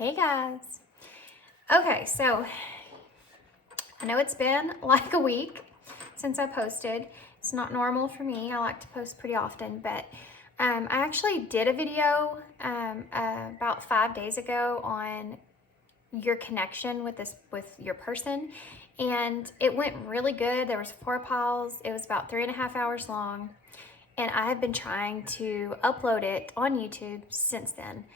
Hey guys. Okay, so I know it's been like a week since I posted. It's not normal for me. I like to post pretty often, but I actually did a video about 5 days ago on your connection with your person, and it went really good. There was 4 piles. It was about 3.5 hours long, and I have been trying to upload it on YouTube since then.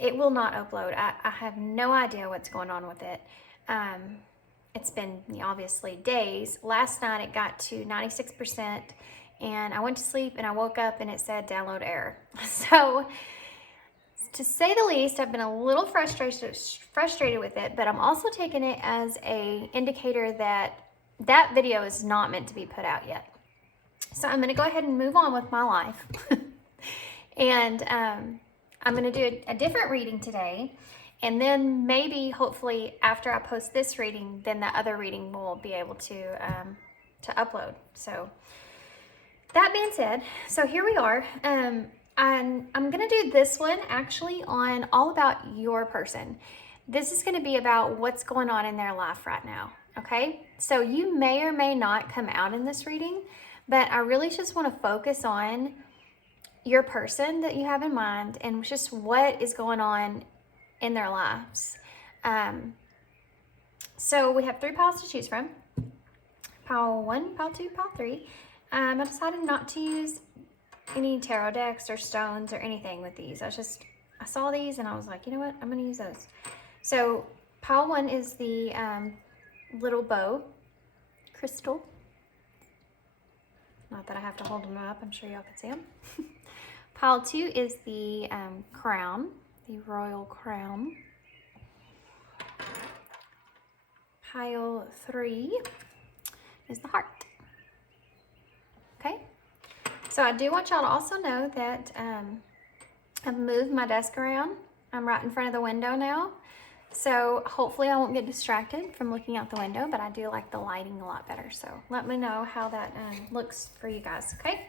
It will not upload. I have no idea what's going on with it. It's been obviously days. Last night it got to 96%, and I went to sleep and I woke up and it said download error. So to say the least, I've been a little frustrated with it, but I'm also taking it as a indicator that that video is not meant to be put out yet. So I'm going to go ahead and move on with my life. And I'm going to do a different reading today, and then maybe, hopefully, after I post this reading, then the other reading will be able to upload. So that being said, so here we are. I'm going to do this one actually on all about your person. This is going to be about what's going on in their life right now, okay? So you may or may not come out in this reading, but I really just want to focus on your person that you have in mind and just what is going on in their lives. So we have 3 piles to choose from. Pile 1, pile 2, pile 3. I decided not to use any tarot decks or stones or anything with these. I saw these and I was like, you know what, I'm going to use those. So pile 1 is the little bow crystal. Not that I have to hold them up, I'm sure y'all can see them. Pile 2 is the crown, the royal crown. Pile 3 is the heart. Okay, so I do want y'all to also know that I've moved my desk around. I'm right in front of the window now, so hopefully I won't get distracted from looking out the window, but I do like the lighting a lot better, so let me know how that looks for you guys, okay?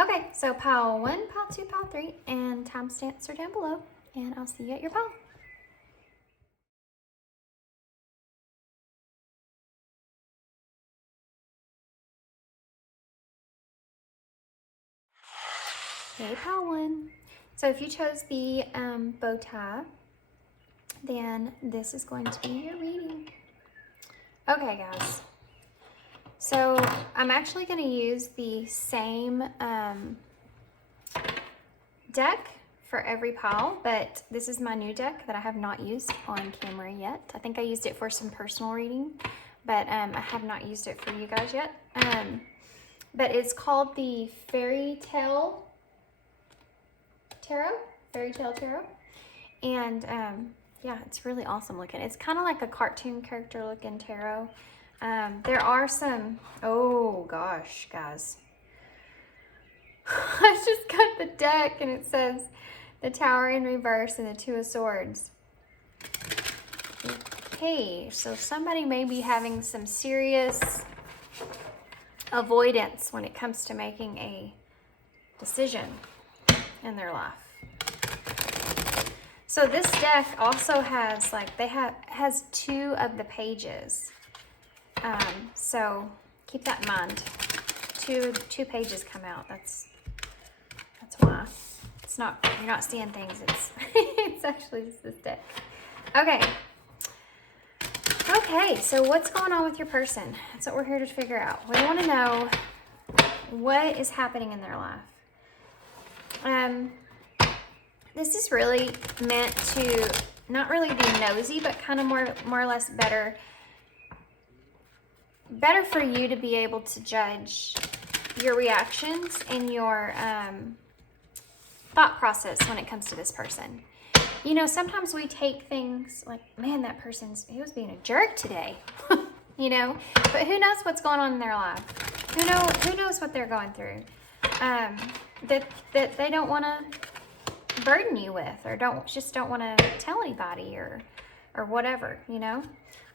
Okay, so pile 1, pile 2, pile 3, and timestamps are down below, and I'll see you at your pile. Okay, pile 1. So if you chose the bow tie, then this is going to be your reading. Okay, guys. So I'm actually going to use the same deck for every pile, but this is my new deck that I have not used on camera yet. I think I used it for some personal reading, but I have not used it for you guys yet. But it's called the Fairy Tale Tarot. And yeah, it's really awesome looking. It's kind of like a cartoon character looking tarot. There are some, oh gosh, guys. I just got the deck and it says the Tower in reverse and the 2 of Swords. Okay, so somebody may be having some serious avoidance when it comes to making a decision in their life. So this deck also has, like, has 2 of the pages. So keep that in mind. Two pages come out. That's why. It's not, you're not seeing things. It's actually just this deck. Okay. Okay, so what's going on with your person? That's what we're here to figure out. We want to know what is happening in their life. This is really meant to not really be nosy, but kind of more or less better for you to be able to judge your reactions and your thought process when it comes to this person. You know, sometimes we take things like, man, that he was being a jerk today, you know, but who knows what's going on in their life? Who knows what they're going through, that they don't want to burden you with, or don't want to tell anybody or whatever, you know.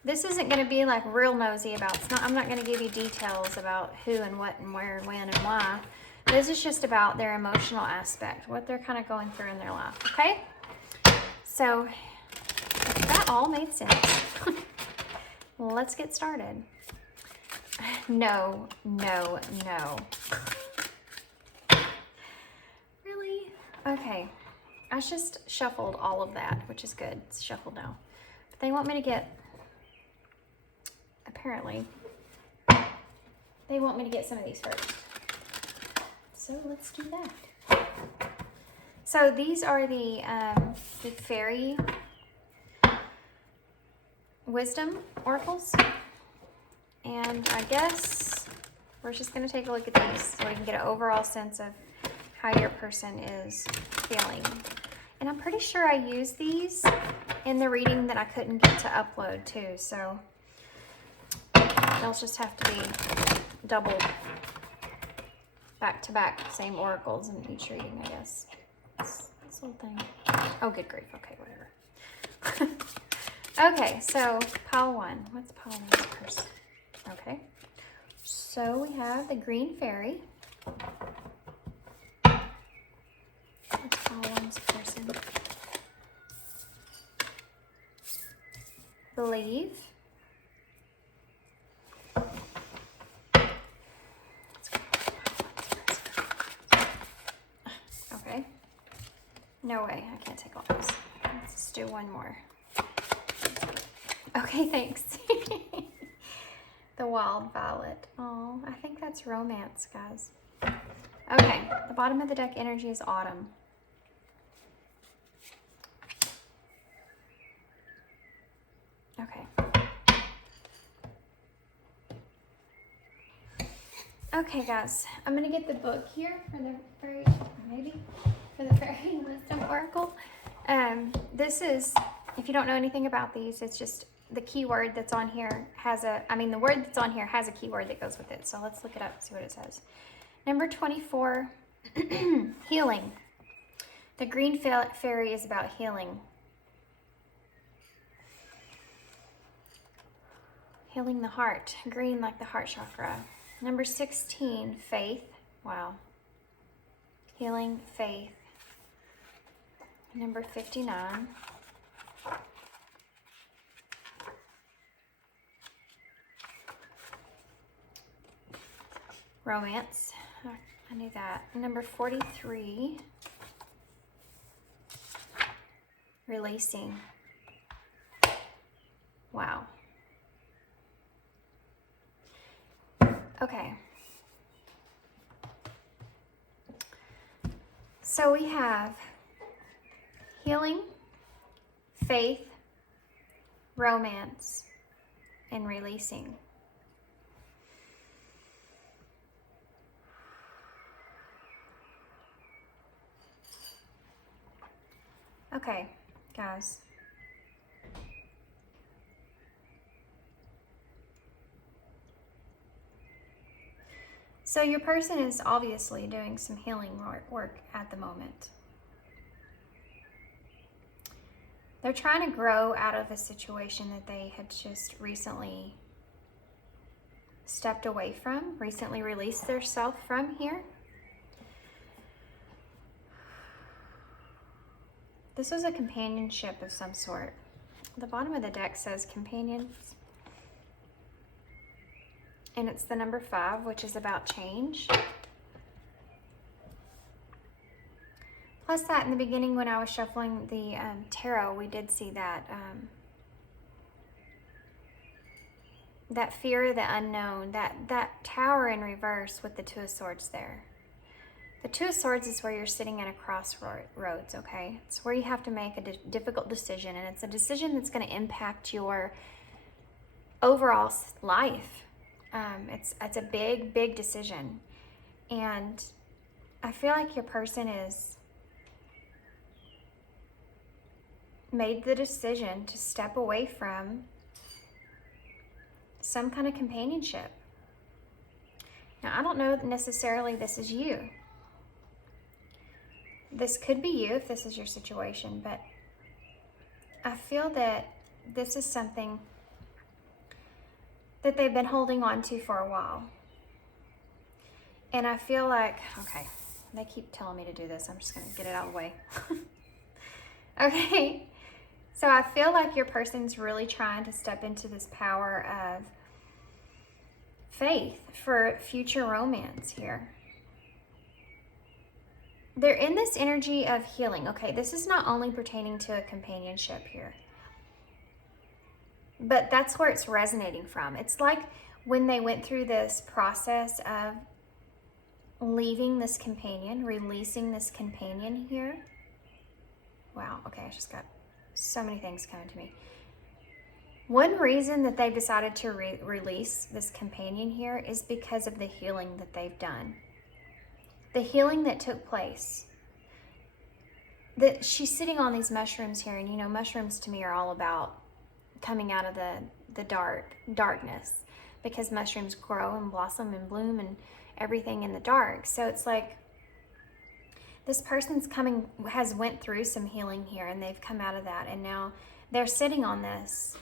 This isn't going to be like real nosy about, I'm not going to give you details about who and what and where and when and why. This is just about their emotional aspect, what they're kind of going through in their life, okay? So that all made sense. Let's get started. No, no, no. Really? Okay. I just shuffled all of that, which is good. It's shuffled now. But they want me to get, apparently, they want me to get some of these first. So let's do that. So these are the fairy wisdom oracles. And I guess we're just going to take a look at these so we can get an overall sense of how your person is feeling. And I'm pretty sure I used these in the reading that I couldn't get to upload too. So they'll just have to be double back to back, same oracles in each reading, I guess. This little thing. Oh, good grief. Okay, whatever. Okay, so pile one. What's pile one's person? Okay, so we have the green fairy. What's pile one's person? Believe. Okay. No way, I can't take all those. Let's just do one more. Okay, thanks. The wild violet. Oh, I think that's romance, guys. Okay, the bottom of the deck energy is autumn. Okay. Okay, guys, I'm gonna get the book here for the fairy, maybe for the fairy wisdom oracle. This is, if you don't know anything about these, it's just the keyword that's on here has a, the word that's on here has a keyword that goes with it. So let's look it up and see what it says. Number 24, healing. The green fairy is about healing. Healing the heart. Green like the heart chakra. Number 16, faith. Wow. Healing, faith. Number 59. Romance. I knew that. Number 43. Releasing. Wow. Okay. So we have healing, faith, romance, and releasing. Okay, guys. So your person is obviously doing some healing work at the moment. They're trying to grow out of a situation that they had just recently stepped away from, recently released themselves from here. This was a companionship of some sort. The bottom of the deck says companions. And it's the number 5, which is about change. Plus that in the beginning when I was shuffling the tarot, we did see that that fear of the unknown, that tower in reverse with the 2 of Swords there. The 2 of Swords is where you're sitting at a crossroads, okay? It's where you have to make a difficult decision, and it's a decision that's going to impact your overall life. It's a big, big decision. And I feel like your person is made the decision to step away from some kind of companionship. Now, I don't know that necessarily this is you. This could be you if this is your situation, but I feel that this is something that they've been holding on to for a while. And I feel like, okay, they keep telling me to do this. I'm just going to get it out of the way. Okay, So I feel like your person's really trying to step into this power of faith for future romance here. They're in this energy of healing. Okay, this is not only pertaining to a companionship here, but that's where it's resonating from. It's like when they went through this process of leaving this companion, releasing this companion here. Wow, okay, I just got so many things coming to me. One reason that they've decided to release this companion here is because of the healing that they've done. The healing that took place. That she's sitting on these mushrooms here, and you know, mushrooms to me are all about coming out of the darkness, because mushrooms grow and blossom and bloom and everything in the dark. So it's like this person's has went through some healing here, and they've come out of that, and now they're sitting on this.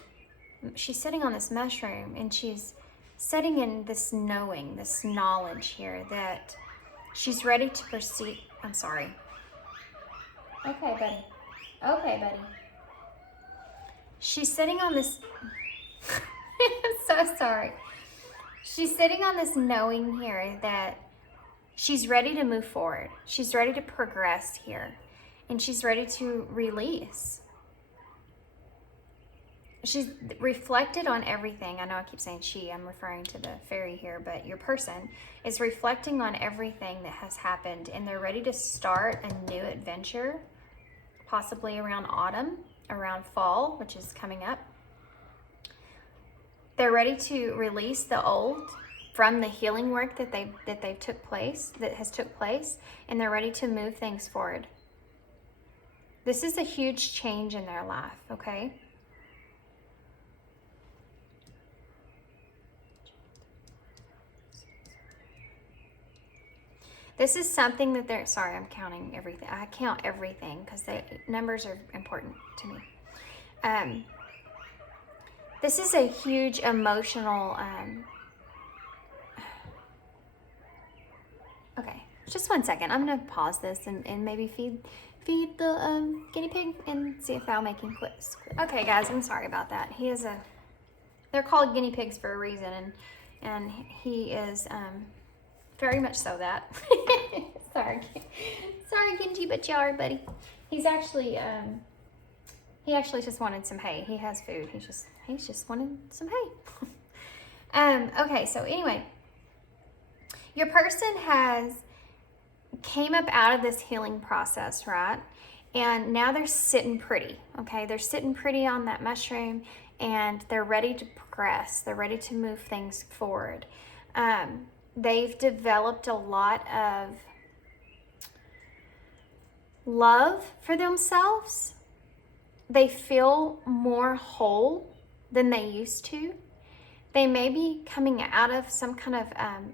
She's sitting on this mushroom, and she's sitting in this knowing, this knowledge here that she's ready to proceed. I'm sorry. Okay, buddy. Okay, buddy. She's sitting on this. I'm so sorry. She's sitting on this knowing here that she's ready to move forward. She's ready to progress here. And she's ready to release. She's reflected on everything. I know I keep saying she, I'm referring to the fairy here, but your person is reflecting on everything that has happened, and they're ready to start a new adventure, possibly around autumn, around fall, which is coming up. They're ready to release the old from the healing work that has took place, and they're ready to move things forward. This is a huge change in their life, okay? This is something that they're, sorry, I'm counting everything. I count everything because numbers are important to me. This is a huge emotional, okay, just 1 second. I'm gonna pause this and maybe feed the guinea pig and see if that'll make him quit. Okay guys, I'm sorry about that. They're called guinea pigs for a reason, and he is, very much so that. Sorry, Genji, but you are, buddy. He's actually, he actually just wanted some hay. He has food. He's just wanted some hay. Okay, so anyway, your person came up out of this healing process, right? And now they're sitting pretty, okay? They're sitting pretty on that mushroom, and they're ready to progress. They're ready to move things forward. They've developed a lot of love for themselves. They feel more whole than they used to. They may be coming out of some kind of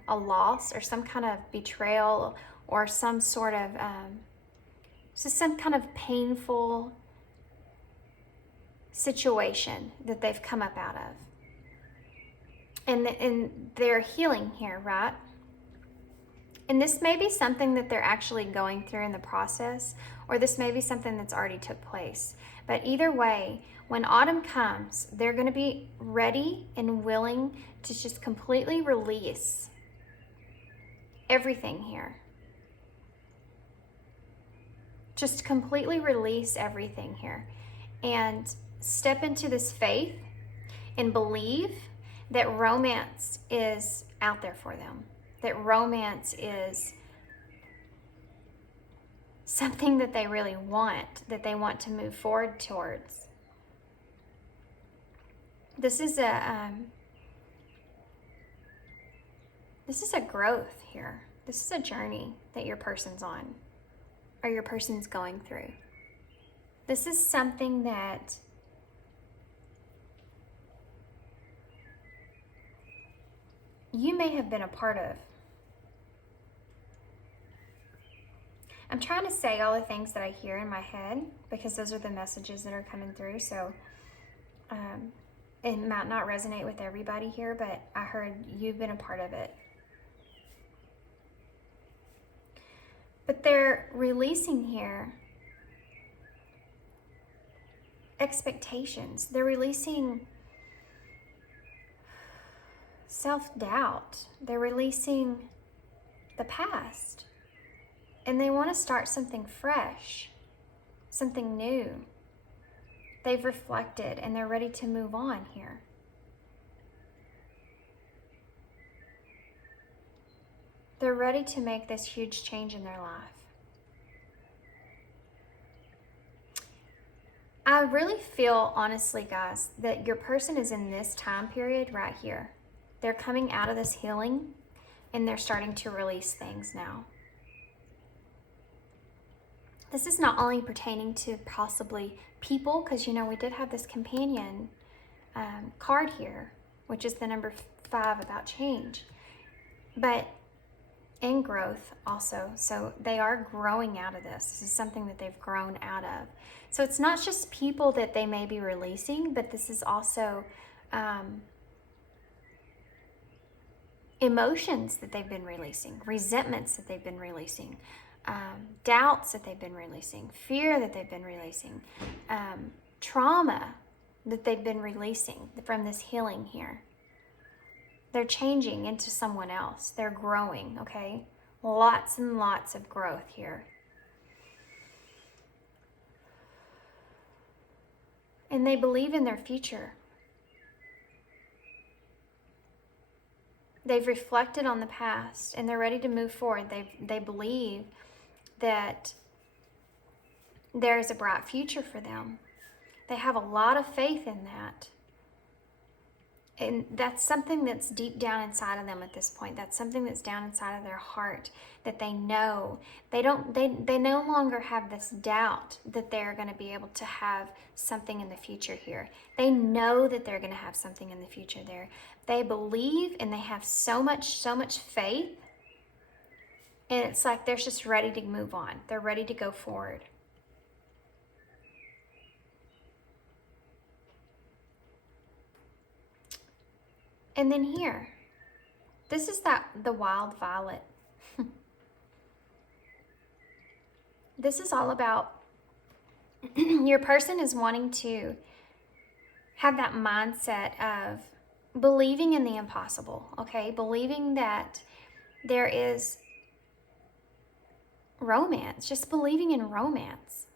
a loss or some kind of betrayal or some sort of just some kind of painful situation that they've come up out of. And they're healing here, right? And this may be something that they're actually going through in the process, or this may be something that's already took place. But either way, when autumn comes, they're going to be ready and willing to just completely release everything here. Just completely release everything here and step into this faith and believe that romance is out there for them, that romance is something that they really want, that they want to move forward towards. This is a growth here. This is a journey that your person's on, or your person's going through. This is something that you may have been a part of. I'm trying to say all the things that I hear in my head because those are the messages that are coming through. So it might not resonate with everybody here, but I heard you've been a part of it. But they're releasing here expectations. They're releasing self-doubt. They're releasing the past. And they want to start something fresh, something new. They've reflected and they're ready to move on here. They're ready to make this huge change in their life. I really feel, honestly, guys, that your person is in this time period right here. They're coming out of this healing and they're starting to release things now. This is not only pertaining to possibly people, because, you know, we did have this companion card here, which is the number 5 about change, but in growth also. So they are growing out of this. This is something that they've grown out of. So it's not just people that they may be releasing, but this is also emotions that they've been releasing, resentments that they've been releasing, doubts that they've been releasing, fear that they've been releasing, trauma that they've been releasing from this healing here. They're changing into someone else. They're growing, okay? Lots and lots of growth here. And they believe in their future. They've reflected on the past and they're ready to move forward. They believe that there is a bright future for them. They have a lot of faith in that. And that's something that's deep down inside of them at this point. That's something that's down inside of their heart that they know. They no longer have this doubt that they're going to be able to have something in the future here. They know that they're going to have something in the future there. They believe and they have so much faith. And it's like they're just ready to move on. They're ready to go forward. And then here, this is the wild violet. This is all about your person is wanting to have that mindset of believing in the impossible, okay? Believing that there is romance, just believing in romance,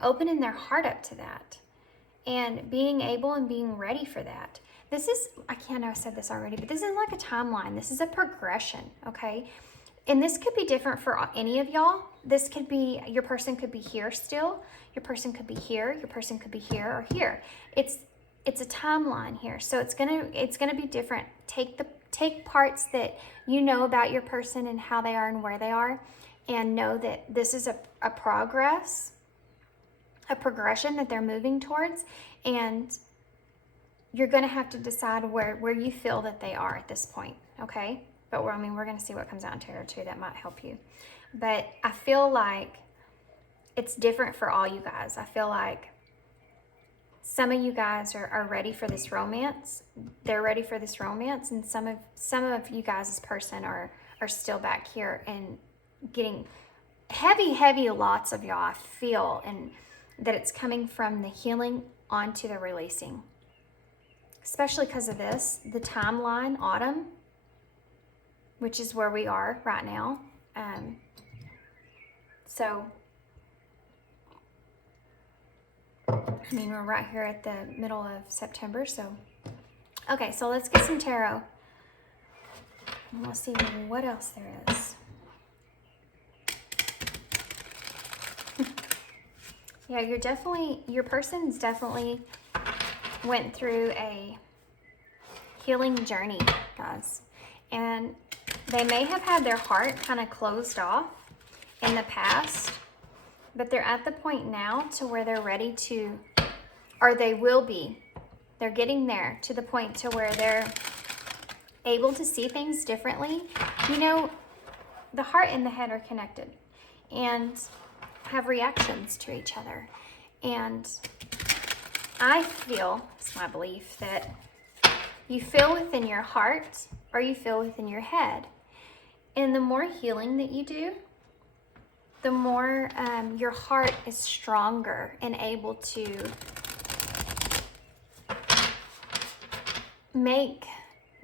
opening their heart up to that and being able and being ready for that. This is, I know I said this already, but this is like a timeline. This is a progression, okay? And this could be different for any of y'all. This could be, your person could be here still. Your person could be here. Your person could be here or here. It's a timeline here. So it's gonna be different. Take parts that you know about your person and how they are and where they are, and know that this is a progression that they're moving towards, and you're going to have to decide where you feel that they are at this point, okay? But we're going to see what comes out in tarot too. That might help you. But I feel like it's different for all you guys. I feel like some of you guys are ready for this romance. They're ready for this romance, and some of you guys' person are still back here and getting heavy lots of y'all, I feel, and that it's coming from the healing onto the releasing. Especially because of this, the timeline, autumn, which is where we are right now. So, we're right here at the middle of September. So, okay, so let's get some tarot. And we'll see what else there is. Yeah, your person's definitely went through a healing journey, guys. And they may have had their heart kind of closed off in the past, but they're at the point now to where they're ready to, or they will be. They're getting there to the point to where they're able to see things differently. You know, the heart and the head are connected and have reactions to each other. And I feel, it's my belief, that you feel within your heart or you feel within your head. And the more healing that you do, the more your heart is stronger and able to make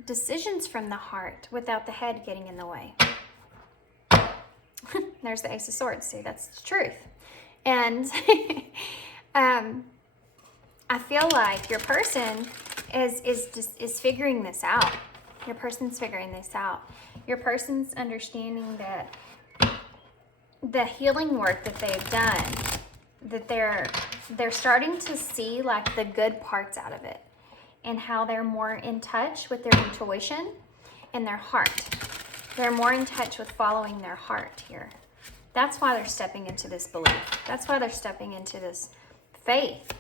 decisions from the heart without the head getting in the way. There's the Ace of Swords. See, that's the truth. And I feel like your person is figuring this out. Your person's figuring this out. Your person's understanding that the healing work that they've done, that they're starting to see like the good parts out of it, and how they're more in touch with their intuition and their heart. They're more in touch with following their heart here. That's why they're stepping into this belief. That's why they're stepping into this faith.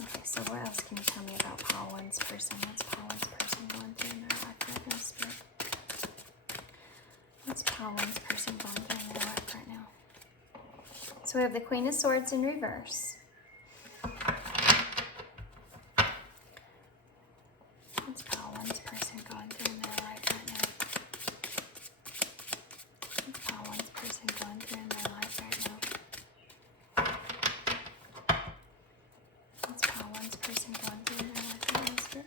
Okay, so what else can you tell me about Pile 1's person? What's Pile 1's person going through in their life right now, Spirit? What's Pile 1's person going through in their life right now? So we have the Queen of Swords in reverse. What's Pile 1's person going through in their life right now? What's Pile 1's person going through in their life right now? What's Pile 1's person going through in their life right now, Spirit?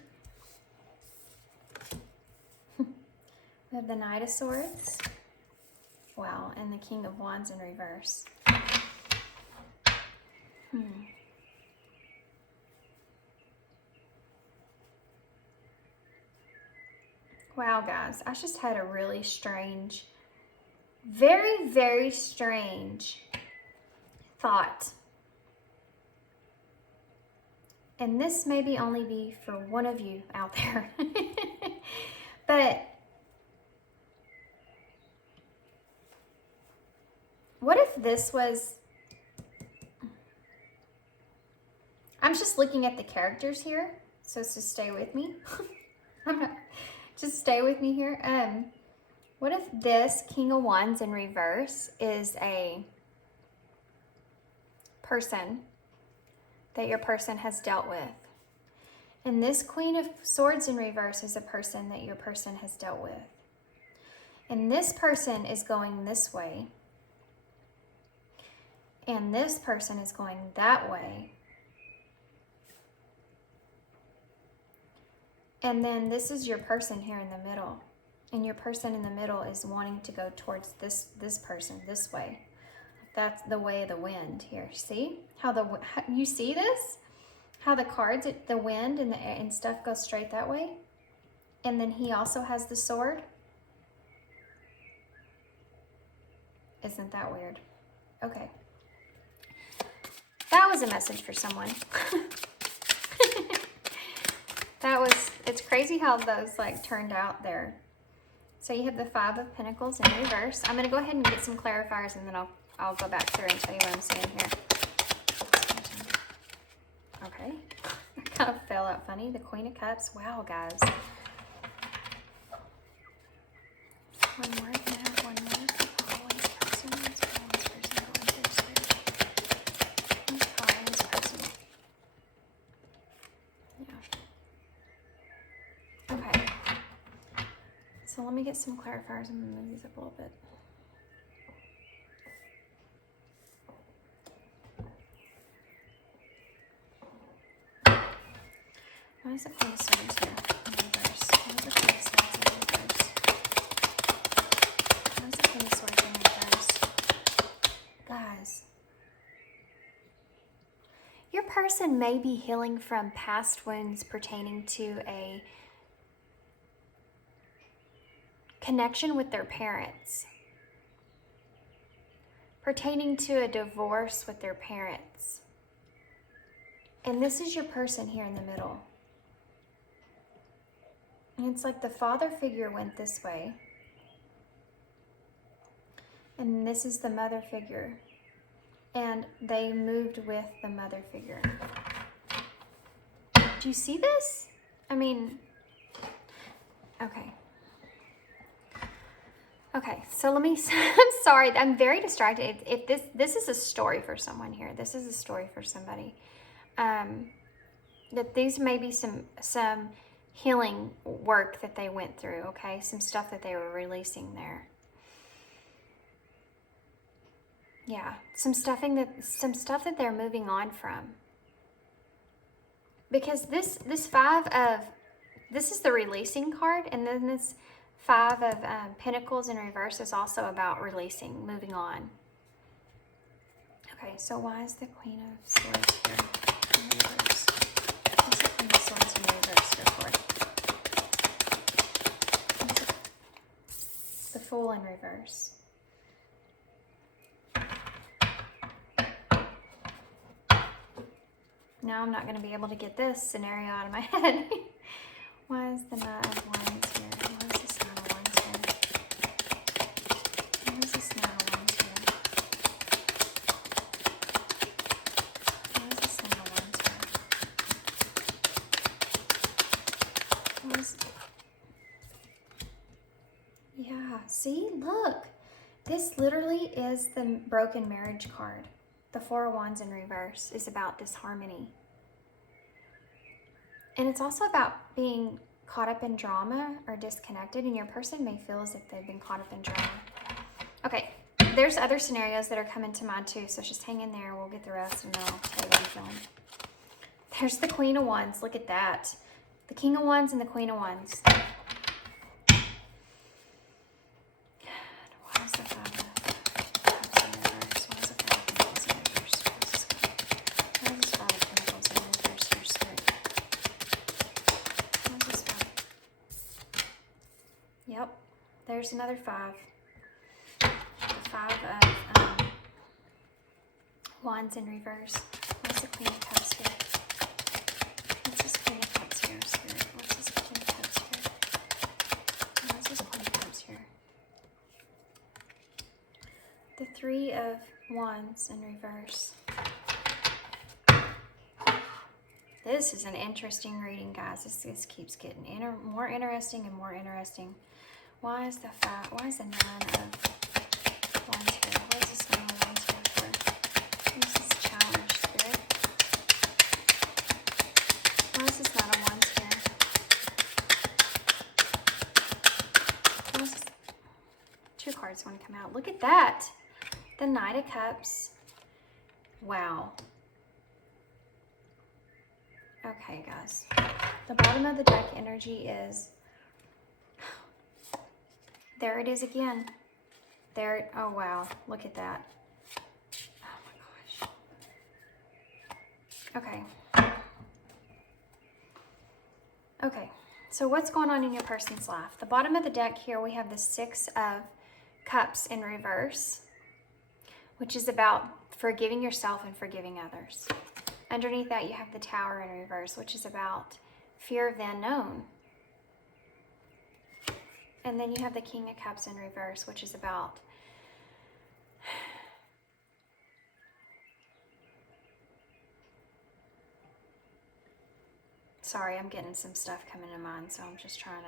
We have the Knight of Swords. Wow, and the King of Wands in reverse. Wow, guys, I just had a really strange, very, very strange thought. And this maybe only be for one of you out there. But what if this was... I'm just looking at the characters here, so stay with me. Just stay with me here. What if this King of Wands in reverse is a person that your person has dealt with? And this Queen of Swords in reverse is a person that your person has dealt with. And this person is going this way. And this person is going that way. And then this is your person here in the middle. And your person in the middle is wanting to go towards this person, this way. That's the way of the wind here. See? How you see this? How the cards, the wind and stuff goes straight that way? And then he also has the sword. Isn't that weird? Okay. That was a message for someone. It's crazy how those like turned out there. So you have the Five of Pentacles in reverse. I'm going to go ahead and get some clarifiers, and then I'll go back through and tell you what I'm seeing here. Okay. That kind of fell out funny. The Queen of Cups. Wow, guys. One more. Can I have one more? So let me get some clarifiers. I'm going to move these up a little bit. Why is the Queen of Swords here in reverse? Why is the Queen of Swords in reverse? Why is the Queen of Swords in reverse? Guys, your person may be healing from past wounds pertaining to a connection with their parents, pertaining to a divorce with their parents. And this is your person here in the middle. And it's like the father figure went this way. And this is the mother figure. And they moved with the mother figure. Do you see this? I mean, okay. Okay, so let me, I'm sorry, I'm very distracted. If this is a story for someone here. This is a story for somebody. That these may be some healing work that they went through, okay? Some stuff that they were releasing there. Yeah, some stuff that they're moving on from. Because this Five of this is the releasing card, and then this Five of Pentacles in reverse is also about releasing, moving on. Okay, so why is the Queen of Swords here in reverse? What's the Queen of Swords in reverse here for? The Fool in reverse. Now I'm not going to be able to get this scenario out of my head. Why is the Knight of Wands here? Why is this Knight of Wands here? Why is this Knight of Wands here? Why is this Knight of Wands here? Yeah, see? Look. This literally is the broken marriage card. The Four of Wands in reverse is about disharmony. And it's also about being caught up in drama or disconnected, and your person may feel as if they've been caught up in drama. Okay, there's other scenarios that are coming to mind too, so just hang in there. We'll get the rest and I'll tell you what I'm feeling. There's the Queen of Wands. Look at that. The King of Wands and the Queen of Wands. Why is the Five of Cups in reverse? Why is the Five of Pentacles in reverse? Why is this Five of Pentacles in reverse here, Spirit? Why is this Five? Yep, there's another Five. The Five of Wands in reverse. What's the Queen of Cups here? What's this Queen of Cups here, Spirit? What's this Queen of Cups here? What's this Queen of Cups here? The Three of Wands in reverse. This is an interesting reading, guys. This keeps getting more interesting and more interesting. Why is the Nine of Wands here? What is this Nine of Wands here for? What is this challenge, Spirit? Why is this Nine of Wands here? Why is this? Two cards want to come out. Look at that. The Knight of Cups. Wow. Okay, guys. The bottom of the deck energy is... There it is again. There. Oh, wow. Look at that. Oh, my gosh. Okay. Okay. So what's going on in your person's life? The bottom of the deck here, we have the Six of Cups in reverse, which is about forgiving yourself and forgiving others. Underneath that, you have the Tower in reverse, which is about fear of the unknown. And then you have the King of Cups in reverse, which is about sorry, I'm getting some stuff coming to mind, so I'm just trying to...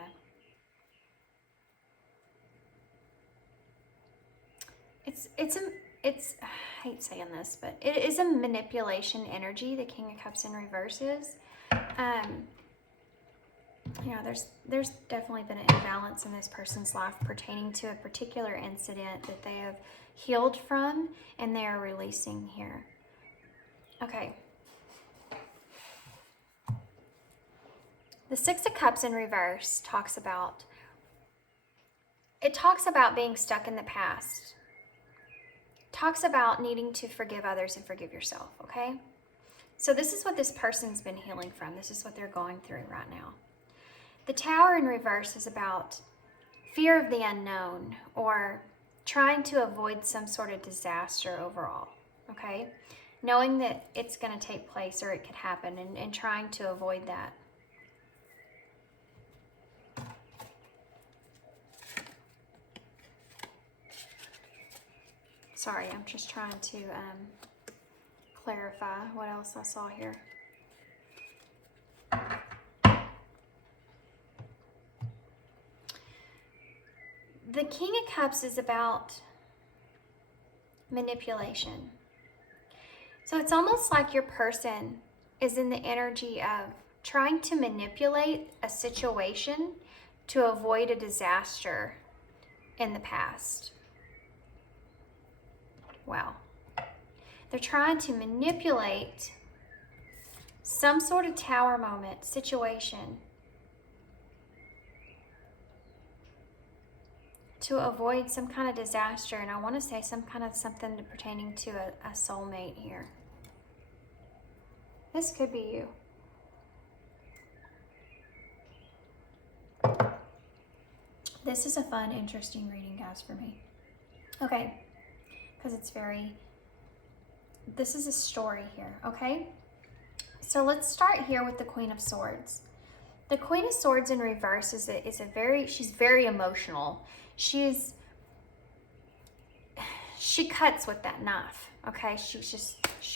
It's I hate saying this, but it is a manipulation energy. The King of Cups in reverse is. You know, there's definitely been an imbalance in this person's life pertaining to a particular incident that they have healed from, and they are releasing here. Okay. The Six of Cups in reverse talks about being stuck in the past. Talks about needing to forgive others and forgive yourself, okay? So this is what this person's been healing from. This is what they're going through right now. The Tower in reverse is about fear of the unknown or trying to avoid some sort of disaster overall, okay? Knowing that it's going to take place or it could happen and trying to avoid that. Sorry, I'm just trying to clarify what else I saw here. The King of Cups is about manipulation. So it's almost like your person is in the energy of trying to manipulate a situation to avoid a disaster in the past. Wow. They're trying to manipulate some sort of tower moment, situation, to avoid some kind of disaster, and I want to say some kind of something pertaining to a soulmate here. This could be you. This is a fun, interesting reading, guys, for me. Okay, because this is a story here, okay? So let's start here with the Queen of Swords. The Queen of Swords in reverse she's very emotional. She cuts with that knife, okay? She'll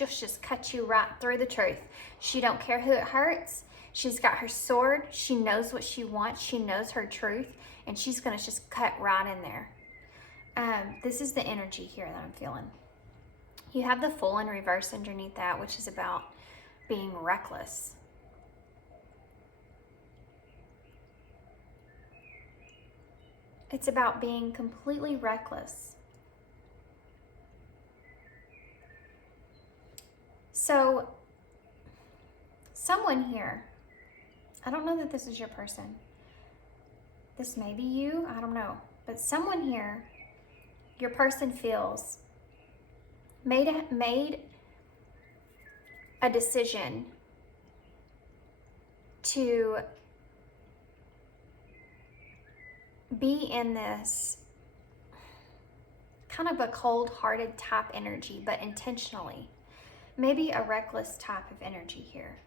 just cut you right through the truth. She don't care who it hurts. She's got her sword. She knows what she wants. She knows her truth, and she's gonna just cut right in there. This is the energy here that I'm feeling. You have the Fool in reverse underneath that, which is about being reckless. It's about being completely reckless. So, someone here, I don't know that this is your person. This may be you, I don't know. But someone here, your person feels, made a decision to be in this kind of a cold-hearted type energy, but intentionally. Maybe a reckless type of energy here.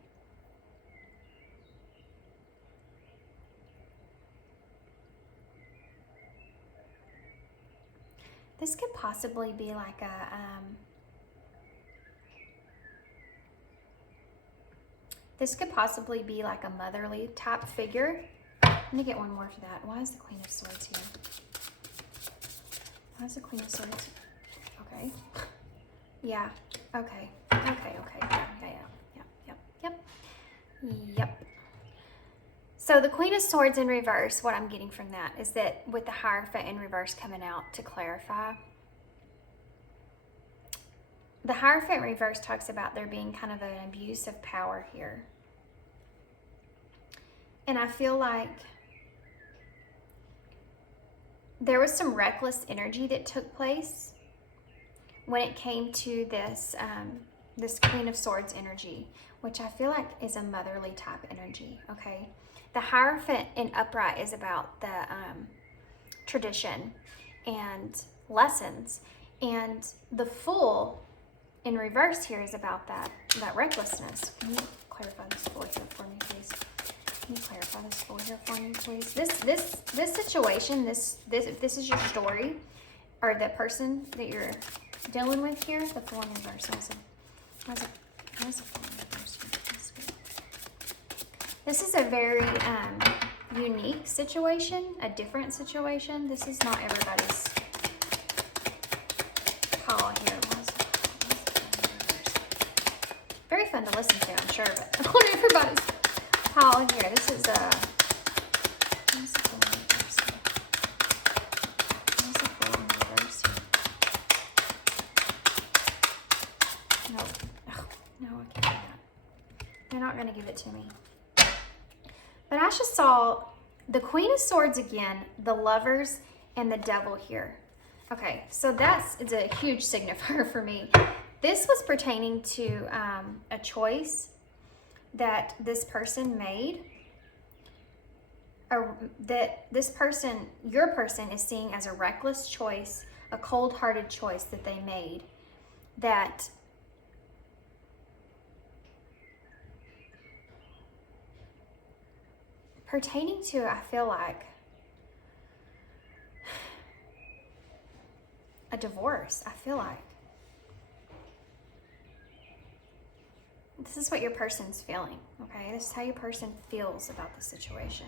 This could possibly be like a motherly type figure. Let me get one more for that. Why is the Queen of Swords here? Why is the Queen of Swords? Okay. Yeah. Okay. Yep. So the Queen of Swords in reverse, what I'm getting from that is that with the Hierophant in reverse coming out to clarify, the Hierophant in reverse talks about there being kind of an abuse of power here. And I feel like there was some reckless energy that took place when it came to this this Queen of Swords energy, which I feel like is a motherly type energy, okay? The Hierophant in upright is about the tradition and lessons, and the Fool in reverse here is about that recklessness. Can you clarify this Fool here for me, please? Can you clarify this Fool here for me, please? This situation, this is your story, or the person that you're dealing with here, the Fool in reverse. How's it Fool in reverse here? This is a very unique situation, a different situation. This is not everybody's call here. Very fun to listen to, I'm sure, but not everybody's call here. This is a No, I can't do that. They're not going to give it to me. But I just saw the Queen of Swords again, the Lovers, and the Devil here. Okay, so it's a huge signifier for me. This was pertaining to a choice that this person made, or that your person is seeing as a reckless choice, a cold-hearted choice that they made, that pertaining to, I feel like, a divorce. I feel like this is what your person's feeling, okay? This is how your person feels about the situation.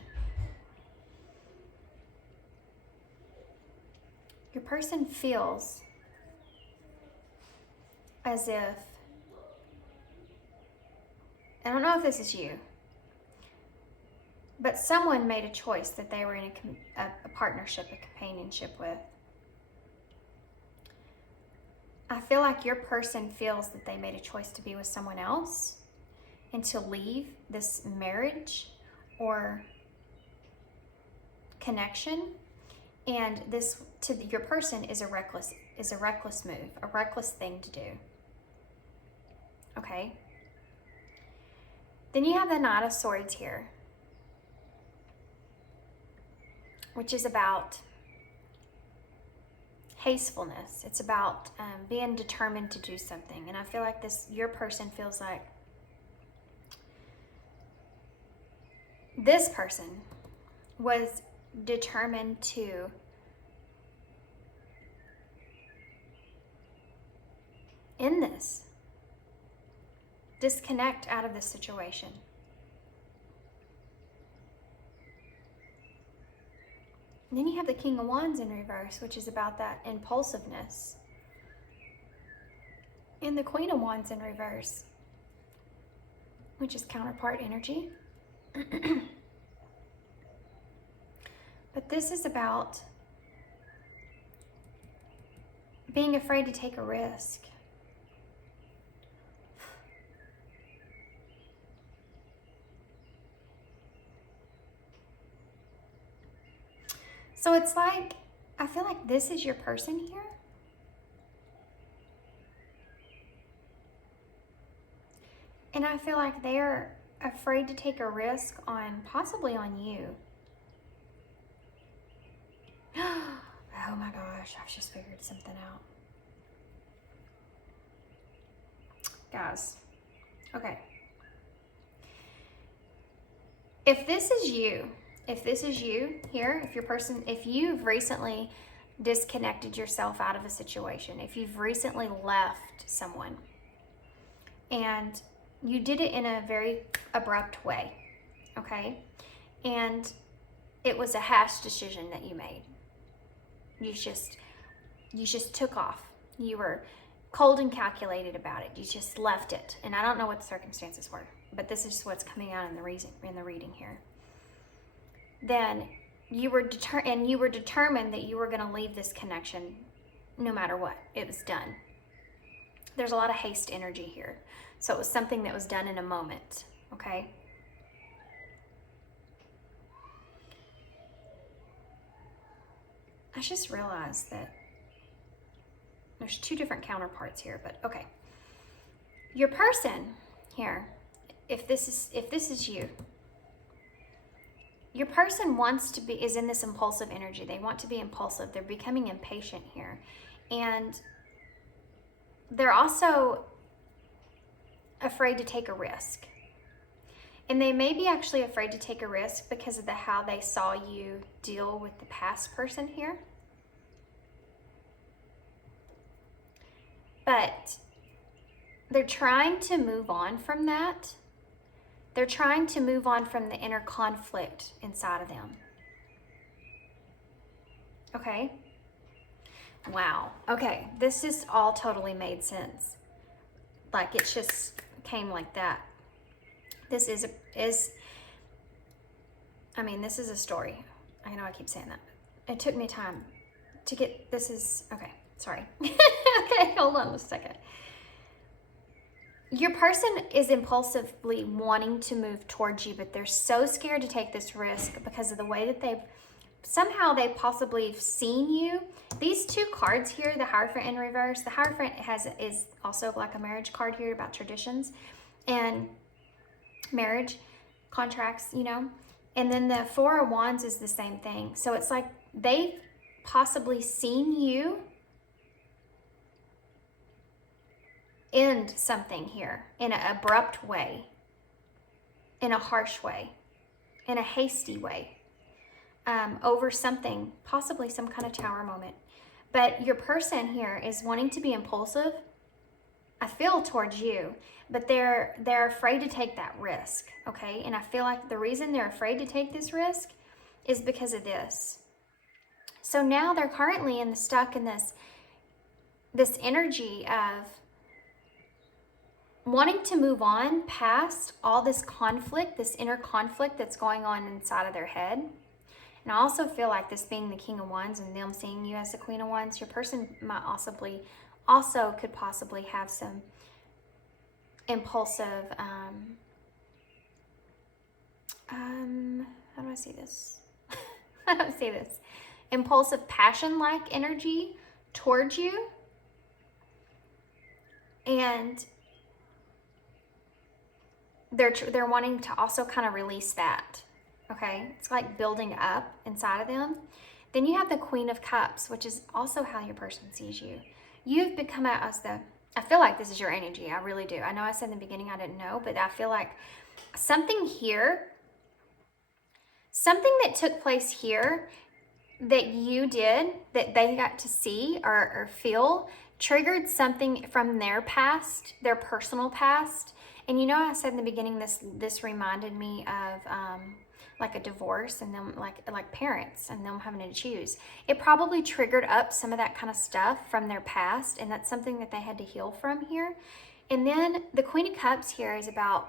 Your person feels as if, I don't know if this is you, but someone made a choice that they were in a partnership, a companionship with. I feel like your person feels that they made a choice to be with someone else and to leave this marriage or connection. And this to your person is a reckless move, a reckless thing to do. Okay? Then you have the Knight of Swords here, which is about hastefulness. It's about being determined to do something. And I feel like your person feels like this person was determined to end this, disconnect out of this situation. And then you have the King of Wands in reverse, which is about that impulsiveness. And the Queen of Wands in reverse, which is counterpart energy. But this is about being afraid to take a risk. So it's like, I feel like this is your person here. And I feel like they're afraid to take a risk possibly on you. Oh my gosh, I've just figured something out. Guys, okay. If this is you here, if you've recently disconnected yourself out of a situation, if you've recently left someone and you did it in a very abrupt way, okay? And it was a hash decision that you made. You just took off. You were cold and calculated about it. You just left it. And I don't know what the circumstances were, but this is what's coming out in the reading here. Then you were determined that you were going to leave this connection no matter what. It was done. There's a lot of haste energy here. So it was something that was done in a moment, okay? I just realized that there's two different counterparts here, but okay. Your person here, if this is you, your person is in this impulsive energy. They want to be impulsive. They're becoming impatient here. And they're also afraid to take a risk. And they may be actually afraid to take a risk because of how they saw you deal with the past person here. But they're trying to move on from that. They're trying to move on from the inner conflict inside of them. Okay? Wow. Okay, this just all totally made sense. Like it just came like that. This is a story. I know I keep saying that. It took me time to get, okay, sorry. Okay, hold on a second. Your person is impulsively wanting to move towards you, but they're so scared to take this risk because of the way that they've possibly seen you. These two cards here, the Hierophant in reverse, the Hierophant is also like a marriage card here about traditions and marriage contracts, and then the Four of Wands is the same thing. So it's like they've possibly seen you end something here in an abrupt way, in a harsh way, in a hasty way, over something, possibly some kind of tower moment. But your person here is wanting to be impulsive, I feel, towards you, but they're afraid to take that risk, okay? And I feel like the reason they're afraid to take this risk is because of this. So now they're currently stuck in this energy of wanting to move on past all this conflict, this inner conflict that's going on inside of their head. And I also feel like this being the King of Wands and them seeing you as the Queen of Wands, your person might could possibly have some impulsive, how do I say this? How do I say this? impulsive passion-like energy towards you. And they're wanting to also kind of release that. Okay, it's like building up inside of them. Then you have the Queen of Cups, which is also how your person sees you. You've become out as I feel like this is your energy. I really do. I know I said in the beginning I didn't know, but I feel like something here, something that took place here that you did, that they got to see or feel, triggered something from their past, their personal past. And you know, I said in the beginning, this reminded me of like a divorce and them like parents and them having to choose. It probably triggered up some of that kind of stuff from their past, and that's something that they had to heal from here. And then the Queen of Cups here is about,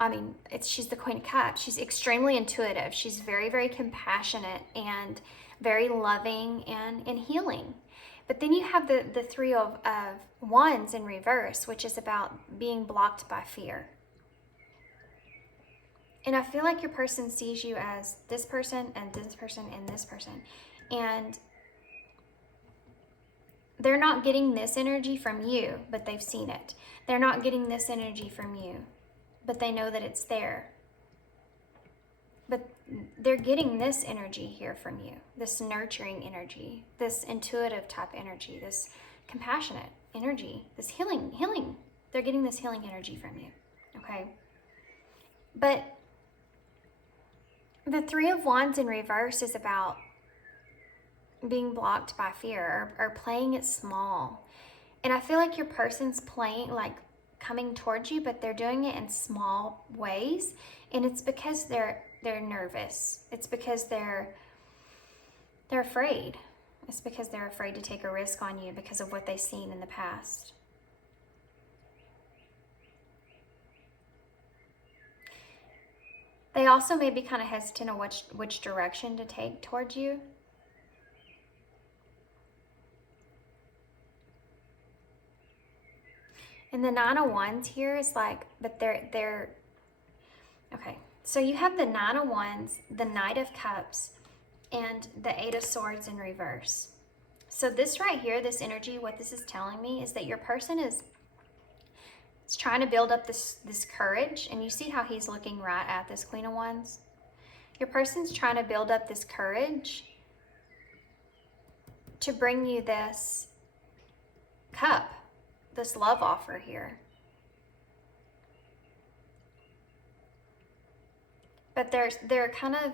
I mean, she's the Queen of Cups. She's extremely intuitive. She's very, very compassionate and very loving and healing. But then you have the Three of Wands in reverse, which is about being blocked by fear. And I feel like your person sees you as this person and this person and this person. And they're not getting this energy from you, but they've seen it. They're not getting this energy from you, but they know that it's there. But they're getting this energy here from you, this nurturing energy, this intuitive type energy, this compassionate energy, this healing. They're getting this healing energy from you, okay? But the Three of Wands in reverse is about being blocked by fear or playing it small. And I feel like your person's playing, like coming towards you, but they're doing it in small ways. And it's because they're nervous. It's because they're afraid. It's because they're afraid to take a risk on you because of what they've seen in the past. They also may be kind of hesitant on which direction to take towards you. And the Nine of Wands here is like, but they're okay. So you have the Nine of Wands, the Knight of Cups, and the Eight of Swords in reverse. So this right here, this energy, what this is telling me is that your person is trying to build up this courage. And you see how he's looking right at this Queen of Wands? Your person's trying to build up this courage to bring you this cup, this love offer here. But they're kind of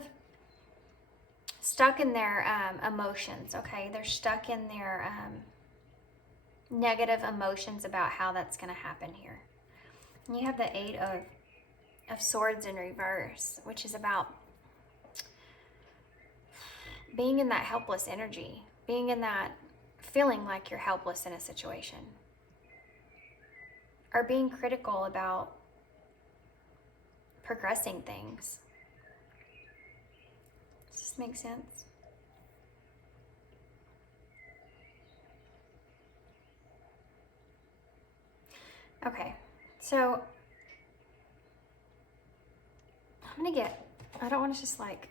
stuck in their emotions, okay? They're stuck in their negative emotions about how that's going to happen here. And you have the Eight of Swords in reverse, which is about being in that helpless energy, being in that feeling like you're helpless in a situation, or being critical about progressing things. Does this make sense? Okay, so I'm gonna I don't want to just like,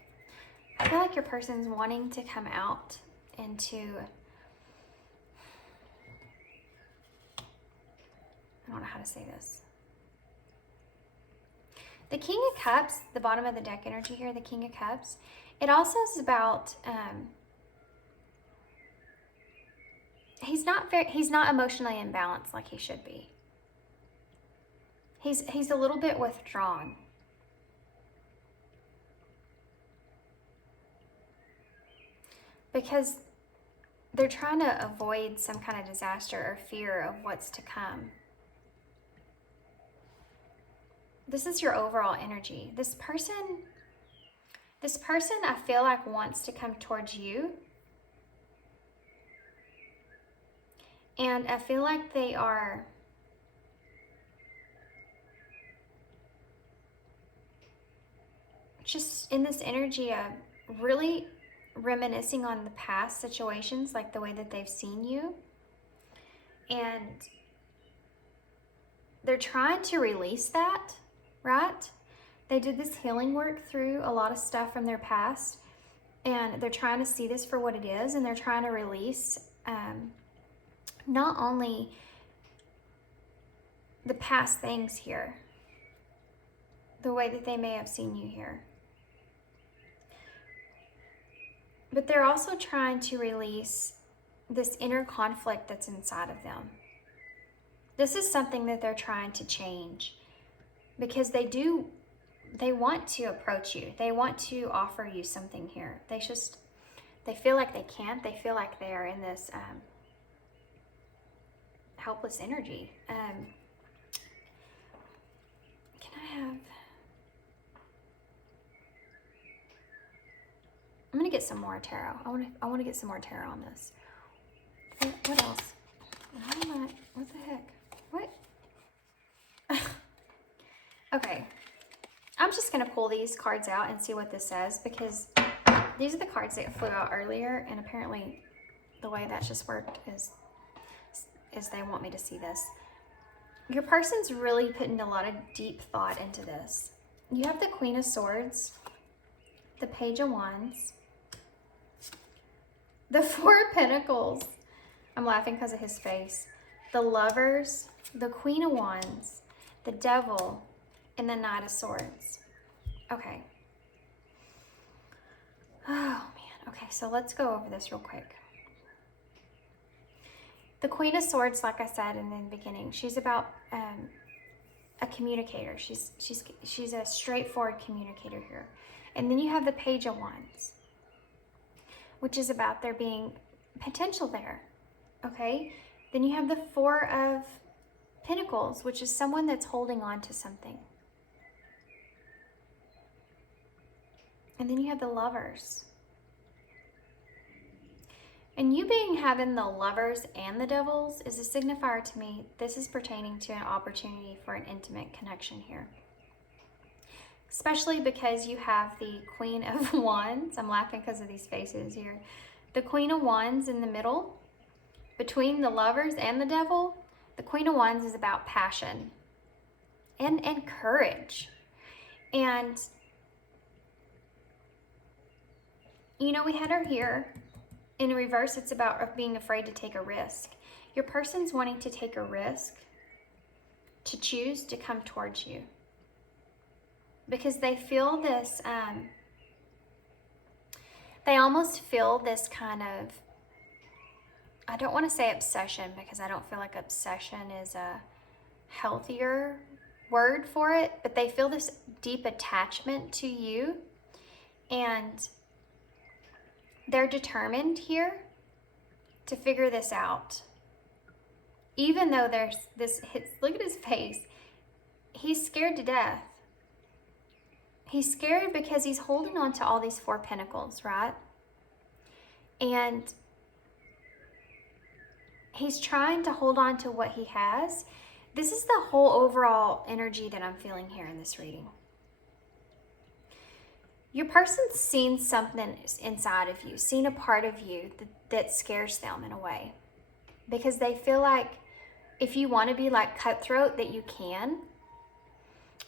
I feel like your person's wanting to come out into, I don't know how to say this. The King of Cups, the bottom of the deck energy here, the King of Cups, it also is about, he's not emotionally imbalanced like he should be. He's a little bit withdrawn. Because they're trying to avoid some kind of disaster or fear of what's to come. This is your overall energy. This person I feel like wants to come towards you. And I feel like they are just in this energy of really reminiscing on the past situations, like the way that they've seen you. And they're trying to release that, right? They did this healing work through a lot of stuff from their past. And they're trying to see this for what it is, and they're trying to release not only the past things here, the way that they may have seen you here, but they're also trying to release this inner conflict that's inside of them. This is something that they're trying to change, because they want to approach you. They want to offer you something here. They feel like they can't. They feel like they're in this helpless energy. Can I have... I'm gonna get some more tarot. I want to get some more tarot on this. What else? What the heck? What? Okay. I'm just gonna pull these cards out and see what this says, because these are the cards that flew out earlier, and apparently the way that just worked is they want me to see this. Your person's really putting a lot of deep thought into this. You have the Queen of Swords, the Page of Wands, the Four of Pentacles. I'm laughing because of his face. The Lovers, the Queen of Wands, the Devil, and the Knight of Swords. Okay. Oh, man. Okay, so let's go over this real quick. The Queen of Swords, like I said in the beginning, she's about a communicator. She's a straightforward communicator here. And then you have the Page of Wands, which is about there being potential there. Okay? Then you have the Four of Pentacles, which is someone that's holding on to something. And then you have the Lovers. And you having the Lovers and the Devils is a signifier to me. This is pertaining to an opportunity for an intimate connection here. Especially because you have the Queen of Wands. I'm laughing because of these faces here. The Queen of Wands in the middle, between the Lovers and the Devil. The Queen of Wands is about passion and courage. And, you know, we had her here. In reverse, it's about being afraid to take a risk. Your person's wanting to take a risk, to choose to come towards you. Because they feel this, they almost feel this kind of, I don't want to say obsession, because I don't feel like obsession is a healthier word for it, but they feel this deep attachment to you, and they're determined here to figure this out. Even though there's this, look at his face. He's scared to death. He's scared because he's holding on to all these Four Pentacles, right? And he's trying to hold on to what he has. This is the whole overall energy that I'm feeling here in this reading. Your person's seen something inside of you, seen a part of you that scares them in a way. Because they feel like if you want to be like cutthroat, that you can.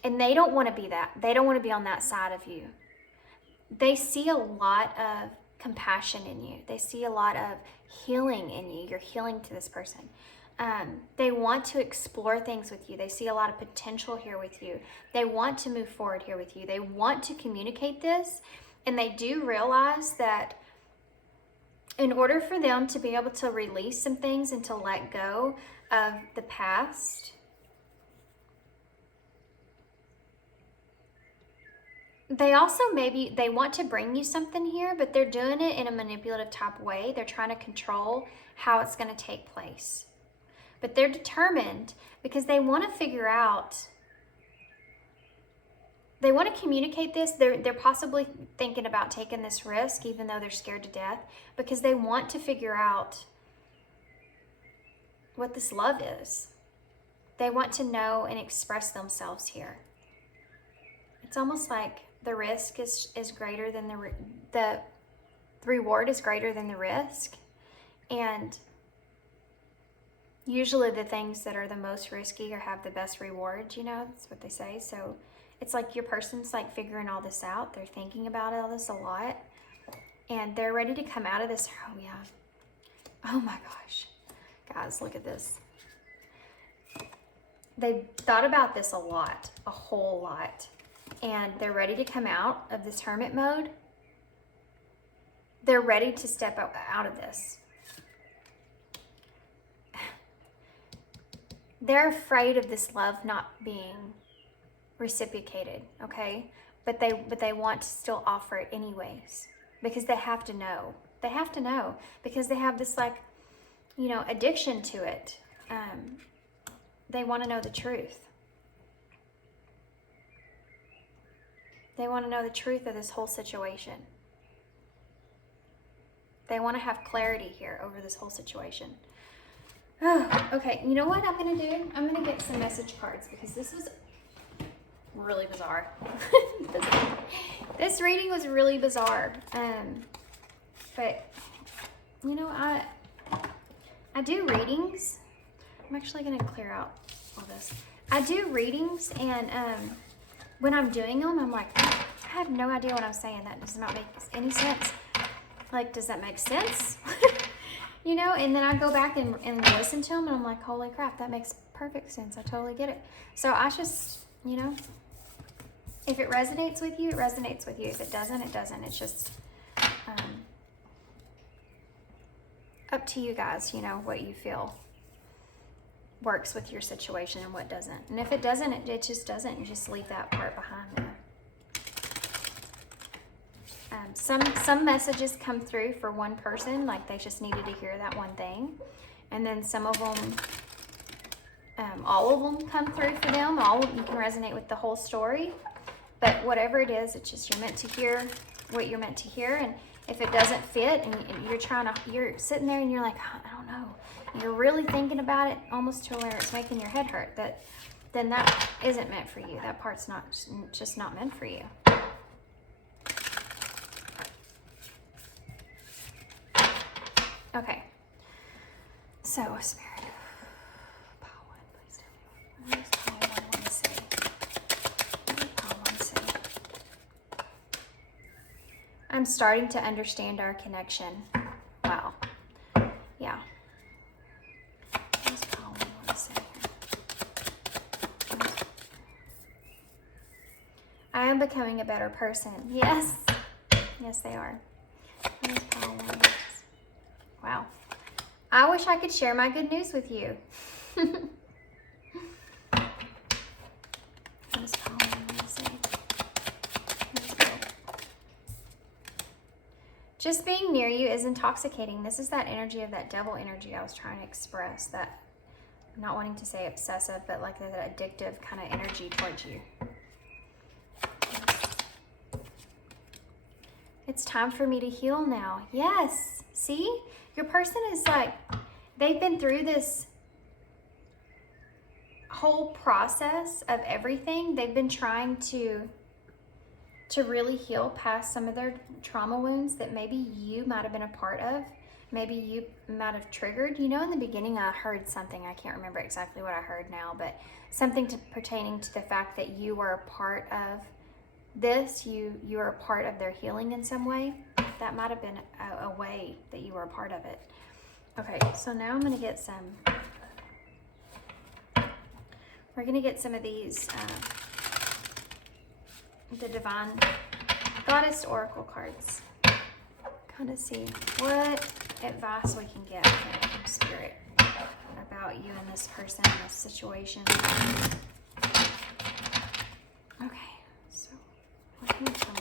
And they don't want to be that. They don't want to be on that side of you. They see a lot of compassion in you. They see a lot of healing in you. You're healing to this person. They want to explore things with you. They see a lot of potential here with you. They want to move forward here with you. They want to communicate this, and they do realize that in order for them to be able to release some things and to let go of the past, they also they want to bring you something here, but they're doing it in a manipulative type way. They're trying to control how it's going to take place. But they're determined because they want to figure out, they want to communicate this. They're possibly thinking about taking this risk, even though they're scared to death, because they want to figure out what this love is. They want to know and express themselves here. It's almost like the risk is greater than the reward is greater than the risk. And usually the things that are the most risky or have the best reward, you know, that's what they say. So it's like your person's like figuring all this out. They're thinking about all this a lot. and they're ready to come out of this. Oh yeah. Oh my gosh. Guys, look at this. They've thought about this a lot, a whole lot, and they're ready to come out of this hermit mode. They're ready to step out of this. They're afraid of this love not being reciprocated, okay? But they want to still offer it anyways, because they have to know. They have to know, because they have this, like, you know, addiction to it. They want to know the truth. They want to know the truth of this whole situation. They want to have clarity here over this whole situation. Oh, okay, you know what I'm going to do? I'm going to get some message cards, because this was really bizarre. This reading was really bizarre. But, you know, I do readings. I'm actually going to clear out all this. I do readings, and when I'm doing them, I'm like, I have no idea what I'm saying. That does not make any sense. Like, does that make sense? You know, and then I go back and listen to them, and I'm like, holy crap, that makes perfect sense. I totally get it. So I just, you know, if it resonates with you, it resonates with you. If it doesn't, it doesn't. It's just up to you guys, you know, what you feel works with your situation and what doesn't. And if it doesn't, it just doesn't. You just leave that part behind there. Some messages come through for one person, like they just needed to hear that one thing. And then some of them, all of them come through for them. You can resonate with the whole story. But whatever it is, it's just you're meant to hear what you're meant to hear. And if it doesn't fit, and you're sitting there and you're like, I don't know. You're really thinking about it almost to where it's making your head hurt. Then that isn't meant for you. That part's just not meant for you. Okay. So, Spirit, Pile 1, please tell me what does Pile 1 want to say? What does Pile 1 say? I'm starting to understand our connection. Wow. Yeah. What does Pile 1 want to say here? I am becoming a better person. Yes. Yes, they are. What does Pile 1 want to say? Wow. I wish I could share my good news with you. Just being near you is intoxicating. This is that energy of that devil energy I was trying to express. That, I'm not wanting to say obsessive, but like that addictive kind of energy towards you. It's time for me to heal now. Yes. See? Your person is like, they've been through this whole process of everything. They've been trying to really heal past some of their trauma wounds that maybe you might have been a part of. Maybe you might have triggered. You know, in the beginning I heard something, I can't remember exactly what I heard now, but something pertaining to the fact that you were a part of this, you were a part of their healing in some way. That might have been a way that you were a part of it. Okay, so now I'm going to get some, we're going to get some of these, the Divine Goddess Oracle cards. Kind of see what advice we can get from Spirit about you and this person and this situation. Okay, so what can you tell me?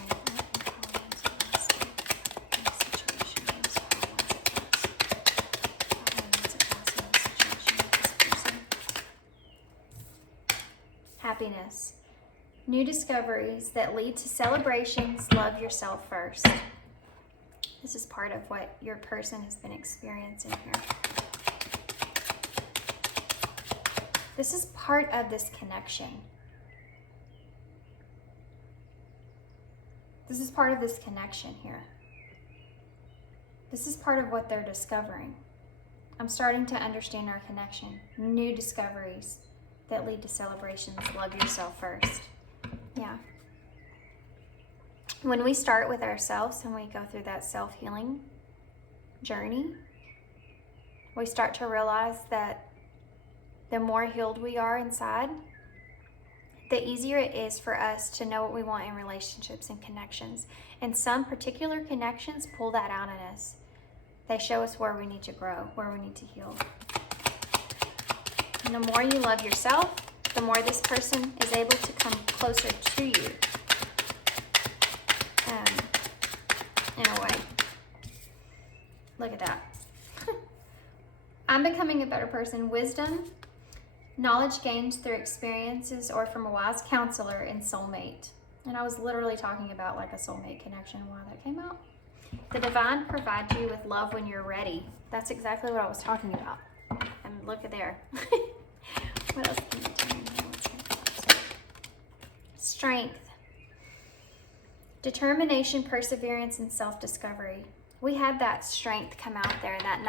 Happiness. New discoveries that lead to celebrations. Love yourself first. This is part of what your person has been experiencing here. This is part of this connection. This is part of this connection here. This is part of what they're discovering. I'm starting to understand our connection. New discoveries that lead to celebrations. Love yourself first. Yeah. when we start with ourselves and we go through that self-healing journey, we start to realize that the more healed we are inside, the easier it is for us to know what we want in relationships and connections. And some particular connections pull that out in us. They show us where we need to grow, where we need to heal. And the more you love yourself, the more this person is able to come closer to you. In a way. Look at that. I'm becoming a better person. Wisdom, knowledge gained through experiences or from a wise counselor, and soulmate. And I was literally talking about like a soulmate connection while that came out. The divine provides you with love when you're ready. That's exactly what I was talking about. And look at there. What else can you tell me? Strength. Determination, perseverance, and self-discovery. We had that strength come out there. That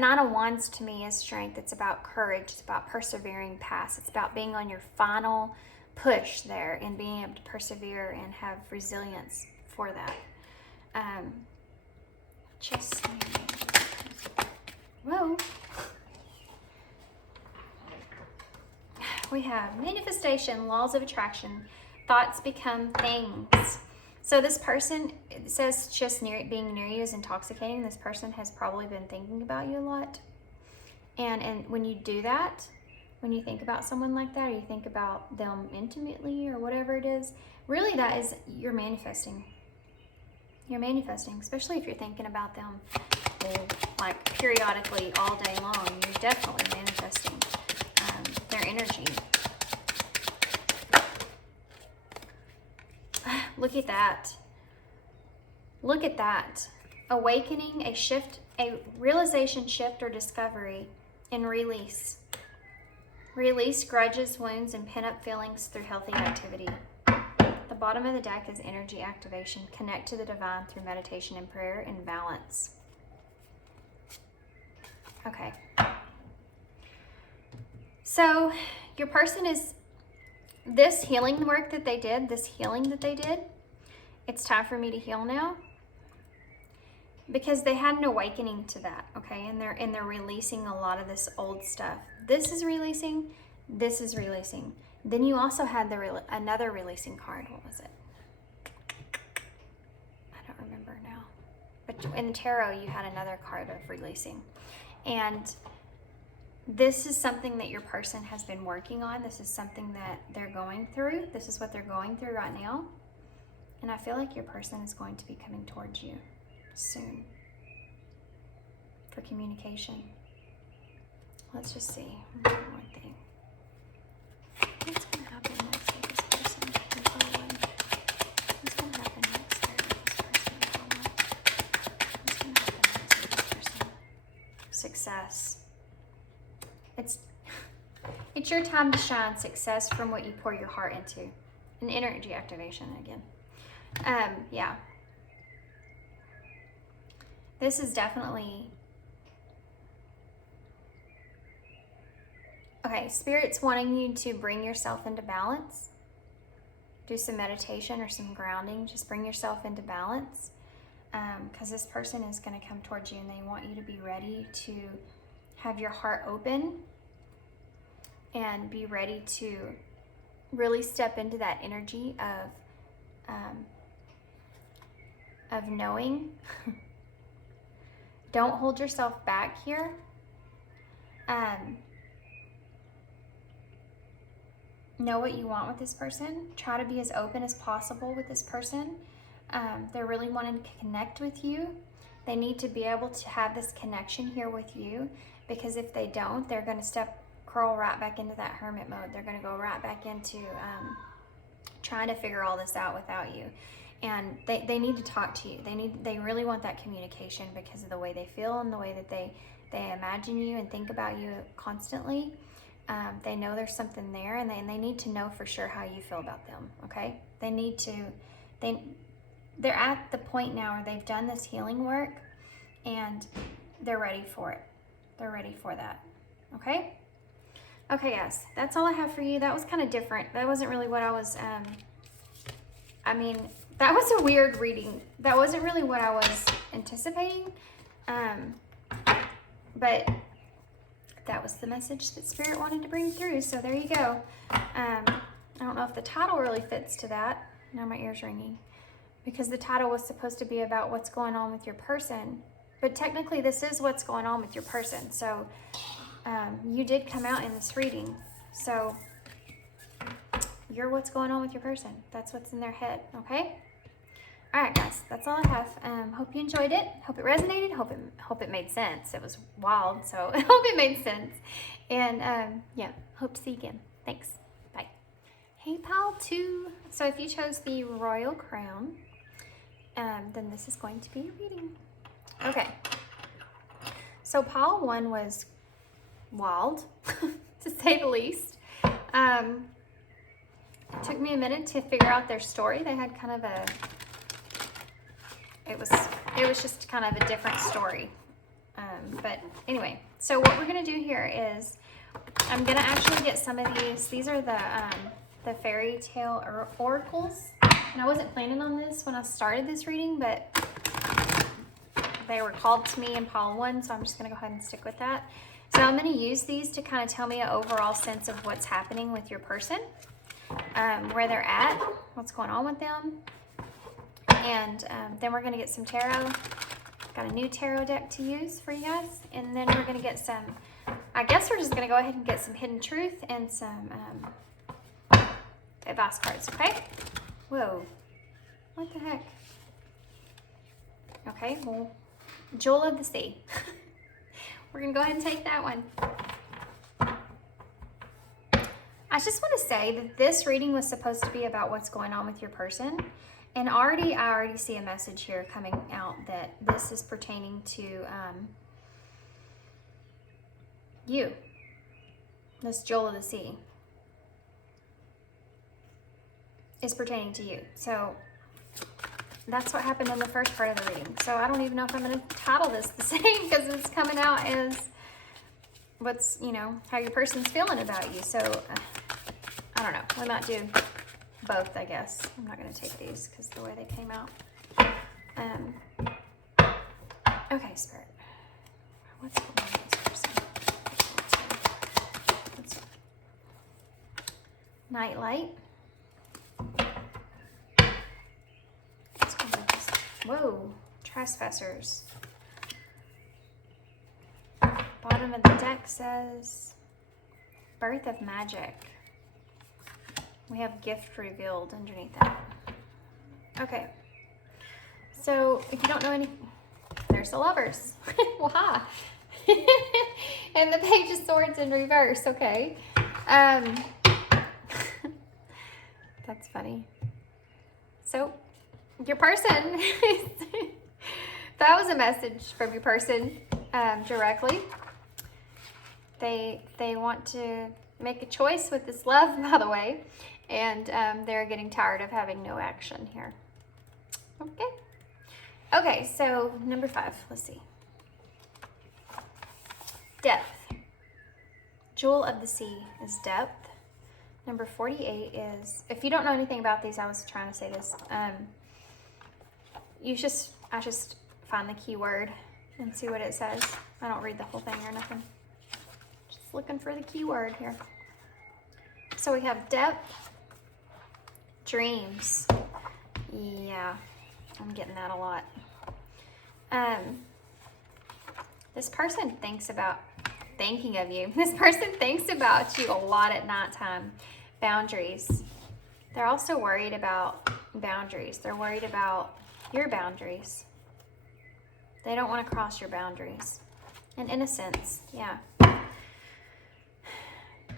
nine of wands to me is strength. It's about courage. It's about persevering past. It's about being on your final push there and being able to persevere and have resilience for that. Whoa. We have manifestation, laws of attraction. Thoughts become things. So this person, it says just being near you is intoxicating. This person has probably been thinking about you a lot. And when you do that, when you think about someone like that, or you think about them intimately or whatever it is, really that is, you're manifesting. You're manifesting, especially if you're thinking about them like periodically all day long. You're definitely manifesting their energy. Look at that. Look at that. Awakening, a shift, a realization shift or discovery, and release. Release grudges, wounds, and pent-up feelings through healthy activity. The bottom of the deck is energy activation. Connect to the divine through meditation and prayer, and balance. Okay. So your person is, this healing work that they did, it's time for me to heal now, because they had an awakening to that, okay? And they're releasing a lot of this old stuff. This is releasing. Then you also had another releasing card. What was it? I don't remember now. But in tarot, you had another card of releasing. And this is something that your person has been working on. This is something that they're going through. This is what they're going through right now. And I feel like your person is going to be coming towards you soon for communication. Let's just see. One more thing. What's going to happen next with this person? What's going to happen next with this person? What's going to happen next with this person? Success. It's your time to shine. Success from what you pour your heart into. An energy activation again. Yeah. This is definitely... Okay, Spirit's wanting you to bring yourself into balance. Do some meditation or some grounding. Just bring yourself into balance. Because this person is going to come towards you and they want you to be ready to have your heart open and be ready to really step into that energy of knowing. Don't hold yourself back here. Know what you want with this person. Try to be as open as possible with this person. They're really wanting to connect with you. They need to be able to have this connection here with you, because if they don't, they're going to crawl right back into that hermit mode. They're going to go right back into trying to figure all this out without you. And they need to talk to you. They really want that communication because of the way they feel and the way that they imagine you and think about you constantly. They know there's something there, and they need to know for sure how you feel about them, okay? They're at the point now where they've done this healing work and they're ready for it. They're ready for that, okay? Okay, yes, that's all I have for you. That was kind of different. That wasn't really what I was I mean, that was a weird reading. That wasn't really what I was anticipating. But that was the message that Spirit wanted to bring through. So there you go. I don't know if the title really fits to that. Now my ear's ringing. Because the title was supposed to be about what's going on with your person. But technically this is what's going on with your person. So you did come out in this reading. So you're what's going on with your person. That's what's in their head, okay? All right, guys, that's all I have. Hope you enjoyed it. Hope it resonated. Hope it made sense. It was wild, so I hope it made sense. And yeah, hope to see you again. Thanks. Bye. Hey, pile 2. So if you chose the Royal Crown, then this is going to be your reading. Okay. So pile 1 was wild, to say the least. It took me a minute to figure out their story. They had kind of a... It was just kind of a different story. But anyway, so what we're going to do here is I'm going to actually get some of these. These are the fairy tale oracles. And I wasn't planning on this when I started this reading, but they were called to me in pile 1, so I'm just going to go ahead and stick with that. So I'm going to use these to kind of tell me an overall sense of what's happening with your person, where they're at, what's going on with them. And then we're going to get some tarot. Got a new tarot deck to use for you guys. And then we're going to get some, I guess we're just going to go ahead and get some hidden truth and some advice cards, okay? Whoa. What the heck? Okay, well, Jewel of the Sea. We're going to go ahead and take that one. I just want to say that this reading was supposed to be about what's going on with your person. And I already see a message here coming out that this is pertaining to you. This Jewel of the Sea is pertaining to you. So that's what happened in the first part of the reading. So I don't even know if I'm going to title this the same because it's coming out as what's, you know, how your person's feeling about you. So I don't know. We might do both, I guess. I'm not going to take these because the way they came out. Okay, Spirit. What's going on with this person? Nightlight. What's going on with this? Whoa. Trespassers. Bottom of the deck says Birth of Magic. We have gift revealed underneath that. Okay. So if you don't know any, there's the Lovers. Wow. And the Page of Swords in reverse. Okay. That's funny. So your person, that was a message from your person directly. They want to make a choice with this love, by the way. And they're getting tired of having no action here. Okay. Okay, so number 5, let's see. Depth. Jewel of the Sea is depth. Number 48 is, if you don't know anything about these, I was trying to say this. I just find the keyword and see what it says. I don't read the whole thing or nothing. Just looking for the keyword here. So we have depth. Dreams. Yeah, I'm getting that a lot. This person thinks about thinking of you. This person thinks about you a lot at nighttime. Boundaries. They're also worried about boundaries. They're worried about your boundaries. They don't want to cross your boundaries. And innocence, yeah.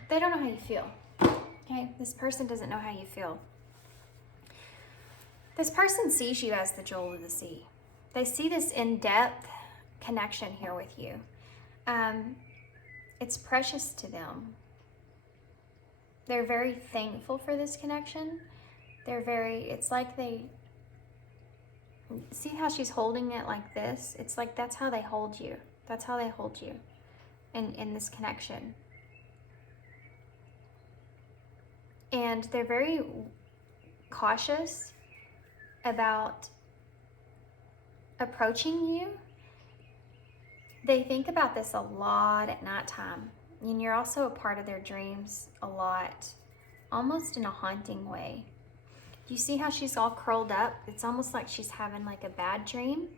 They don't know how you feel. Okay, this person doesn't know how you feel. This person sees you as the Jewel of the Sea. They see this in-depth connection here with you. It's precious to them. They're very thankful for this connection. It's like they, see how she's holding it like this? It's like that's how they hold you. That's how they hold you in this connection. And they're very cautious about approaching you. They think about this a lot at nighttime, and you're also a part of their dreams a lot, almost in a haunting way. You see how she's all curled up? It's almost like she's having like a bad dream.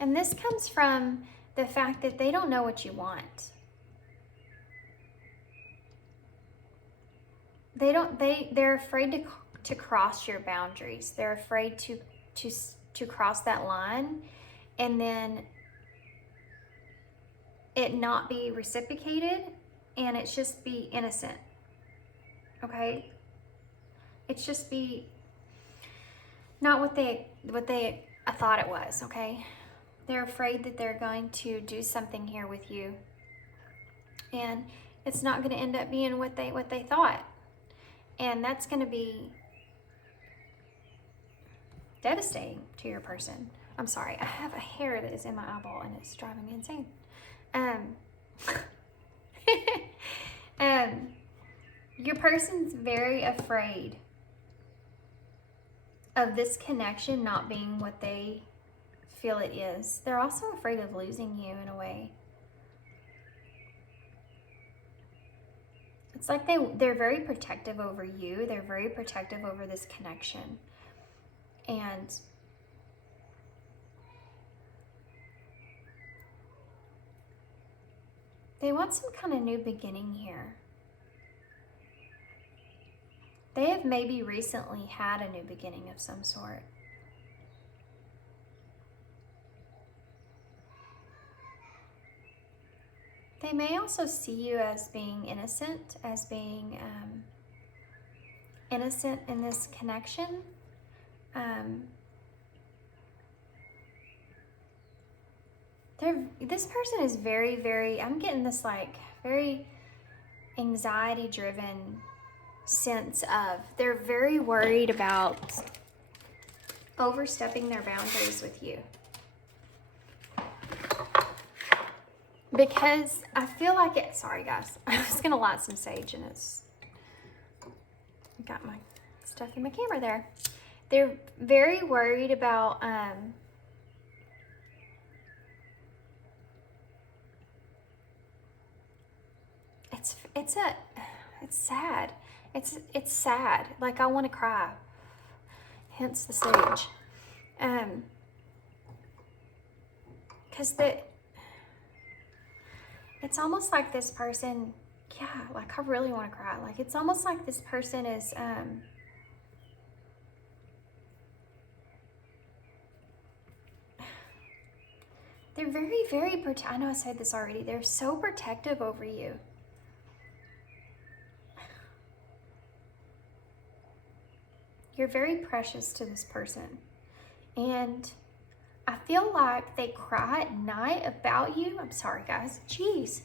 And this comes from the fact that they don't know what you want. They're afraid to cross your boundaries. They're afraid to cross that line and then it not be reciprocated and it's just be innocent. Okay? It's just be not what they thought it was, okay? They're afraid that they're going to do something here with you and it's not going to end up being what they thought. And that's going to be devastating to your person. I'm sorry, I have a hair that is in my eyeball and it's driving me insane. Your person's very afraid of this connection not being what they feel it is. They're also afraid of losing you in a way. It's like they're very protective over you. They're very protective over this connection. And they want some kind of new beginning here. They have maybe recently had a new beginning of some sort. They may also see you as being innocent, as being innocent in this connection. This person is very, very, I'm getting this like very anxiety-driven sense of they're very worried about overstepping their boundaries with you. Because I feel like it, sorry guys, I was gonna light some sage and I got my stuff in my camera there. They're very worried about it's sad. It's sad. Like I want to cry. Hence the sage. Because it's almost like this person, yeah, like I really want to cry. Like it's almost like this person is they're very, very I know I said this already. They're so protective over you. You're very precious to this person. And I feel like they cry at night about you. I'm sorry, guys. Jeez.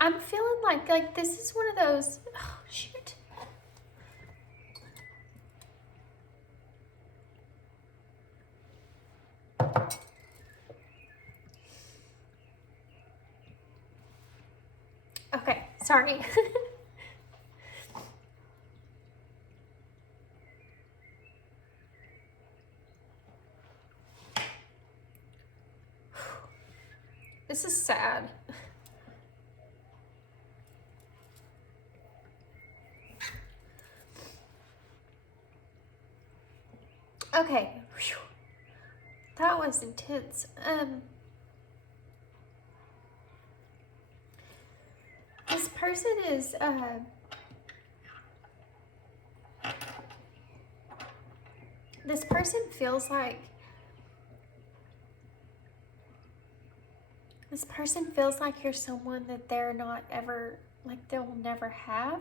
I'm feeling like this is one of those, oh, shoot. Okay, sorry. This is sad. Okay. Whew. That was intense. This person is this person feels like you're someone that they're not ever, like they'll never have.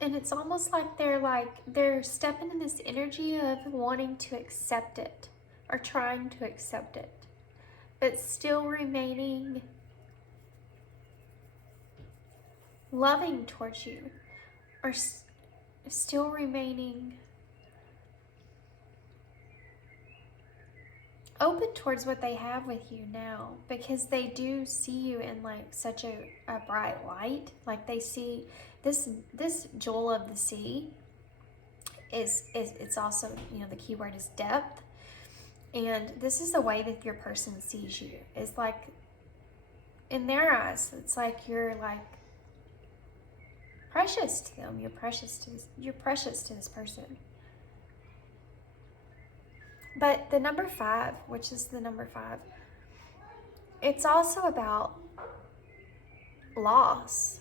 And it's almost like they're stepping in this energy of wanting to accept it or trying to accept it, but still remaining loving towards you, or still remaining open towards what they have with you now, because they do see you in like such a bright light. Like they see this jewel of the sea is it's also, you know, the key word is depth. And this is the way that your person sees you. It's like, in their eyes, it's like you're like precious to them. You're precious to this person. But the number 5, which is the number 5, it's also about loss.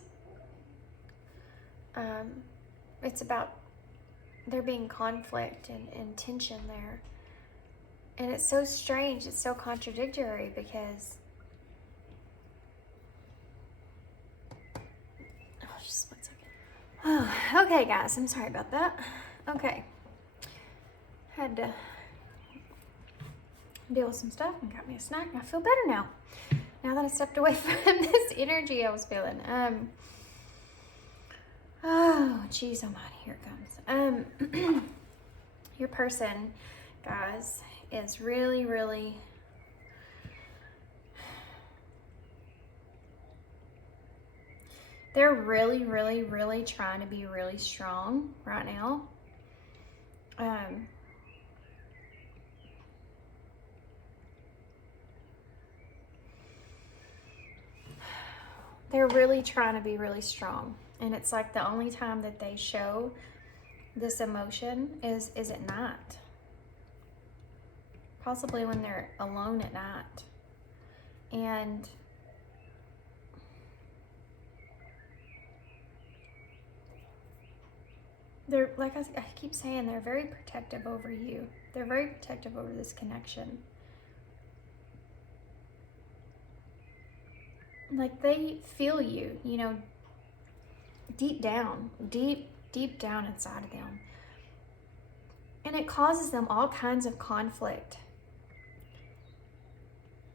It's about there being conflict and tension there. And it's so strange, it's so contradictory, because just 1 second. Oh, okay, guys, I'm sorry about that. Okay. Had to deal with some stuff and got me a snack, and I feel better now. Now that I stepped away from this energy I was feeling. Oh, geez, oh my, here it comes. Your person, guys, is really, really they're really, really, really trying to be really strong right now. They're really trying to be really strong. And it's like the only time that they show this emotion is at night. Possibly when they're alone at night. And they're, like I keep saying, they're very protective over you. They're very protective over this connection. Like they feel you, you know, deep down inside of them. And it causes them all kinds of conflict,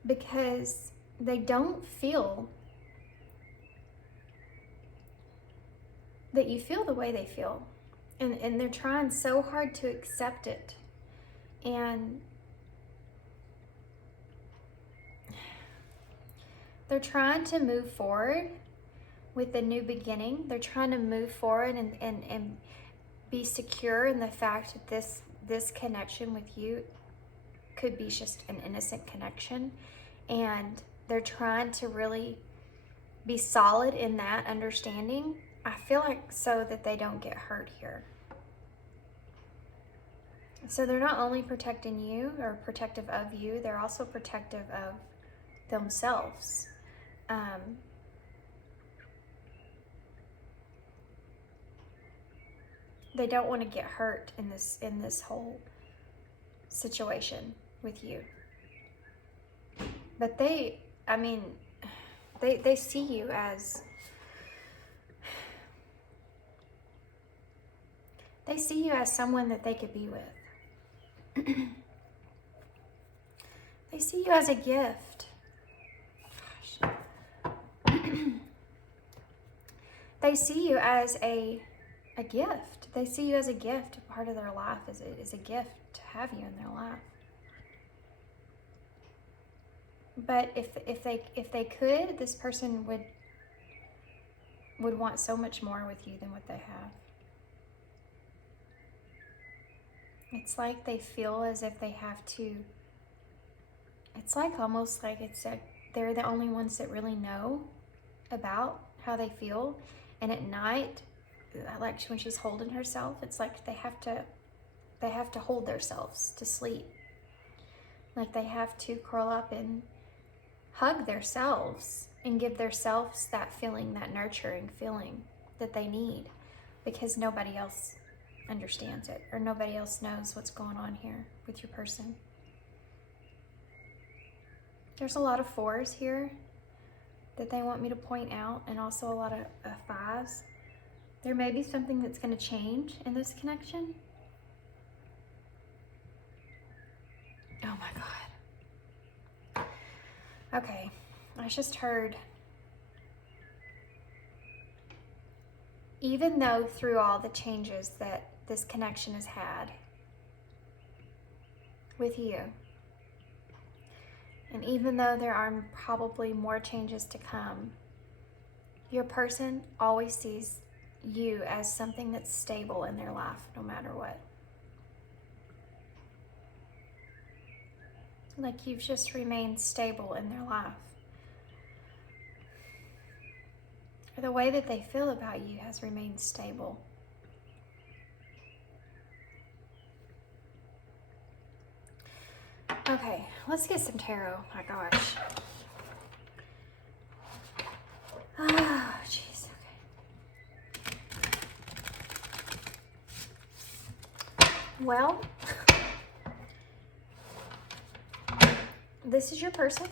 because they don't feel that you feel the way they feel. And they're trying so hard to accept it. And they're trying to move forward with a new beginning. They're trying to move forward and be secure in the fact that this connection with you could be just an innocent connection. And they're trying to really be solid in that understanding. I feel like so that they don't get hurt here. So they're not only protecting you or protective of you, they're also protective of themselves. They don't want to get hurt in this whole situation with you. But they see you as someone that they could be with. They see you as a gift. They see you as a gift. They see you as a gift. A part of their life is a gift to have you in their life. But if they could, this person would want so much more with you than what they have. It's like they feel as if they have to. It's like almost like they're the only ones that really know about how they feel. And at night, like when she's holding herself, it's like they have to hold themselves to sleep. Like they have to curl up and hug themselves and give themselves that feeling, that nurturing feeling that they need, because nobody else understands it, or nobody else knows what's going on here with your person. There's a lot of 4s here that they want me to point out, and also a lot of 5s. There may be something that's going to change in this connection. Oh my God. Okay, I just heard, even though through all the changes that this connection has had with you, And even though there are probably more changes to come, your person always sees you as something that's stable in their life, no matter what. Like you've just remained stable in their life. Or the way that they feel about you has remained stable. Okay, let's get some tarot. My gosh. Oh, jeez. Okay. Well, this is your person.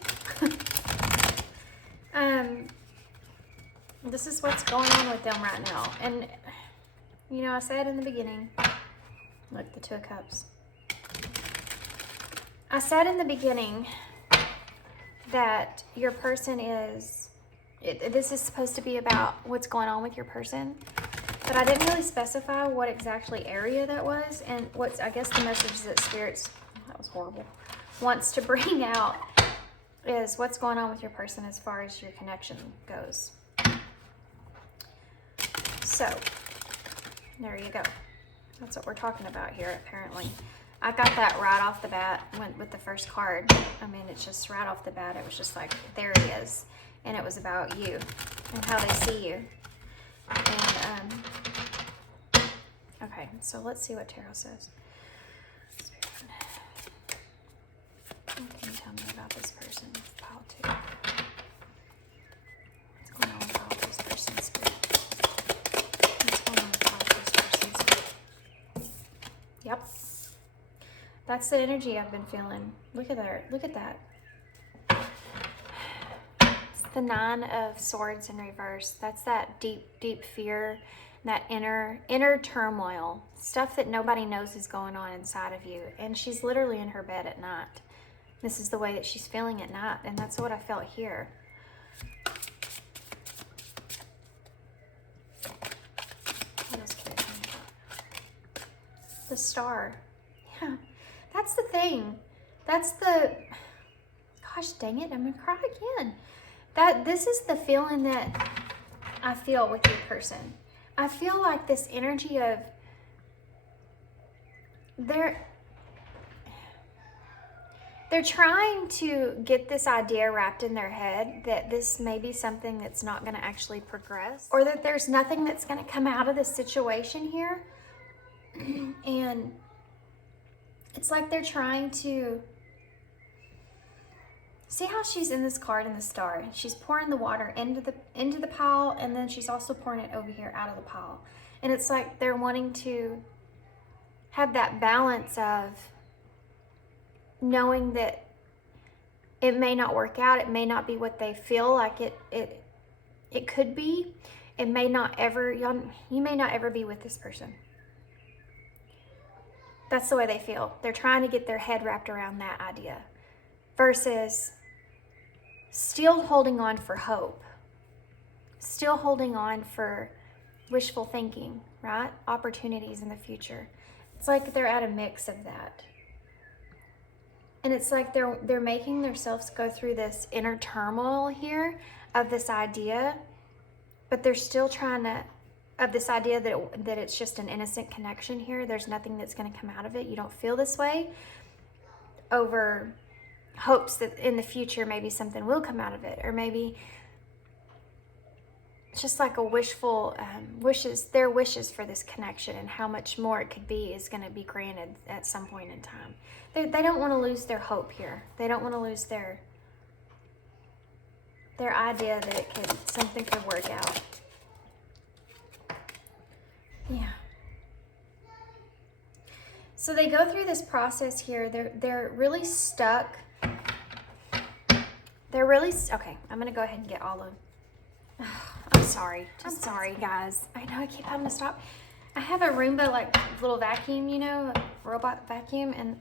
This is what's going on with them right now. And, you know, I said in the beginning, look, the Two of Cups. I said in the beginning that your person is, this is supposed to be about what's going on with your person, but I didn't really specify what exactly area that was, and what's, I guess the message that Spirits, that was horrible, wants to bring out is what's going on with your person as far as your connection goes. So, there you go. That's what we're talking about here, apparently. I got that right off the bat, went with the first card. I mean, it's just right off the bat. It was just like, there he is. And it was about you and how they see you. And, okay, so let's see what tarot says. What can you tell me about this person? Pile 2. What's going on with Pile 2's person, Spirit? What's going on with Pile 2's person, Spirit? Yep. That's the energy I've been feeling. Look at that. Look at that. It's the 9 of Swords in reverse. That's that deep, deep fear, that inner turmoil, stuff that nobody knows is going on inside of you. And she's literally in her bed at night. This is the way that she's feeling at night, and that's what I felt here. What else can I tell you about? The Star. Yeah. That's the thing. That's the, gosh dang it, I'm gonna cry again. This is the feeling that I feel with your person. I feel like this energy of, they're trying to get this idea wrapped in their head that this may be something that's not gonna actually progress, or that there's nothing that's gonna come out of this situation here. And it's like they're trying to see how she's in this card in the Star. She's pouring the water into the pile, and then she's also pouring it over here out of the pile. And it's like they're wanting to have that balance of knowing that it may not work out. It may not be what they feel like it could be. It may not ever, you may not ever be with this person. That's the way they feel. They're trying to get their head wrapped around that idea versus still holding on for hope, still holding on for wishful thinking, right? Opportunities in the future. It's like they're at a mix of that. And it's like they're making themselves go through this inner turmoil here of this idea, but they're still trying to, of this idea that it's just an innocent connection here. There's nothing that's going to come out of it. You don't feel this way, over hopes that in the future maybe something will come out of it, or maybe it's just like a wishful their wishes for this connection and how much more it could be is going to be granted at some point in time. They don't want to lose their hope here. They don't want to lose their idea that something could work out. Yeah. So they go through this process here. They're really stuck. Okay, I'm gonna go ahead and get all of. I'm sorry. I'm sorry, guys. I know I keep having to stop. I have a Roomba, like little vacuum, you know, robot vacuum, and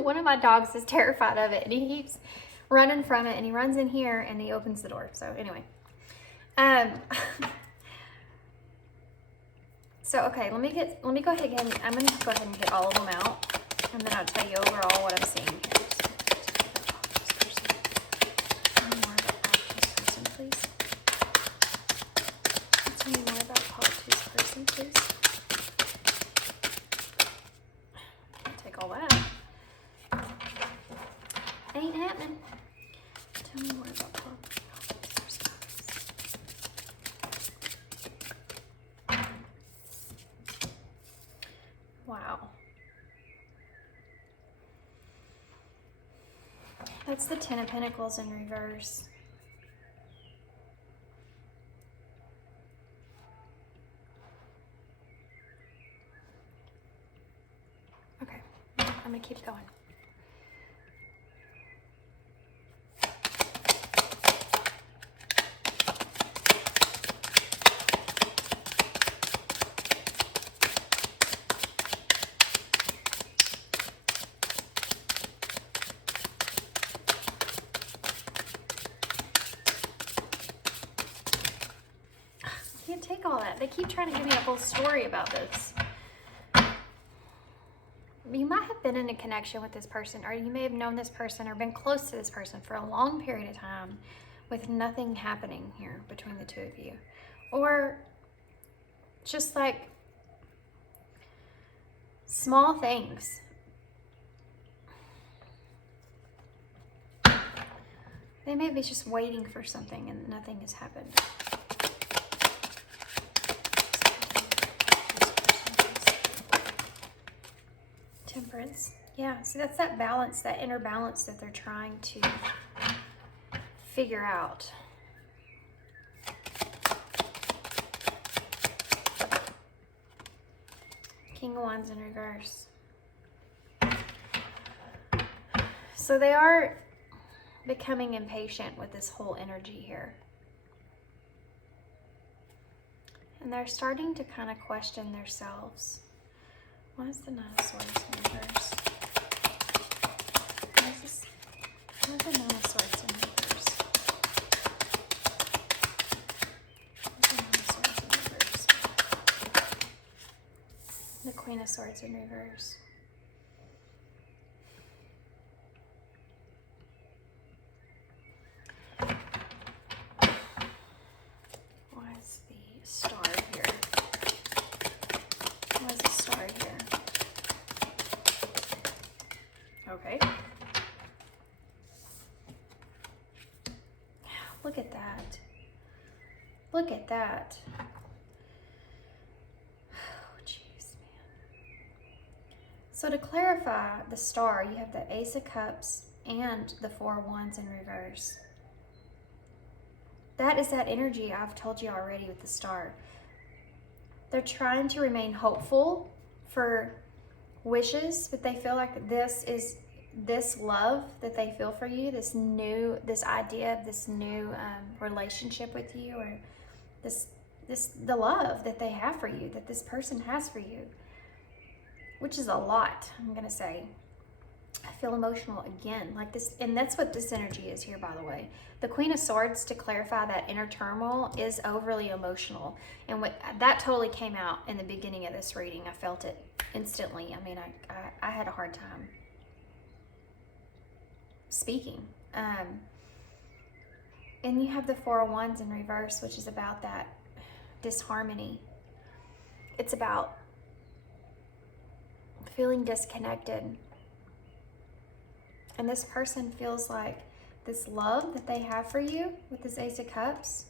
one of my dogs is terrified of it, and he keeps running from it, and he runs in here and he opens the door. So anyway, so okay, let me go ahead again. I'm gonna go ahead and get all of them out, and then I'll tell you overall what I'm seeing here. Ain't happening. Tell me more about Pop. Wow. That's the Ten of Pentacles in reverse. Okay, I'm gonna keep going. Can't take all that. They keep trying to give me a whole story about this. You might have been in a connection with this person, or you may have known this person or been close to this person for a long period of time with nothing happening here between the two of you. Or just like small things. They may be just waiting for something and nothing has happened. Temperance. Yeah, so that's that balance, that inner balance that they're trying to figure out. King of Wands in reverse. So they are becoming impatient with this whole energy here. And they're starting to kind of question themselves. Why is the Nine of Swords in reverse? Why is the Nine of Swords in reverse? Where's the Nine of Swords in reverse? The Queen of Swords in reverse. Why is the Star here? Why is the Star here? Okay. Look at that. Look at that. Oh, jeez, man. So to clarify the Star, you have the Ace of Cups and the Four of Wands in reverse. That is that energy I've told you already with the Star. They're trying to remain hopeful for wishes, but they feel like this love that they feel for you, this idea of this new relationship with you, or the love that they have for you, that this person has for you, which is a lot, I'm gonna say. I feel emotional again, like this, and that's what this energy is here, by the way. The Queen of Swords, to clarify that inner turmoil, is overly emotional, and that totally came out in the beginning of this reading. I felt it instantly. I mean, I had a hard time speaking. And you have the Four of Wands in reverse, which is about that disharmony. It's about feeling disconnected. And this person feels like this love that they have for you with this Ace of Cups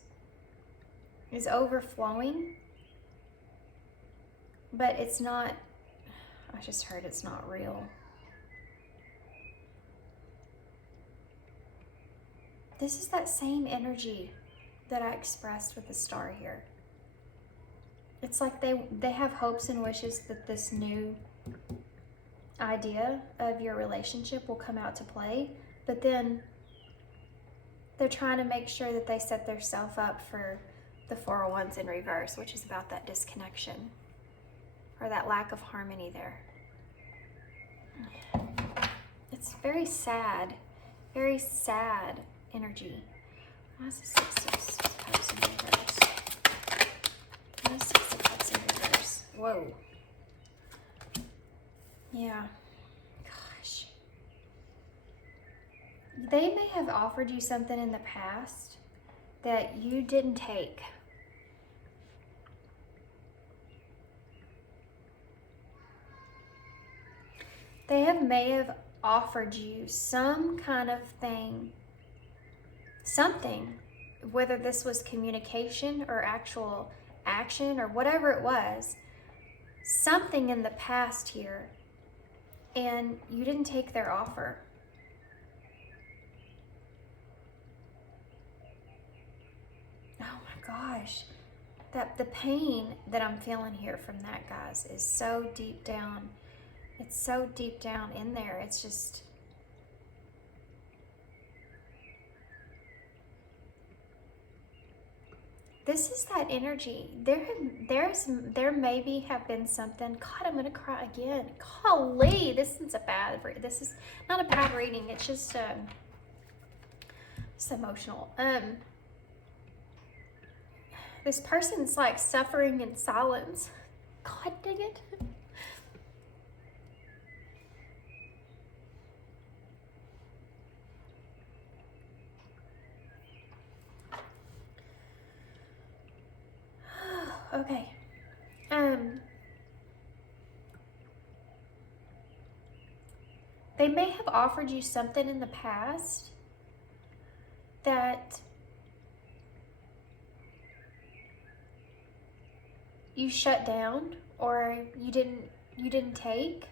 is overflowing. But it's not, I just heard it's not real. This is that same energy that I expressed with the Star here. It's like they have hopes and wishes that this new idea of your relationship will come out to play, but then they're trying to make sure that they set themselves up for the Four of Wands in reverse, which is about that disconnection or that lack of harmony there. It's very sad energy. Why is the Six of Cups in reverse? Why is the Six of Cups in reverse? Whoa. Yeah. Gosh. They may have offered you something in the past that you didn't take. They may have offered you some kind of thing, something, whether this was communication or actual action or whatever it was, something in the past here, and you didn't take their offer. Oh my gosh. The pain that I'm feeling here from that, guys, is so deep down. It's so deep down in there. It's just, this is that energy. There maybe have been something. God, I'm gonna cry again. Golly, this is not a bad reading. It's just it's emotional. This person's like suffering in silence. God dang it. Okay. They may have offered you something in the past that you shut down or you didn't take.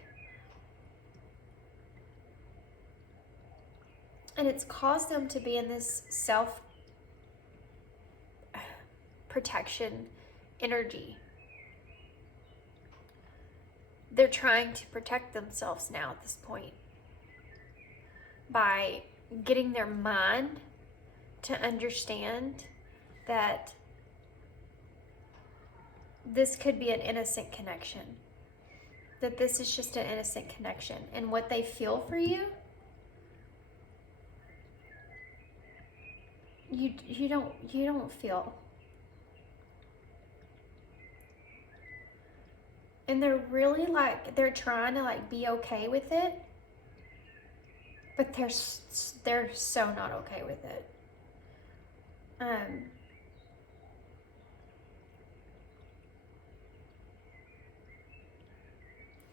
And it's caused them to be in this self-protection energy. They're trying to protect themselves now at this point by getting their mind to understand that this could be an innocent connection, that this is just an innocent connection, and what they feel for you, you don't feel. And they're really like, they're trying to like be okay with it, but they're so not okay with it.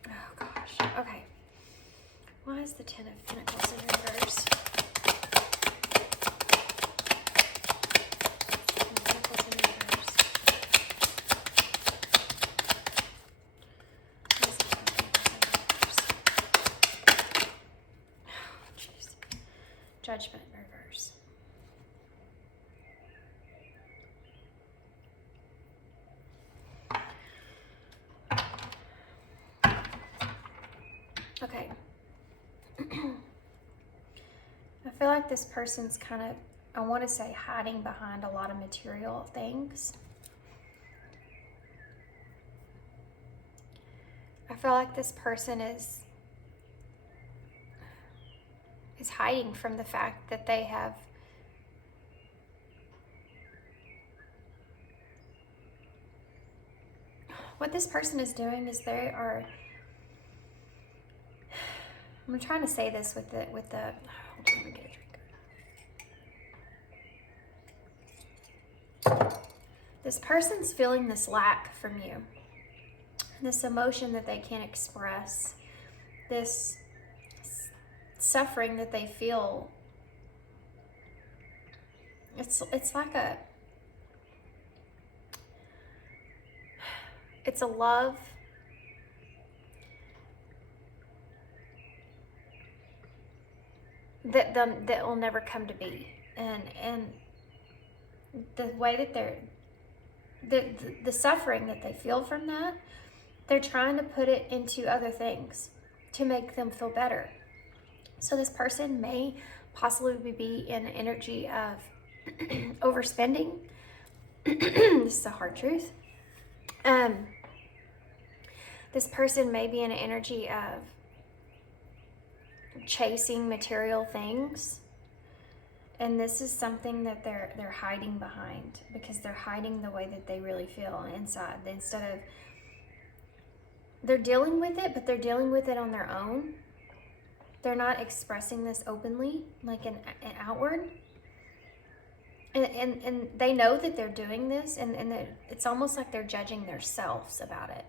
Oh gosh. Okay. Why is the Ten of Pentacles in reverse? Pentacles in reverse. Why is the Ten of Pentacles in reverse? Oh, jeez. Judgment in reverse. Okay. I feel like this person's kind of, I want to say, hiding behind a lot of material things. I feel like this person is hiding from the fact that they have what this person is doing is they are, I'm trying to say this with the hold on, let me get a drink. This person's feeling this lack from you, this emotion that they can't express, this suffering that they feel. It's like it's a love that will never come to be, and the way that they're the suffering that they feel from that, they're trying to put it into other things to make them feel better. So this person may possibly be in an energy of overspending. This is a hard truth. This person may be in an energy of chasing material things, and this is something that they're hiding behind, because they're hiding the way that they really feel inside. Instead of, they're dealing with it, but they're dealing with it on their own. They're not expressing this openly, like an outward. And they know that they're doing this, and it's almost like they're judging themselves about it.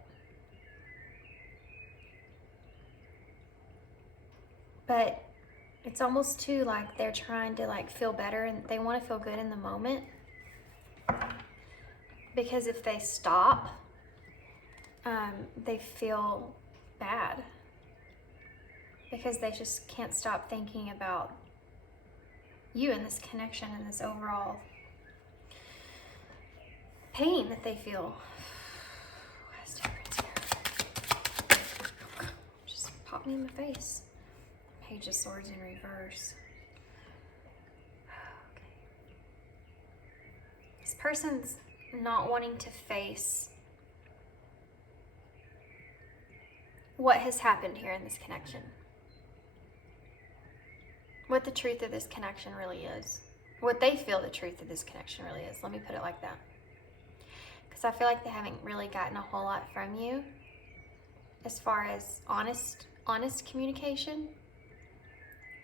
but it's almost too like they're trying to like feel better and they want to feel good in the moment. Because if they stop, they feel bad. Because they just can't stop thinking about you and this connection and this overall pain that they feel. What's the difference here? Just popped me in the face. Page of Swords in reverse. Okay. This person's not wanting to face what has happened here in this connection. What the truth of this connection really is. What they feel the truth of this connection really is. Let me put it like that. Because I feel like they haven't really gotten a whole lot from you as far as honest communication.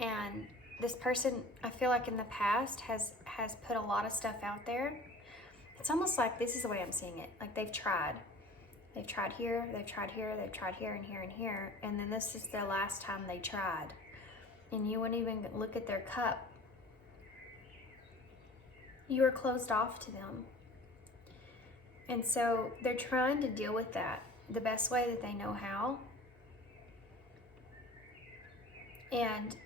And this person, I feel like in the past has put a lot of stuff out there. It's almost like, this is the way I'm seeing it, like they've tried. They've tried here, they've tried here, they've tried here and here and here, and then this is their last time they tried. And you wouldn't even look at their cup. You were closed off to them. And so they're trying to deal with that the best way that they know how. And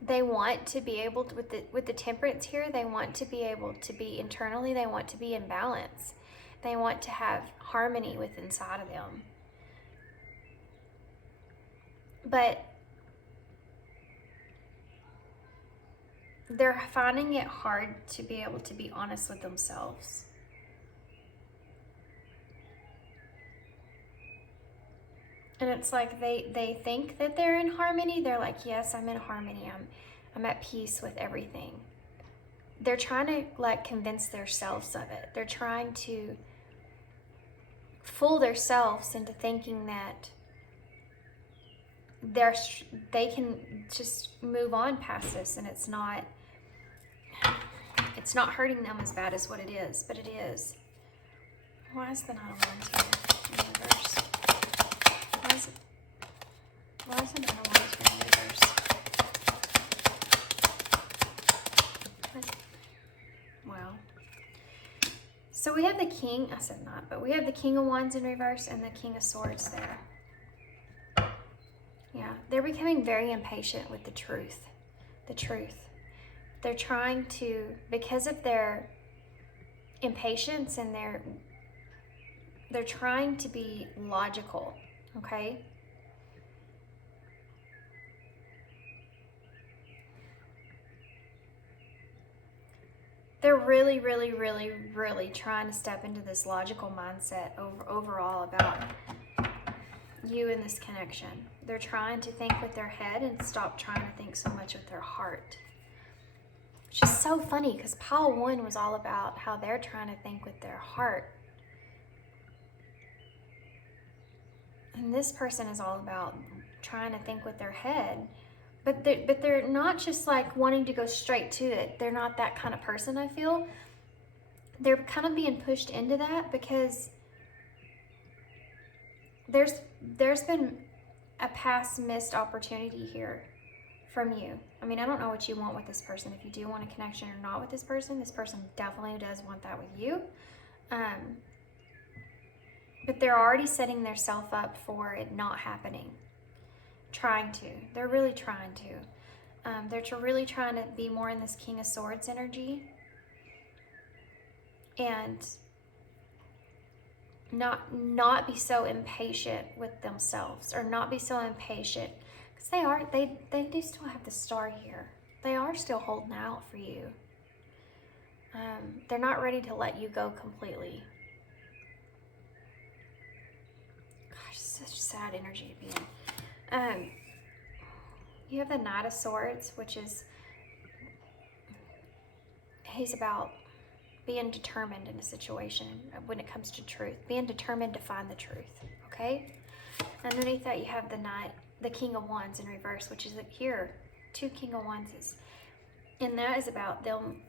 they want to be able to, with the temperance here, they want to be able to be internally, they want to be in balance. They want to have harmony within inside of them. But they're finding it hard to be able to be honest with themselves. And it's like they think that they're in harmony. They're like, yes, I'm in harmony. I'm at peace with everything. They're trying to like convince themselves of it. They're trying to fool themselves into thinking that they can just move on past this, and it's not hurting them as bad as what it is, but it is. Why is the Nine of Wands here in reverse? Why is the Nine of Wands here in reverse? Wow. So we have the King, I said not, but we have the King of Wands in reverse and the King of Swords there. Yeah, they're becoming very impatient with the truth. The truth. They're trying to, because of their impatience and they're trying to be logical, okay? They're really, really, really, really trying to step into this logical mindset overall about you and this connection. They're trying to think with their head and stop trying to think so much with their heart. Which is so funny because pile 1 was all about how they're trying to think with their heart. And this person is all about trying to think with their head. But they're not just like wanting to go straight to it. They're not that kind of person, I feel. They're kind of being pushed into that because there's been a past missed opportunity here from you. I mean, I don't know what you want with this person. If you do want a connection or not with this person definitely does want that with you. But they're already setting themselves up for it not happening. Trying to. They're really trying to. They're really trying to be more in this King of Swords energy. And not be so impatient with themselves, or not be so impatient, because they do still have the Star here. They are still holding out for you. They're not ready to let you go completely. Gosh, such sad energy to be in. You have the Knight of Swords, which is, he's about being determined in a situation when it comes to truth, being determined to find the truth, okay? Underneath that, you have the King of Wands in reverse, which is here, 2 King of Wands. And that is about them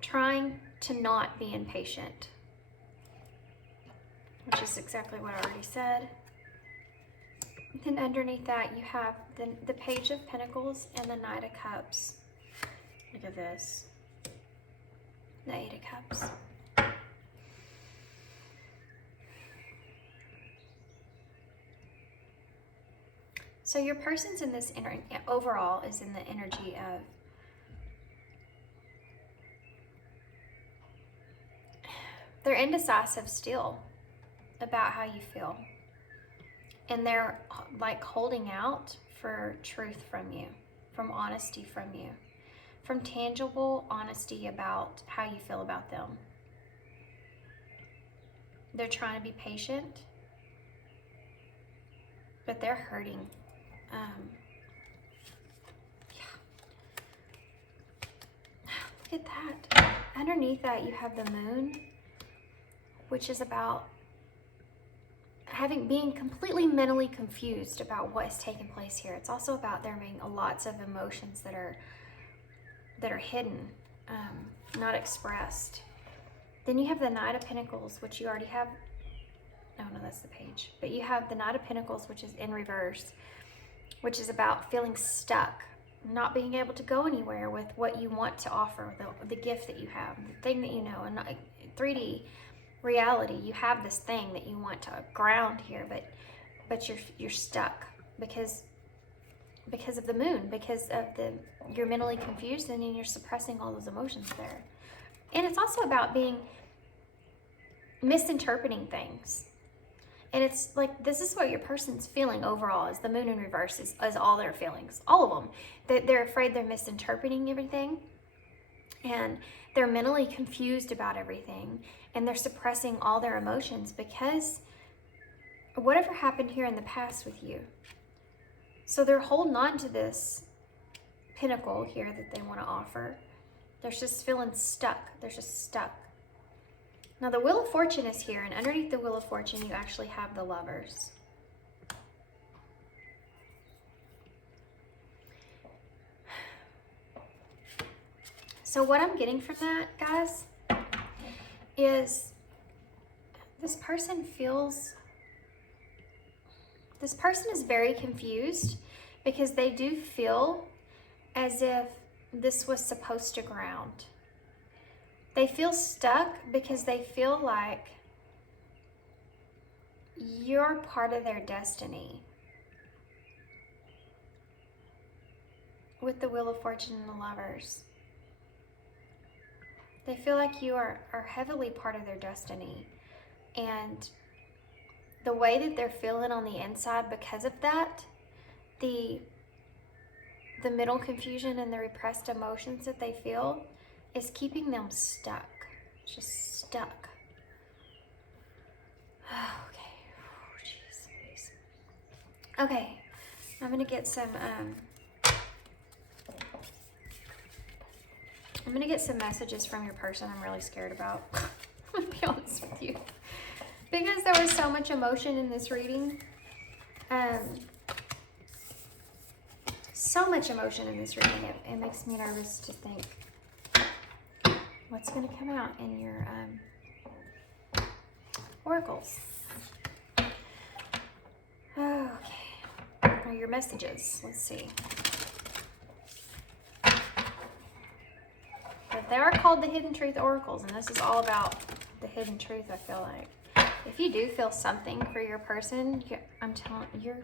trying to not be impatient, which is exactly what I already said. Then underneath that you have the Page of Pentacles and the Knight of Cups. Look at this. The Eight of Cups. So your person's in this overall is in the energy of they're indecisive still about how you feel. And they're like holding out for truth from you, from honesty from you, from tangible honesty about how you feel about them. They're trying to be patient, but they're hurting. Look at that. Underneath that you have the Moon, which is about being completely mentally confused about what has taken place here. It's also about there being lots of emotions that are hidden, not expressed. Then you have the Knight of Pentacles, which you already have. No, that's the page. But you have the Knight of Pentacles, which is in reverse, which is about feeling stuck, not being able to go anywhere with what you want to offer, the gift that you have, the thing that you know. And 3D reality, you have this thing that you want to ground here, but you're stuck because of the Moon, because of you're mentally confused and then you're suppressing all those emotions there. And it's also about misinterpreting things. And it's like, this is what your person's feeling overall, is the Moon in reverse is all their feelings, all of them. They're afraid they're misinterpreting everything, and they're mentally confused about everything, and they're suppressing all their emotions because whatever happened here in the past with you. So they're holding on to this pinnacle here that they want to offer. They're just feeling stuck. They're just stuck. Now the Wheel of Fortune is here, and underneath the Wheel of Fortune you actually have the Lovers. So what I'm getting from that, guys, is this person is very confused because they do feel as if this was supposed to ground. They feel stuck because they feel like you're part of their destiny. With the Wheel of Fortune and the Lovers. They feel like you are heavily part of their destiny. And the way that they're feeling on the inside because of that, the mental confusion and the repressed emotions that they feel is keeping them stuck. Just stuck. Okay. Oh, jeez. Okay. I'm going to get some messages from your person I'm really scared about. I'm going to be honest with you. Because there was so much emotion in this reading. So much emotion in this reading. It makes me nervous to think what's going to come out in your oracles. Okay. Or your messages. Let's see. But they are called the Hidden Truth Oracles, and this is all about the hidden truth, I feel like. If you do feel something for your person, I'm telling you,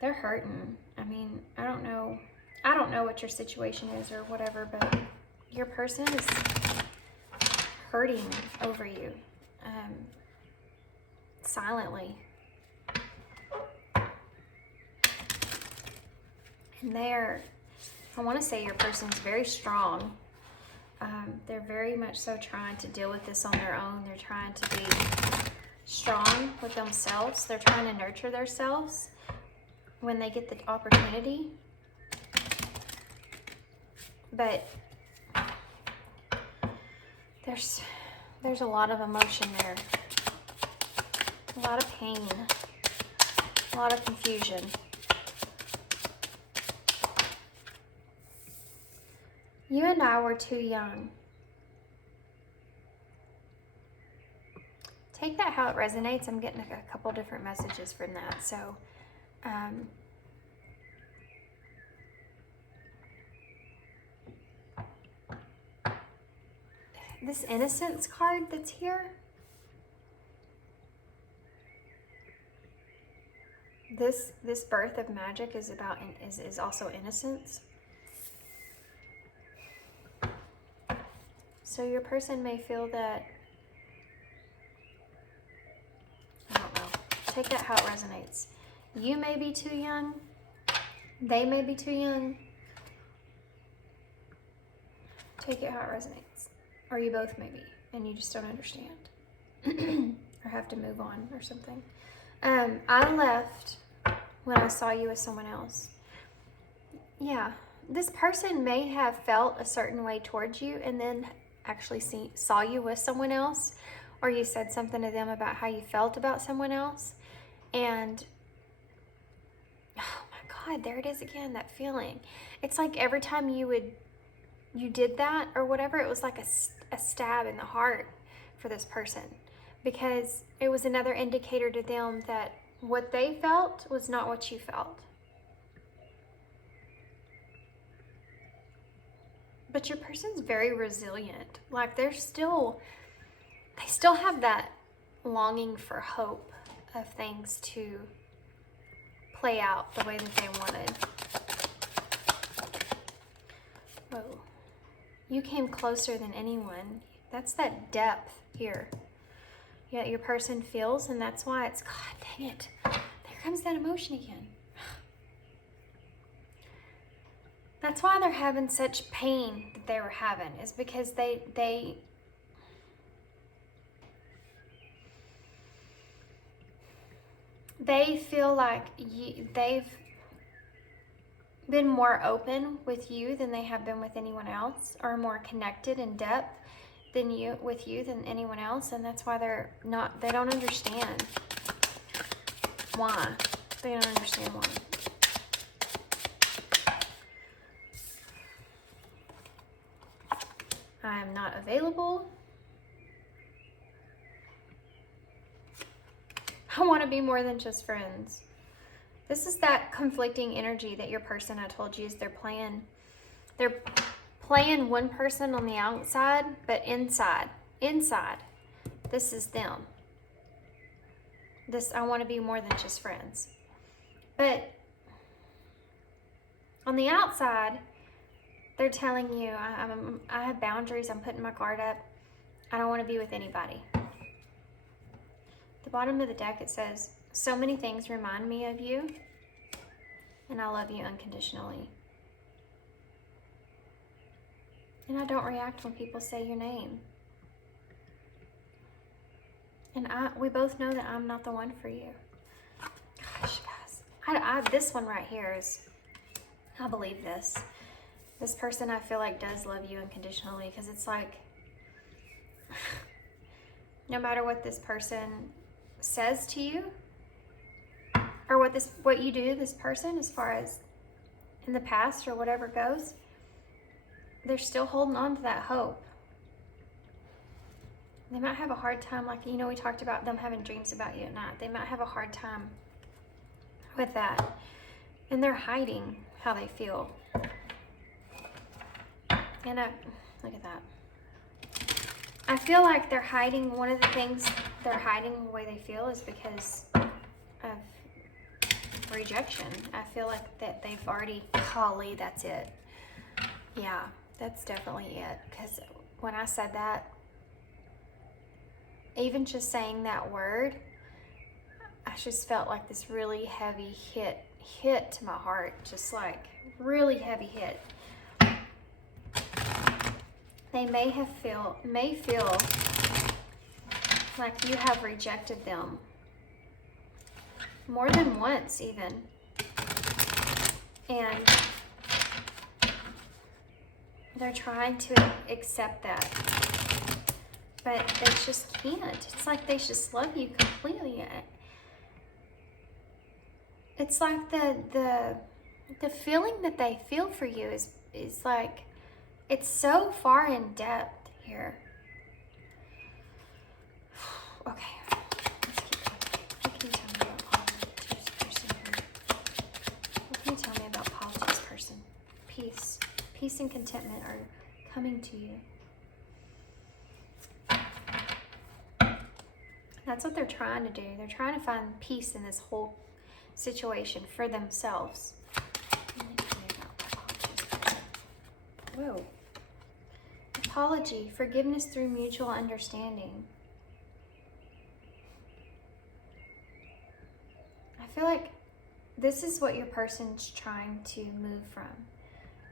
they're hurting. I mean, I don't know what your situation is or whatever, but your person is hurting over you, silently. And I want to say your person's very strong. They're very much so trying to deal with this on their own. They're trying to be strong with themselves. They're trying to nurture themselves when they get the opportunity. But there's a lot of emotion there. A lot of pain. A lot of confusion. You and I were too young. Take that how it resonates. I'm getting a couple different messages from that. So This innocence card that's here, this birth of magic is about is also innocence. So your person may feel that, I don't know, take that how it resonates. You may be too young, they may be too young. Take it how it resonates. Or you both may be, and you just don't understand. Or have to move on or something. I left when I saw you with someone else. Yeah, this person may have felt a certain way towards you and then actually saw you with someone else, or you said something to them about how you felt about someone else, and oh my God, there it is again, that feeling. It's like every time you did that or whatever, it was like a stab in the heart for this person, because it was another indicator to them that what they felt was not what you felt. But your person's very resilient. Like they still have that longing for hope of things to play out the way that they wanted. Whoa. You came closer than anyone. That's that depth here. Yeah, your person feels, and that's why it's, God dang it. There comes that emotion again. That's why they're having such pain that they were having, is because they feel like they've been more open with you than they have been with anyone else, or more connected in depth with you than anyone else, and that's why they don't understand why. They don't understand why. I am not available. I want to be more than just friends. This is that conflicting energy that your person, I told you, is they're playing one person on the outside, but inside, this is them. I want to be more than just friends. But on the outside, they're telling you, I have boundaries, I'm putting my guard up, I don't want to be with anybody. The bottom of the deck, it says, so many things remind me of you, and I love you unconditionally. And I don't react when people say your name. And we both know that I'm not the one for you. Gosh, guys. This one right here is, I believe this. This person, I feel like, does love you unconditionally, because it's like, no matter what this person says to you, or what you do to this person as far as in the past or whatever goes, they're still holding on to that hope. They might have a hard time, like, we talked about them having dreams about you at night. They might have a hard time with that. And they're hiding how they feel. And look at that. I feel like they're hiding, one of the things they're hiding the way they feel is because of rejection. I feel like that they've already, golly, that's it. Yeah, that's definitely it. Because when I said that, even just saying that word, I just felt like this really heavy hit to my heart. Just like really heavy hit. They may feel like you have rejected them more than once even, and they're trying to accept that, but they just can't. It's like they just love you completely. It's like the feeling that they feel for you is like, it's so far in depth here. Okay, let's keep going. What can you tell me about this person here? Peace and contentment are coming to you. That's what they're trying to do. They're trying to find peace in this whole situation for themselves. Whoa. Apology, forgiveness through mutual understanding. I feel like this is what your person's trying to move from.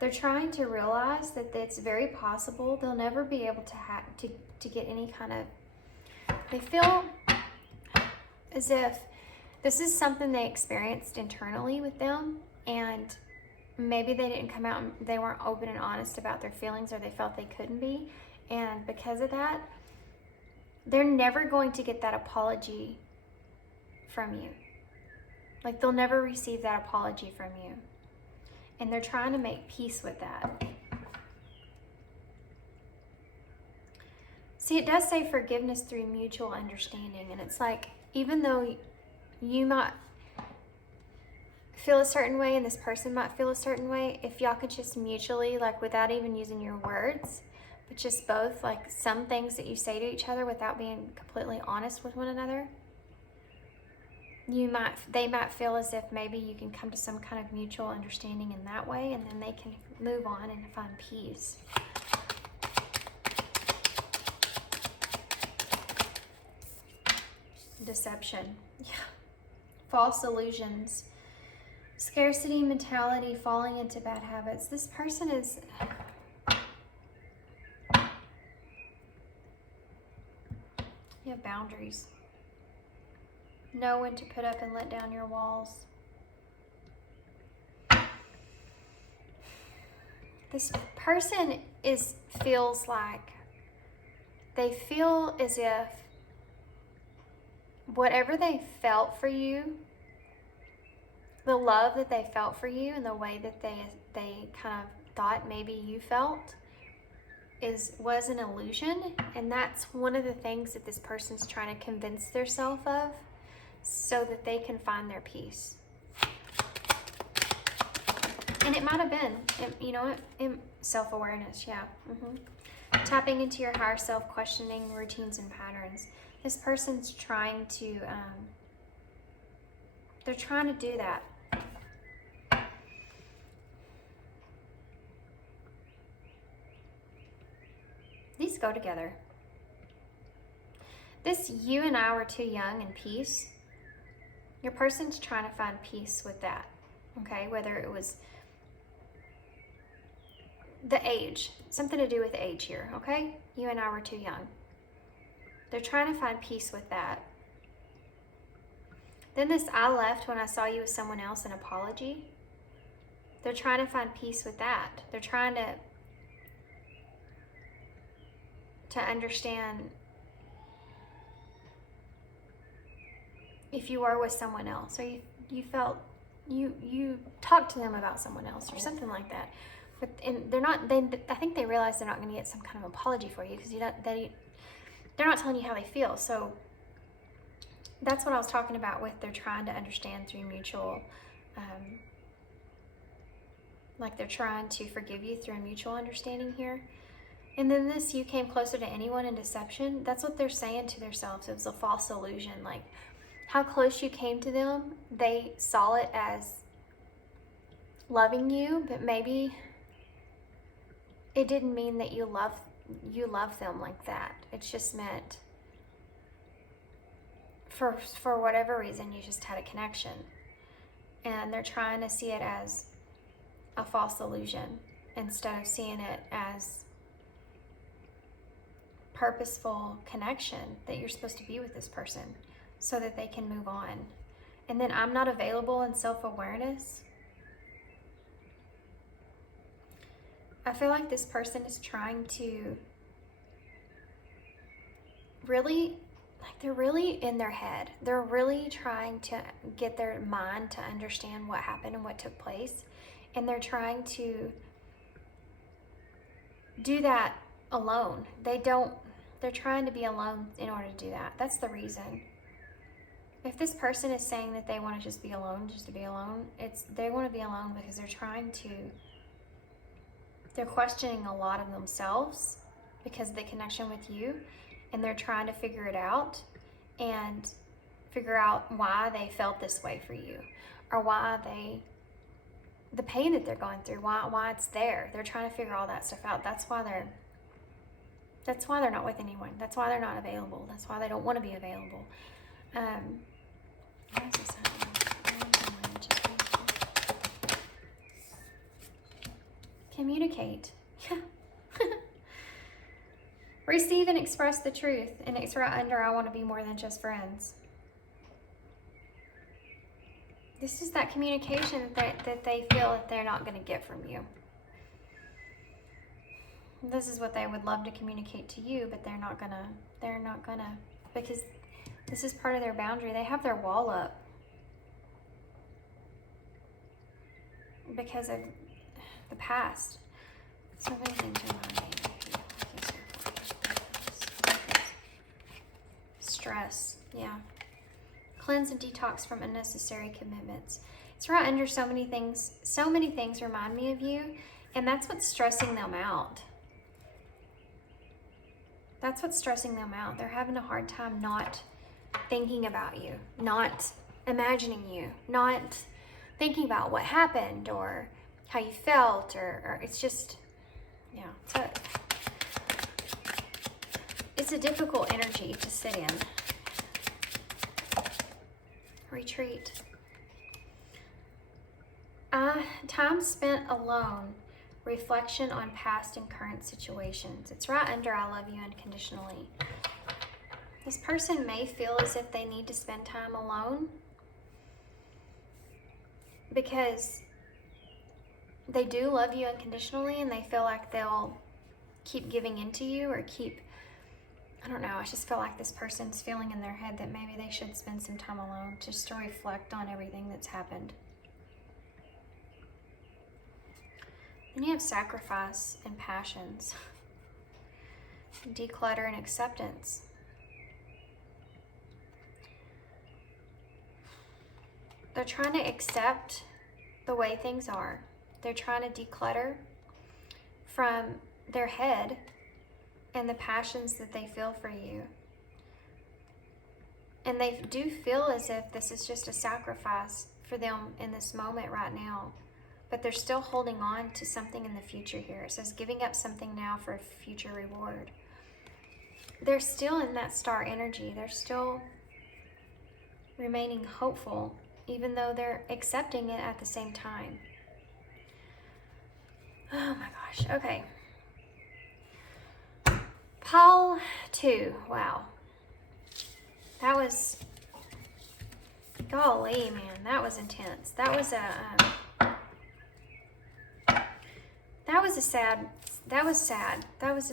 They're trying to realize that it's very possible they'll never be able to get any kind of... They feel as if this is something they experienced internally with them, and maybe they didn't come out and they weren't open and honest about their feelings, or they felt they couldn't be. And because of that, they're never going to get that apology from you. Like, they'll never receive that apology from you. And they're trying to make peace with that. See, it does say forgiveness through mutual understanding. And it's like, even though you might feel a certain way and this person might feel a certain way, if y'all could just mutually, like without even using your words, but just both, like some things that you say to each other without being completely honest with one another, they might feel as if maybe you can come to some kind of mutual understanding in that way, and then they can move on and find peace. Deception. Yeah. False illusions. Scarcity mentality, falling into bad habits. This person is... You have boundaries. Know when to put up and let down your walls. This person feels like they feel as if whatever they felt for you, the love that they felt for you and the way that they kind of thought maybe you felt was an illusion. And that's one of the things that this person's trying to convince themselves of, so that they can find their peace. And it might have been, self-awareness, yeah. Tapping into your higher self, questioning routines and patterns. This person's trying to, they're trying to do that. These go together. This you and I were too young and peace. Your person's trying to find peace with that, okay? Whether it was the age, something to do with age here, okay? You and I were too young. They're trying to find peace with that. Then this I left when I saw you with someone else, an apology. They're trying to find peace with that. They're trying to understand if you were with someone else, or you felt you talked to them about someone else or something like that. But I think they realize they're not going to get some kind of apology for you, because they're not telling you how they feel. So that's what I was talking about with they're trying to understand through mutual, like they're trying to forgive you through a mutual understanding here. And then this, you came closer to anyone in deception. That's what they're saying to themselves. It was a false illusion. Like how close you came to them, they saw it as loving you, but maybe it didn't mean that you love them like that. It's just meant for whatever reason you just had a connection. And they're trying to see it as a false illusion instead of seeing it as purposeful connection, that you're supposed to be with this person so that they can move on. And then I'm not available in self-awareness. I feel like this person is trying to really, like they're really in their head. They're really trying to get their mind to understand what happened and what took place. And they're trying to do that alone. They're trying to be alone in order to do that. That's the reason. If this person is saying that they want to just be alone, they want to be alone because they're trying to They're questioning a lot of themselves because of the connection with you, and they're trying to figure it out and figure out why they felt this way for you, or why the pain that they're going through, why it's there. They're trying to figure all that stuff out. That's why they're not with anyone. That's why they're not available. That's why they don't want to be available. What is this? Communicate. Receive and express the truth. And it's right under, I want to be more than just friends. This is that communication that they feel that they're not going to get from you. This is what they would love to communicate to you, but they're not gonna, because this is part of their boundary. They have their wall up because of the past. So many things remind me of you. Stress, yeah. Cleanse and detox from unnecessary commitments. It's right under so many things remind me of you, and that's what's stressing them out. That's what's stressing them out. They're having a hard time not thinking about you, not imagining you, not thinking about what happened or how you felt, or it's just, yeah. So it's a difficult energy to sit in. Retreat. Time spent alone. Reflection on past and current situations. It's right under I love you unconditionally. This person may feel as if they need to spend time alone because they do love you unconditionally, and they feel like they'll keep giving into you, or I don't know, I just feel like this person's feeling in their head that maybe they should spend some time alone just to reflect on everything that's happened. Then you have sacrifice and passions. Declutter and acceptance. They're trying to accept the way things are. They're trying to declutter from their head and the passions that they feel for you. And they do feel as if this is just a sacrifice for them in this moment right now. But they're still holding on to something in the future here. It says giving up something now for a future reward. They're still in that star energy. They're still remaining hopeful, even though they're accepting it at the same time. Oh my gosh, okay. Pile 2, wow. That was, golly, man, that was intense. That was a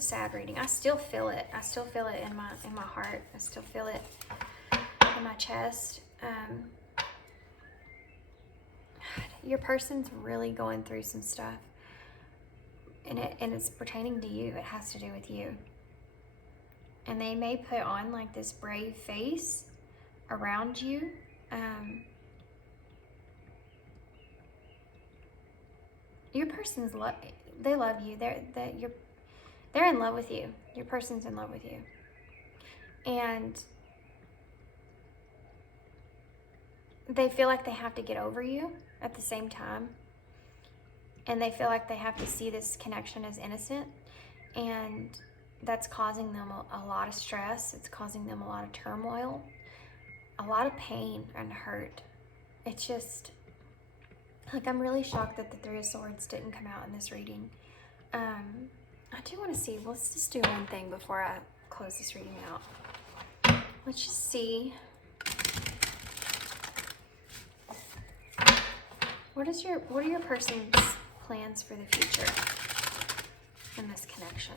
sad reading. I still feel it. I still feel it in my heart. I still feel it in my chest. Your person's really going through some stuff, and it's pertaining to you. It has to do with you. And they may put on like this brave face around you. Your person's they love you. They're in love with you. Your person's in love with you. And they feel like they have to get over you at the same time. And they feel like they have to see this connection as innocent. And that's causing them a lot of stress. It's causing them a lot of turmoil, a lot of pain and hurt. It's just, like, I'm really shocked that the Three of Swords didn't come out in this reading. I do want to see, let's just do one thing before I close this reading out. Let's just see. What are your person's plans for the future in this connection?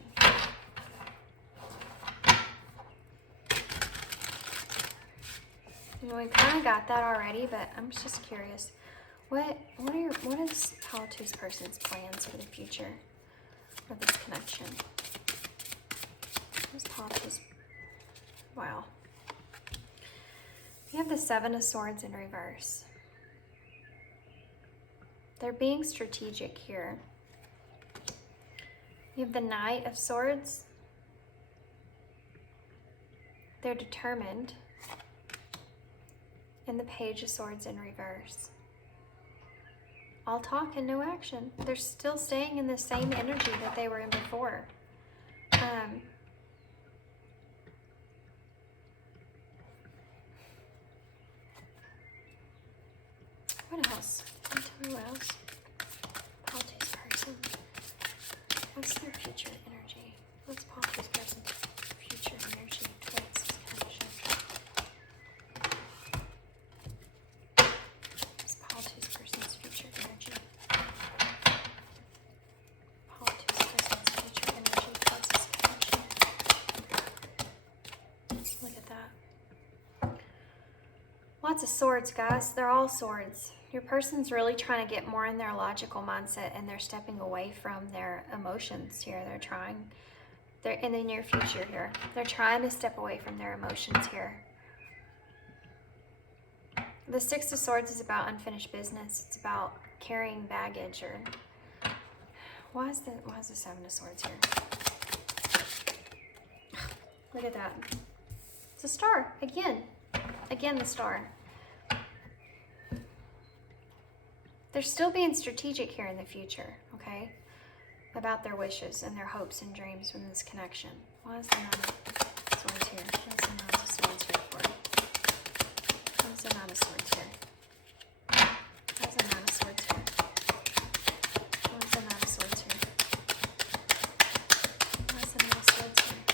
You know, we kind of got that already, but I'm just curious. What is Pile 2's person's plans for the future of this connection? What's Pile 2's? Wow. You have the Seven of Swords in reverse. They're being strategic here. You have the Knight of Swords. They're determined. And the Page of Swords in reverse. All talk and no action. They're still staying in the same energy that they were in before. What else? Can you tell me what else? Politics person. What's their future energy? What's politics person's future energy towards this connection? What's politics person's future energy? Politics person's future energy towards this connection. Look at that. Lots of swords, guys. They're all swords. Your person's really trying to get more in their logical mindset, and they're stepping away from their emotions here. They're in the near future here. They're trying to step away from their emotions here. The Six of Swords is about unfinished business. It's about carrying baggage, or why is the Seven of Swords here? Look at that. It's a star again. Again, the star. They're still being strategic here in the future, okay? About their wishes and their hopes and dreams from this connection. Why is the Nine of Swords here? What is the Nine of Swords here for? What is the Nine of Swords here? What is the Nine of Swords here? What is the Nine of Swords here? What is the Nine of Swords here?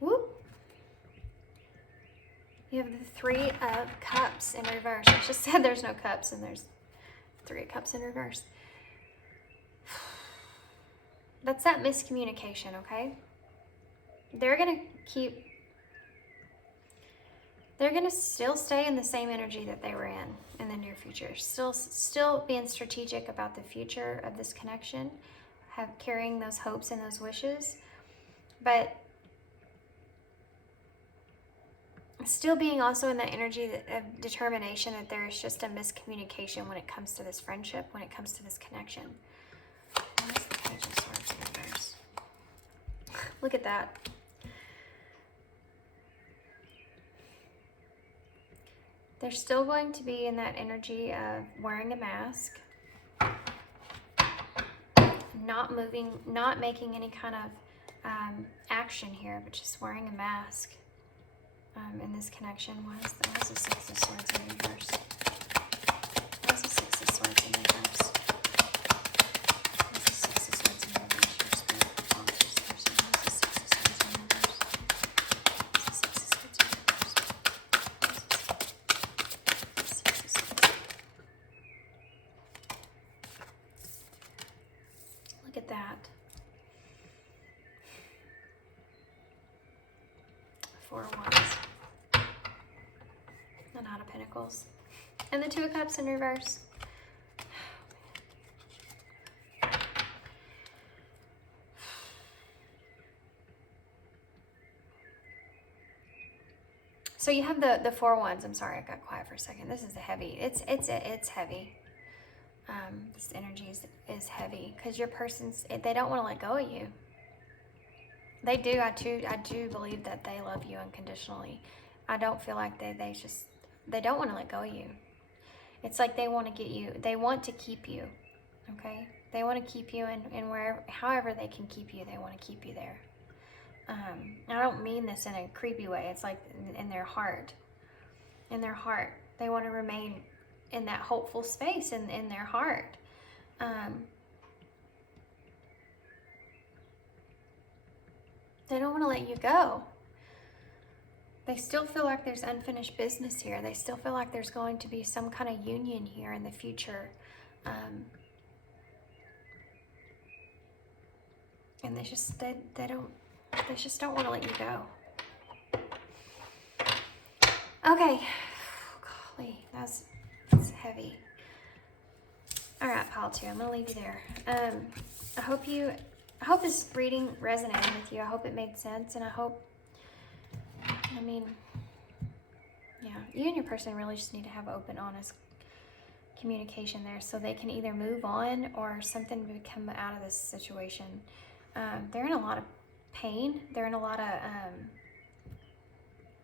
Whoop! You have the Three of Cups in reverse. I just said there's no cups, and there's Three of Cups in reverse. That's that miscommunication, okay? They're going to still stay in the same energy that they were in the near future. Still being strategic about the future of this connection, carrying those hopes and those wishes, but still being also in that energy of determination that there is just a miscommunication when it comes to this friendship, when it comes to this connection. What is the Page of Swords in reverse? Look at that. They're still going to be in that energy of wearing a mask, not moving, not making any kind of action here, but just wearing a mask. In this connection. Why is the Six of Swords in reverse? Why is the Six of Swords in reverse? Why is the Six of Swords in reverse? Your spirit follows this person. Why is the Six of Swords in reverse? Why is the Six of Swords in reverse? Why is the Six of Swords? Look at that. Four of Wands. The Knight of Pentacles. And the Two of Cups in reverse. So you have the Four of Wands. I'm sorry, I got quiet for a second. This is the heavy. It's heavy. This energy is heavy because your person's, they don't want to let go of you. They do. I do believe that they love you unconditionally. I don't feel like they don't want to let go of you. It's like they want to get you, they want to keep you, okay? They want to keep you in wherever, however they can keep you, they want to keep you there. I don't mean this in a creepy way. It's like in their heart. In their heart. They want to remain in that hopeful space in their heart. They don't want to let you go. They still feel like there's unfinished business here. They still feel like there's going to be some kind of union here in the future. And they just don't want to let you go. Okay. Golly, that's heavy. All right, pile two. I'm gonna leave you there. I hope this reading resonated with you. I hope it made sense, and I mean, yeah, you and your person really just need to have open, honest communication there, so they can either move on or something would come out of this situation. They're in a lot of pain. They're in a lot of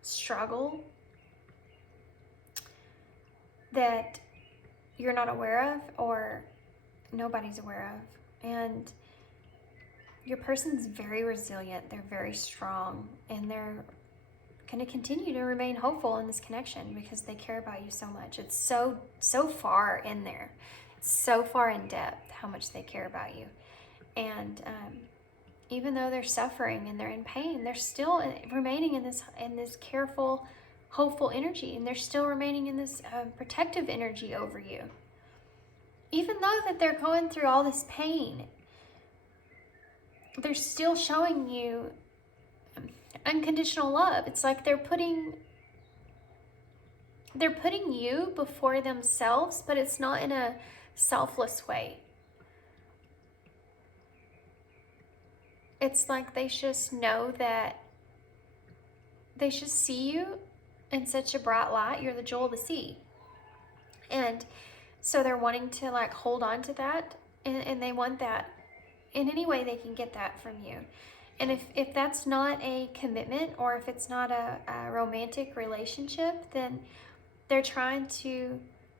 struggle that you're not aware of or nobody's aware of. And your person's very resilient. They're very strong, and they're going to continue to remain hopeful in this connection because they care about you so much. It's so far in there. It's so far in depth how much they care about you. And even though they're suffering and they're in pain, they're still remaining in this careful, hopeful energy, and they're still remaining in this protective energy over you. Even though that they're going through all this pain, they're still showing you unconditional love. It's like they're putting you before themselves, but it's not in a selfless way. It's like they just know that they just see you in such a bright light. You're the jewel of the sea. And so they're wanting to like hold on to that, and they want that in any way they can get that from you. And if that's not a commitment, or if it's not a romantic relationship, then they're trying to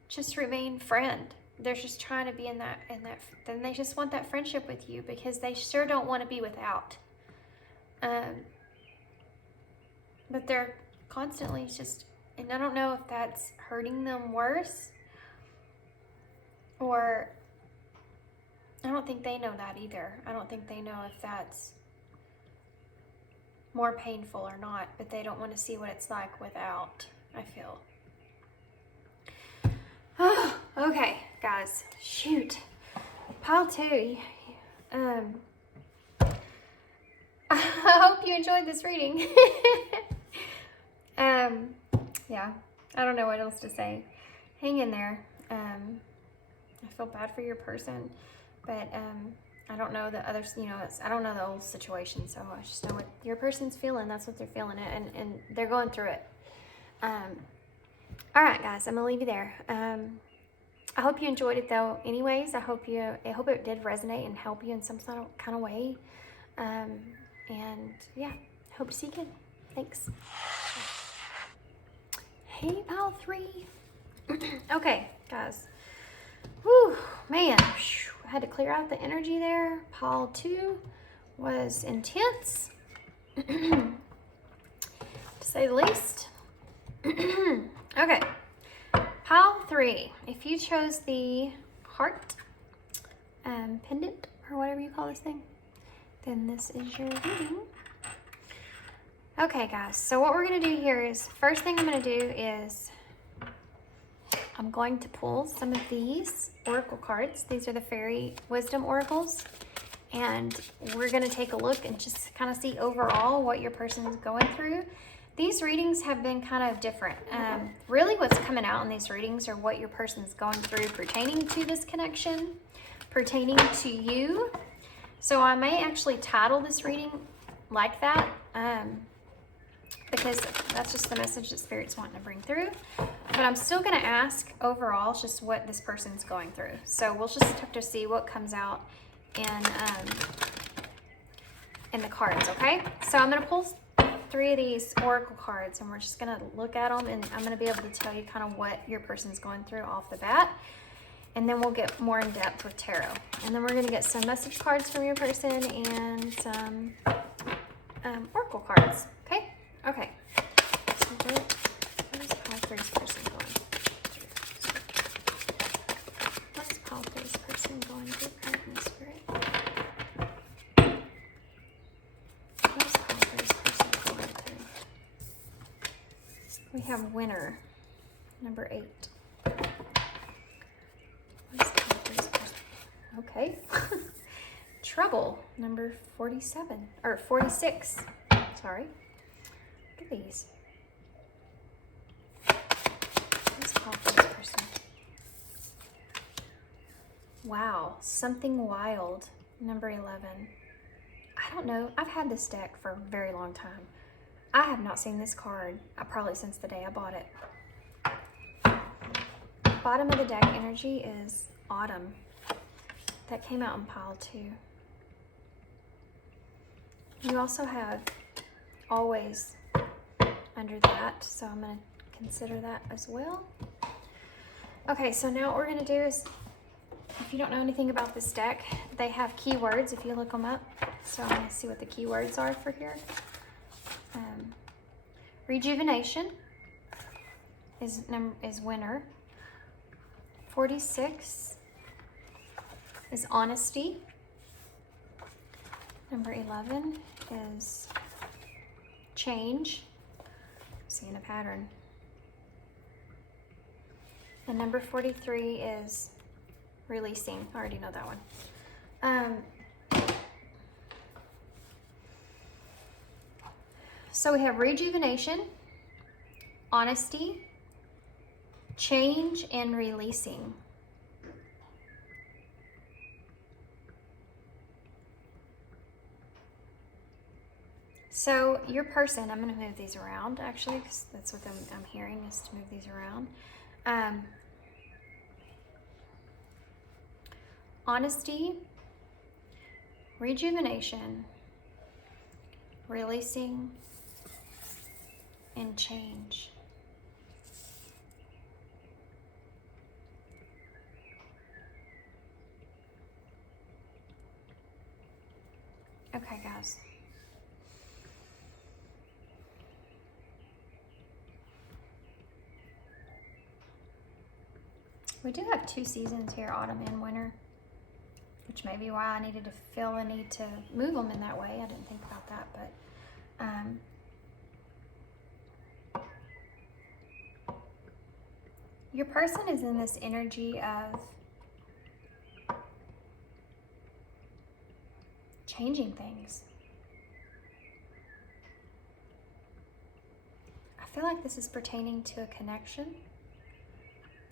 just remain friend. They're just trying to be in that, then they just want that friendship with you because they sure don't want to be without. But they're constantly just, and I don't know if that's hurting them worse, or I don't think they know that either. I don't think they know if that's more painful or not, but they don't want to see what it's like without, I feel. Oh, okay, guys, shoot. Pile 2. I hope you enjoyed this reading. Yeah, I don't know what else to say. Hang in there. I feel bad for your person, but I don't know the others, I don't know the whole situation, so I just know what your person's feeling. That's what they're feeling, and they're going through it. All right, guys, I'm gonna leave you there. I hope you enjoyed it, though. Anyways, I hope it did resonate and help you in some kind of way. And yeah, hope to see you again. Thanks. Hey, pile 3. Okay, guys. Whew, man, I had to clear out the energy there. Pile 2 was intense, to say the least. Okay, pile 3. If you chose the heart pendant, or whatever you call this thing, then this is your reading. Okay, guys, so what we're going to do here is, first thing I'm going to do is I'm going to pull some of these oracle cards. These are the fairy wisdom oracles, and we're going to take a look and just kind of see overall what your person is going through. These readings have been kind of different. Really what's coming out in these readings are what your person is going through pertaining to this connection, pertaining to you. So I may actually title this reading like that, because that's just the message that Spirit's wanting to bring through. But I'm still going to ask overall just what this person's going through. So we'll just have to see what comes out in the cards, okay? So I'm going to pull 3 of these oracle cards, and we're just going to look at them, and I'm going to be able to tell you kind of what your person's going through off the bat. And then we'll get more in depth with tarot. And then we're going to get some message cards from your person and some oracle cards. Okay? Okay. So what is pile 3's person going through? What's pile 3's person going through? Current Spirit. What is pile 3's person going through? We have winner, number 8. Okay. Trouble, number 47, or 46. Sorry. Look at these. Let's call this person. Wow, something wild, number 11. I don't know. I've had this deck for a very long time. I have not seen this card probably since the day I bought it. bottom of the deck energy is autumn. That came out in pile 2. You also have always under that, so I'm going to consider that as well. Okay, so now what we're going to do is, if you don't know anything about this deck, they have keywords if you look them up. So I'm going to see what the keywords are for here. Rejuvenation is winter. 46 is honesty. Number 11 is change. Seeing a pattern. And number 43 is releasing. I already know that one. So we have rejuvenation, honesty, change, and releasing. So your person, I'm going to move these around actually, because that's what I'm hearing, is to move these around. Honesty, rejuvenation, releasing, and change. Okay, guys. We do have 2 seasons here, autumn and winter, which may be why I needed to feel the need to move them in that way. I didn't think about that, but your person is in this energy of changing things. I feel like this is pertaining to a connection,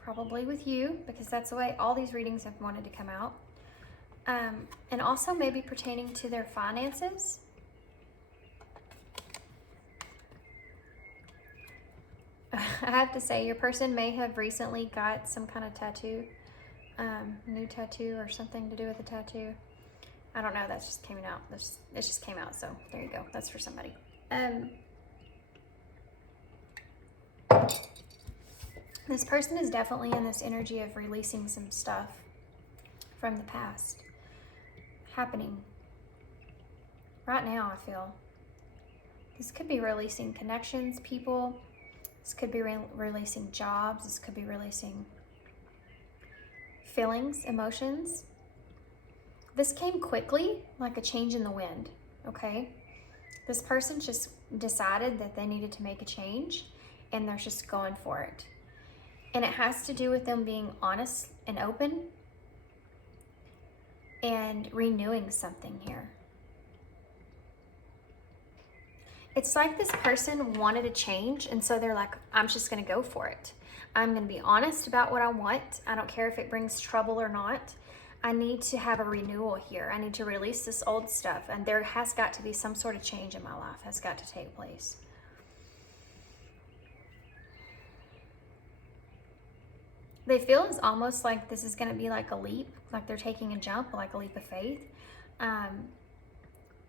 probably with you, because that's the way all these readings have wanted to come out. And also maybe pertaining to their finances. I have to say, your person may have recently got some kind of tattoo, new tattoo or something to do with a tattoo. I don't know, that just came out. It just came out, so there you go. That's for somebody. This person is definitely in this energy of releasing some stuff from the past happening right now. I feel this could be releasing connections, people. This could be releasing jobs. This could be releasing feelings, emotions. This came quickly, like a change in the wind, okay? This person just decided that they needed to make a change, and they're just going for it. And it has to do with them being honest and open and renewing something here. It's like this person wanted a change, and so they're like, I'm just going to go for it. I'm going to be honest about what I want. I don't care if it brings trouble or not. I need to have a renewal here. I need to release this old stuff, and there has got to be some sort of change in my life has got to take place. They feel it's almost like this is going to be like a leap, like they're taking a jump, like a leap of faith,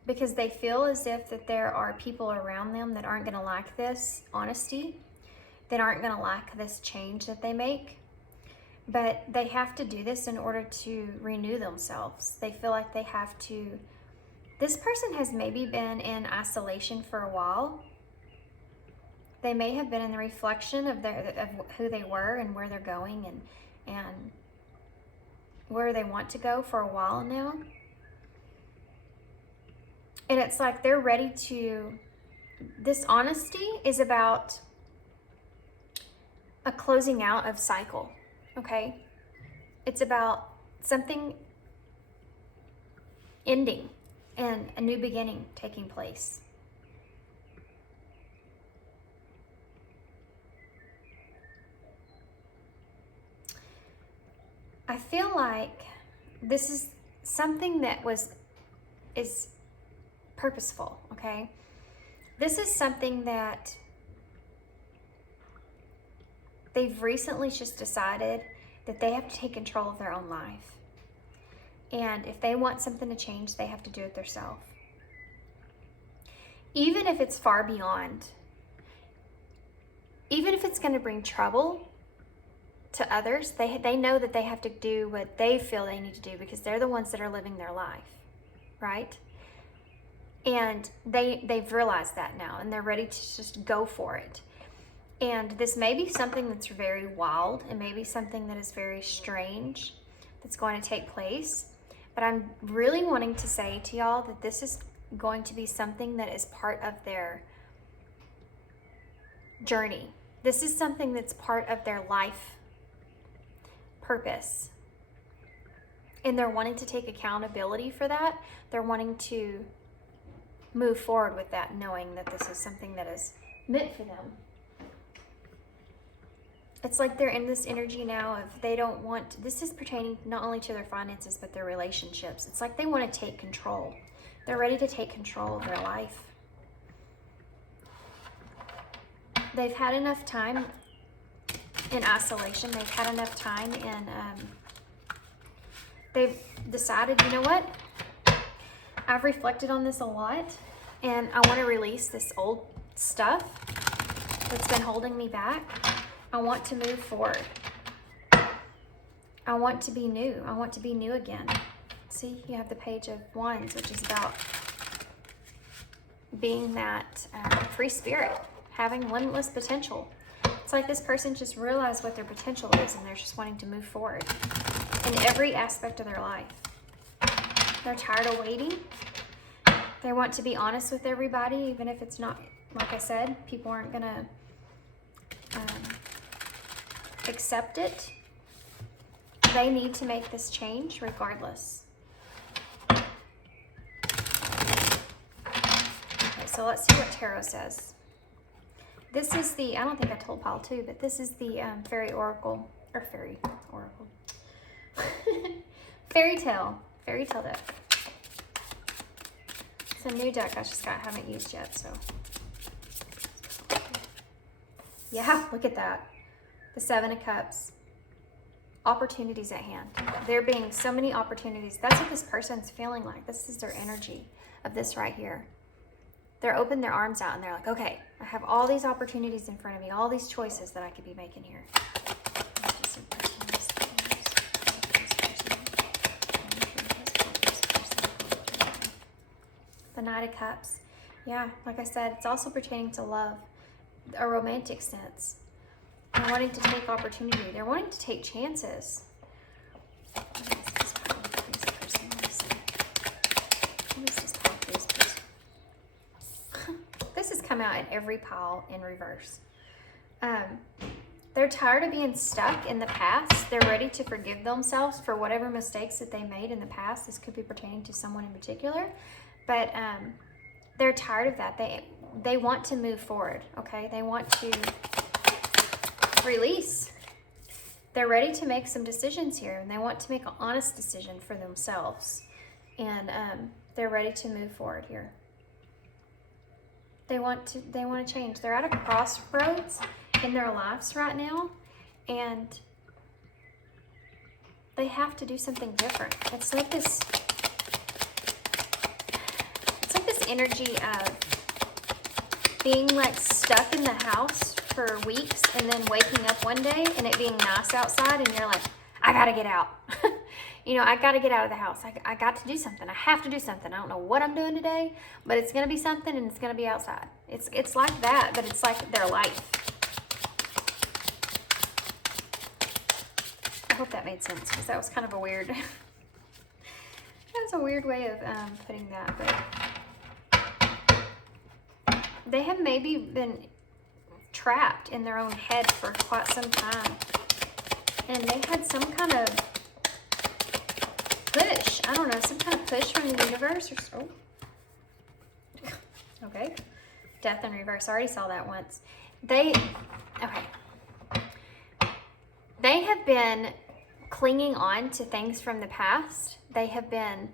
because they feel as if that there are people around them that aren't going to like this honesty, that aren't going to like this change that they make, but they have to do this in order to renew themselves. They feel like they have to. This person has maybe been in isolation for a while. They may have been in the reflection of who they were and where they're going and where they want to go for a while now. And it's like they're ready to, this honesty is about a closing out of cycle, okay? It's about something ending and a new beginning taking place. I feel like this is something that is purposeful, okay? This is something that they've recently just decided that they have to take control of their own life. And if they want something to change, they have to do it themselves. Even if it's far beyond, even if it's going to bring trouble to others, they know that they have to do what they feel they need to do because they're the ones that are living their life, right? And they've realized that now, and they're ready to just go for it. And this may be something that's very wild, and maybe something that is very strange that's going to take place. But I'm really wanting to say to y'all that this is going to be something that is part of their journey. This is something that's part of their life purpose. And they're wanting to take accountability for that. They're wanting to move forward with that, knowing that this is something that is meant for them. It's like they're in this energy now of they don't want, this is pertaining not only to their finances, but their relationships. It's like they want to take control. They're ready to take control of their life. They've had enough time in isolation. They've had enough time in, they've decided, you know what? I've reflected on this a lot, and I want to release this old stuff that's been holding me back. I want to move forward. I want to be new. I want to be new again. See, you have the Page of Wands, which is about being that free spirit, having limitless potential. It's like this person just realized what their potential is, and they're just wanting to move forward in every aspect of their life. They're tired of waiting. They want to be honest with everybody, even if it's not, like I said, people aren't going to accept it. They need to make this change regardless. Okay, so let's see what tarot says. This is the, I don't think I told Paul too, but this is the fairy oracle, or fairy oracle. fairy tale deck. It's a new deck I just haven't used yet, so. Yeah, look at that. The Seven of Cups. Opportunities at hand. There being so many opportunities. That's what this person's feeling like. This is their energy of this right here. They're opening their arms out and they're like, okay, I have all these opportunities in front of me, all these choices that I could be making here. The Knight of Cups. Yeah, like I said, it's also pertaining to love, a romantic sense. They're wanting to take opportunity. They're wanting to take chances. This has come out in every pile in reverse. They're tired of being stuck in the past. They're ready to forgive themselves for whatever mistakes that they made in the past. This could be pertaining to someone in particular. But they're tired of that. They want to move forward, okay? They want to release. They're ready to make some decisions here, and they want to make an honest decision for themselves. And they're ready to move forward here. They want to change. They're at a crossroads in their lives right now, and they have to do something different. It's like this energy of being like stuck in the house for weeks and then waking up one day and it being nice outside and you're like, I gotta get out. You know, I gotta get out of the house. I got to do something. I have to do something. I don't know what I'm doing today, but it's gonna be something and it's gonna be outside. It's like that, but it's like their life. I hope that made sense because that was kind of a weird, that was a weird way of putting that, but they have maybe been trapped in their own head for quite some time. And they had some kind of push. I don't know, some kind of push from the universe or so. Okay. Death in reverse. I already saw that once. They have been clinging on to things from the past. They have been,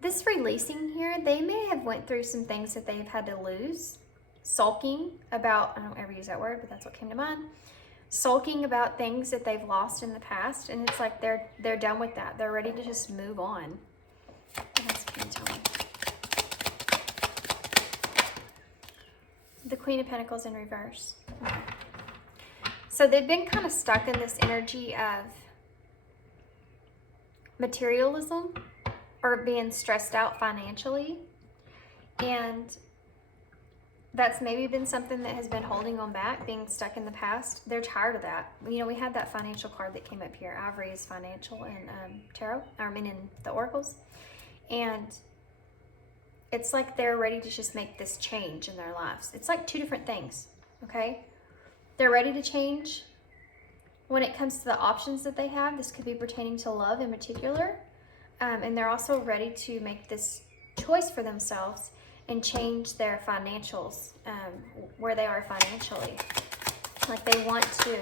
this releasing here, they may have went through some things that they've had to lose. Sulking about, I don't ever use use that word, but that's what came to mind. Sulking about things that they've lost in the past, and it's like they're done with that. They're ready to just move on. What else can you tell me? The Queen of Pentacles in reverse. Okay. So they've been kind of stuck in this energy of materialism or being stressed out financially. And that's maybe been something that has been holding them back, being stuck in the past. They're tired of that. You know, we had that financial card that came up here. Ivory is financial in tarot, in the oracles. And it's like they're ready to just make this change in their lives. It's like two different things, okay? They're ready to change when it comes to the options that they have. This could be pertaining to love in particular. And they're also ready to make this choice for themselves and change their financials, where they are financially. Like they want to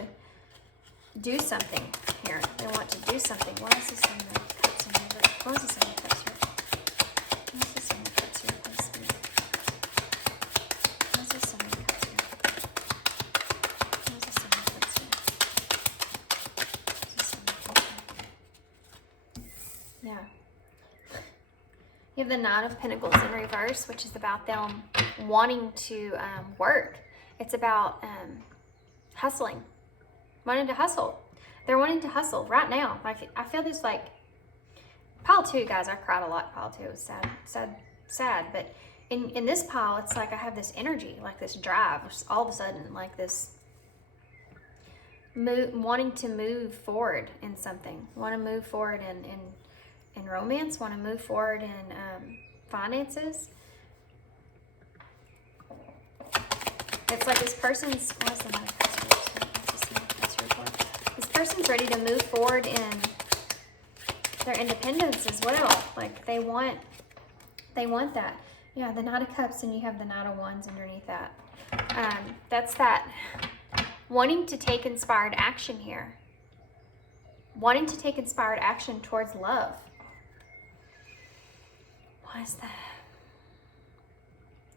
do something here. They want to do something. Why is this on the cuts in here? Why is this on the cuts here? Why is this on the cuts here? Why is this on the cuts here? Why is this on the cuts here? Why is this on the cuts here? Yeah. You have the Nine of Pentacles in reverse, which is about them wanting to work. It's about hustling, wanting to hustle. They're wanting to hustle right now. Like I feel this like pile 2, guys. I cried a lot. Pile 2 was sad. But in this pile, it's like I have this energy, like this drive, all of a sudden, like this wanting to move forward in something. Want to move forward in romance, want to move forward in finances. It's like this person's, this person's ready to move forward in their independence as well. Like they want that. Yeah, the Knight of Cups, and you have the Knight of Wands underneath that. That's that wanting to take inspired action here. Wanting to take inspired action towards love. What is that?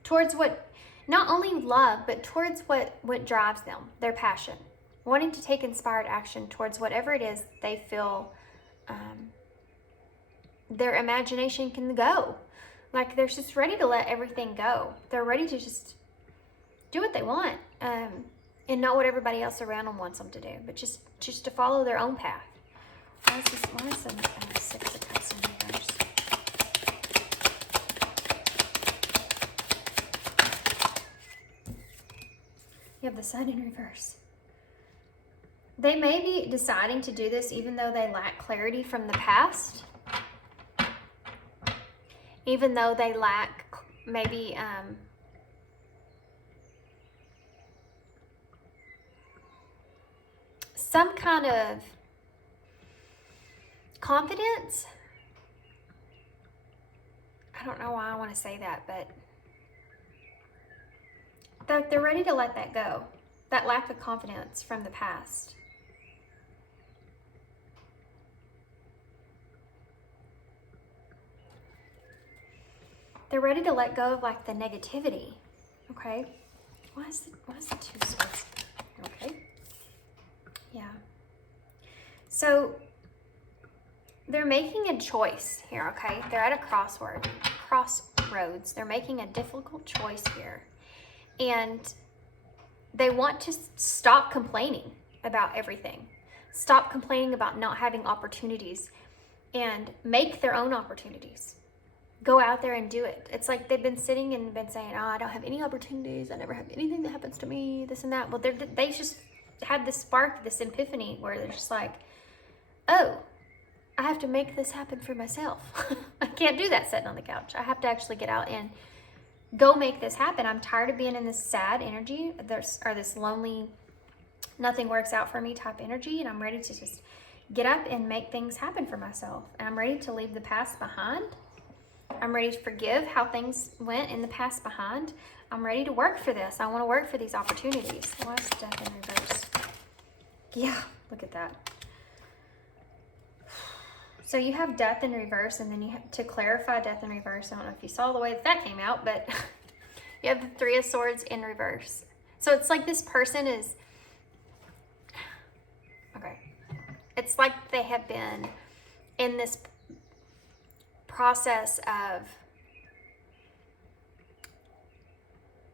Towards what, not only love, but towards what drives them, their passion. Wanting to take inspired action towards whatever it is they feel their imagination can go. Like they're just ready to let everything go. They're ready to just do what they want, and not what everybody else around them wants them to do, but just to follow their own path. Why is the 6 of Cups in reverse? You have the Sun in reverse. They may be deciding to do this even though they lack clarity from the past. Even though they lack maybe some kind of confidence. I don't know why I want to say that, but they're ready to let that go. That lack of confidence from the past. They're ready to let go of like the negativity. Okay. Why is the 2 of Swords? Okay. Yeah. So they're making a choice here, okay? They're at a crossroads. They're making a difficult choice here. And they want to stop complaining about everything. Stop complaining about not having opportunities and make their own opportunities. Go out there and do it. It's like they've been sitting and been saying, oh, I don't have any opportunities. I never have anything that happens to me, this and that. Well, they just had this spark, this epiphany where they're just like, oh, I have to make this happen for myself. I can't do that sitting on the couch. I have to actually get out and go make this happen. I'm tired of being in this sad energy, or this lonely, nothing works out for me type energy, and I'm ready to just get up and make things happen for myself. And I'm ready to leave the past behind. I'm ready to forgive how things went in the past behind. I'm ready to work for this. I want to work for these opportunities. Why is Death in reverse? Yeah, look at that. So you have Death in reverse, and then you have, to clarify Death in reverse, I don't know if you saw the way that came out, but you have the 3 of Swords in reverse. So it's like this person is, okay, it's like they have been in this process of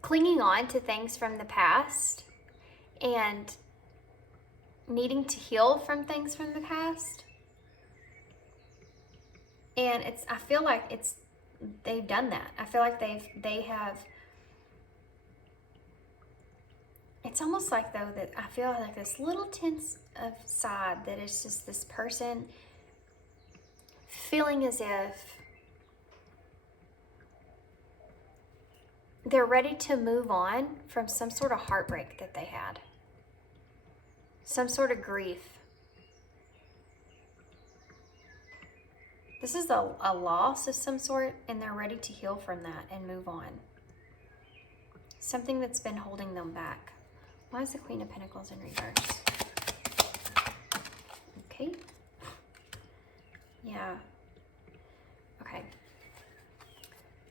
clinging on to things from the past and needing to heal from things from the past. And I feel like they've done that. I feel like they have, it's almost like though that I feel like this little tense of side that is just this person feeling as if they're ready to move on from some sort of heartbreak that they had, some sort of grief. This is a loss of some sort, and they're ready to heal from that and move on. Something that's been holding them back. Why is the Queen of Pentacles in reverse? Okay. Yeah. Okay.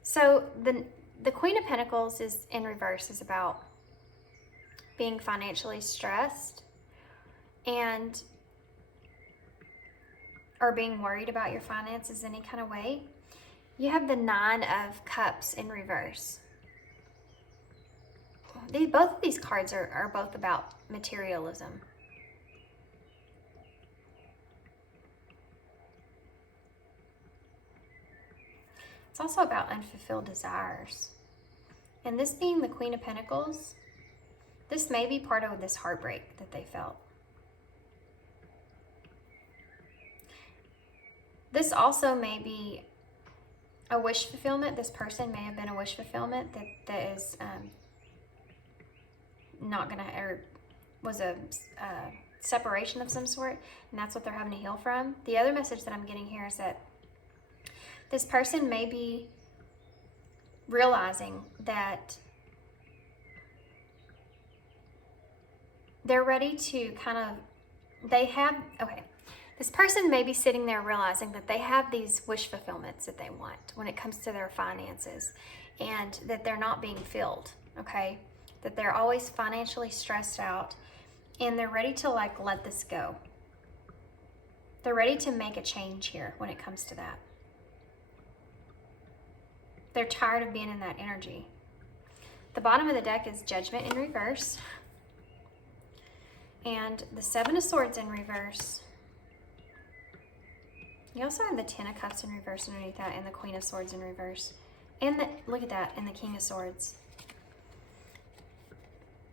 So the Queen of Pentacles is in reverse is about being financially stressed and or being worried about your finances any kind of way. You have the Nine of Cups in reverse. Both of these cards are both about materialism. It's also about unfulfilled desires. And this being the Queen of Pentacles, this may be part of this heartbreak that they felt. This also may be a wish fulfillment. This person may have been a wish fulfillment that is not gonna, or was a separation of some sort, and that's what they're having to heal from. The other message that I'm getting here is that this person may be realizing that they're ready to this person may be sitting there realizing that they have these wish fulfillments that they want when it comes to their finances, and that they're not being filled, okay? That they're always financially stressed out, and they're ready to let this go. They're ready to make a change here when it comes to that. They're tired of being in that energy. The bottom of the deck is Judgment in reverse, and the Seven of Swords in reverse. You also have the Ten of Cups in reverse underneath that, and the Queen of Swords in reverse. And look at that, and the King of Swords.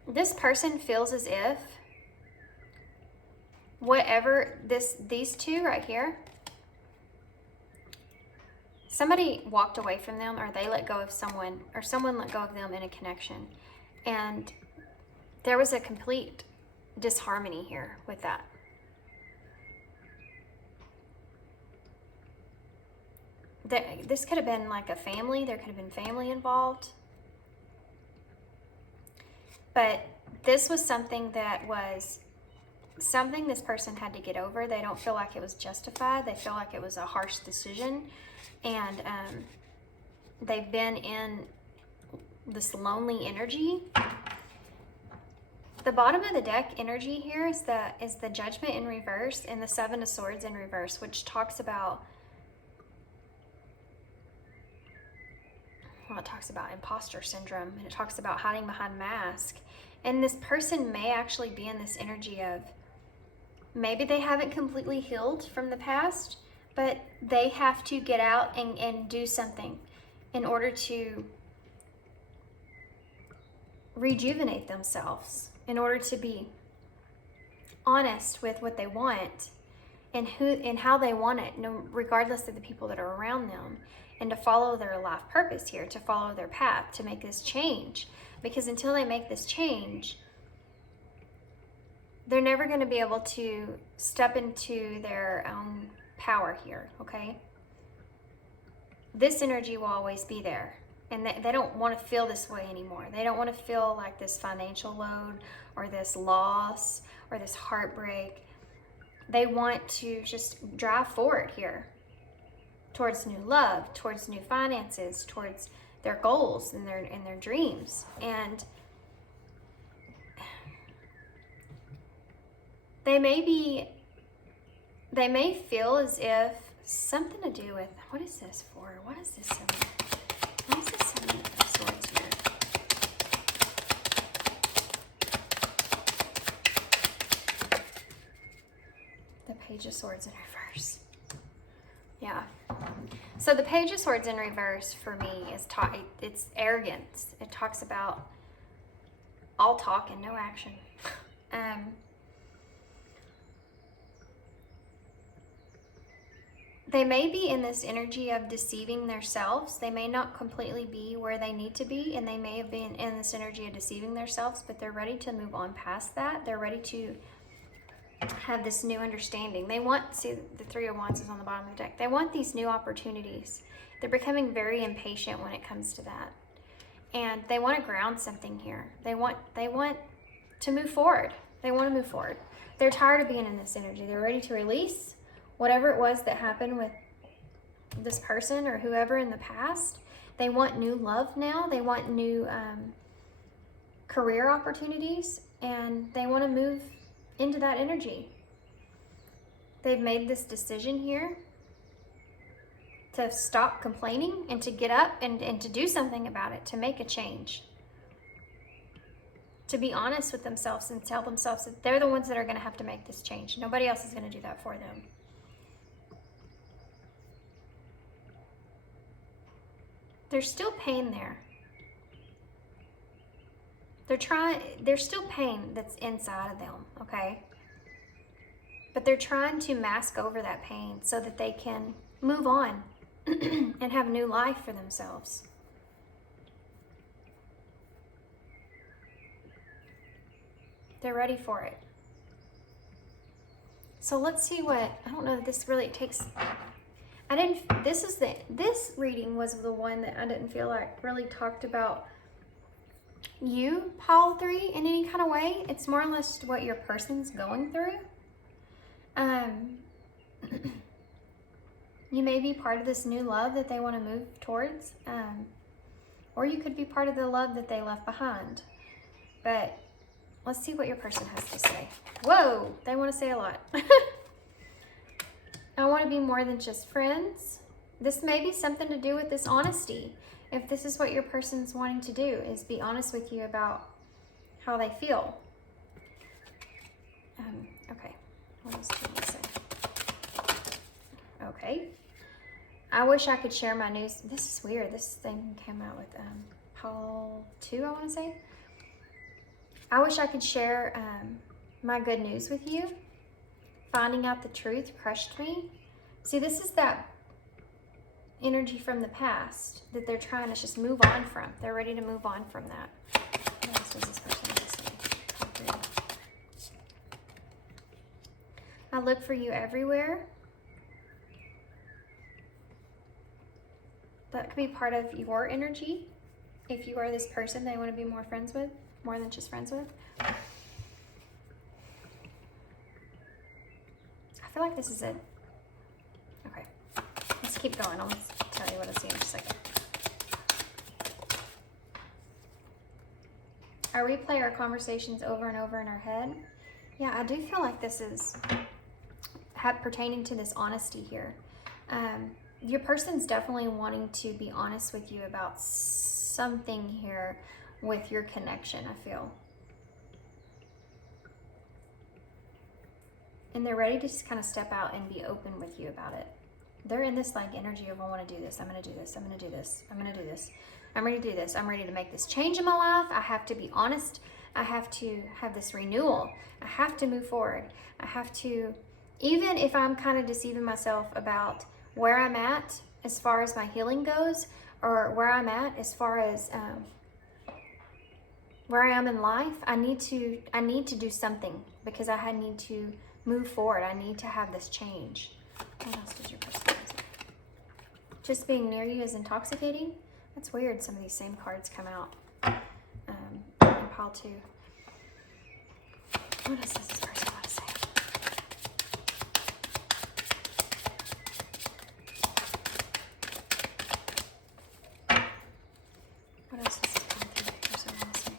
This person feels as if whatever these two right here, somebody walked away from them, or they let go of someone, or someone let go of them in a connection. And there was a complete disharmony here with that. This could have been like a family. There could have been family involved. But this was something this person had to get over. They don't feel like it was justified. They feel like it was a harsh decision. And they've been in this lonely energy. The bottom of the deck energy here is the Judgment in reverse and the Seven of Swords in reverse, which talks about, well, it talks about imposter syndrome, and it talks about hiding behind mask. And this person may actually be in this energy of maybe they haven't completely healed from the past, but they have to get out and do something in order to rejuvenate themselves, in order to be honest with what they want and how they want it, regardless of the people that are around them, and to follow their life purpose here, to follow their path, to make this change. Because until they make this change, they're never going to be able to step into their own power here, okay? This energy will always be there. And they don't want to feel this way anymore. They don't want to feel like this financial load or this loss or this heartbreak. They want to just drive forward here towards new love, towards new finances, towards their goals and their dreams. And They may feel as if something to do with, what is this for? What is this? What is this 7 of Swords here? The Page of Swords in reverse. Yeah. So the Page of Swords in reverse for me is it's arrogance. It talks about all talk and no action. They may be in this energy of deceiving themselves. They may not completely be where they need to be, and they may have been in this energy of deceiving themselves, but they're ready to move on past that. They're ready to have this new understanding. They want, see, the Three of Wands is on the bottom of the deck. They want these new opportunities. They're becoming very impatient when it comes to that. And they want to ground something here. They want to move forward. They want to move forward. They're tired of being in this energy. They're ready to release whatever it was that happened with this person or whoever in the past. They want new love now. They want new career opportunities, and they want to move into that energy. They've made this decision here to stop complaining and to get up and to do something about it, to make a change. To be honest with themselves and tell themselves that they're the ones that are going to have to make this change. Nobody else is going to do that for them. There's still pain there. There's still pain that's inside of them, okay? But they're trying to mask over that pain so that they can move on and have new life for themselves. They're ready for it. So let's see what, I don't know if this really takes, this reading was the one that I didn't feel like really talked about you, pile 3, in any kind of way. It's more or less what your person's going through. You may be part of this new love that they want to move towards, or you could be part of the love that they left behind. But let's see what your person has to say. Whoa, they want to say a lot. I want to be more than just friends. This may be something to do with this honesty. If this is what your person's wanting to do, is be honest with you about how they feel. Okay, what else can we say? Okay. I wish I could share my news. This is weird. This thing came out with Paul 2, I want to say. I wish I could share my good news with you. Finding out the truth crushed me. See, this is that energy from the past that they're trying to just move on from. They're ready to move on from that. What else does this person have to say? I look for you everywhere. That could be part of your energy. If you are this person they want to be more friends with, more than just friends with. I feel like this is it. Okay, let's keep going. I'll tell you what I see in just a second. I replay our conversations over and over in our head. Yeah, I do feel like this is pertaining to this honesty here. Your person's definitely wanting to be honest with you about something here with your connection, I feel. And they're ready to just kind of step out and be open with you about it. They're in this like energy of, I want to do this, I'm going to do this, I'm going to do this, I'm going to do this, I'm ready to do this, I'm ready to make this change in my life. I have to be honest. I have to have this renewal. I have to move forward. I have to, even if I'm kind of deceiving myself about where I'm at as far as my healing goes, or where I'm at as far as where I am in life, I need to do something, because I need to move forward. I need to have this change. What else does your person say? Just being near you is intoxicating. That's weird. Some of these same cards come out in pile 2. What else does this person want to say? What else does this person want to say?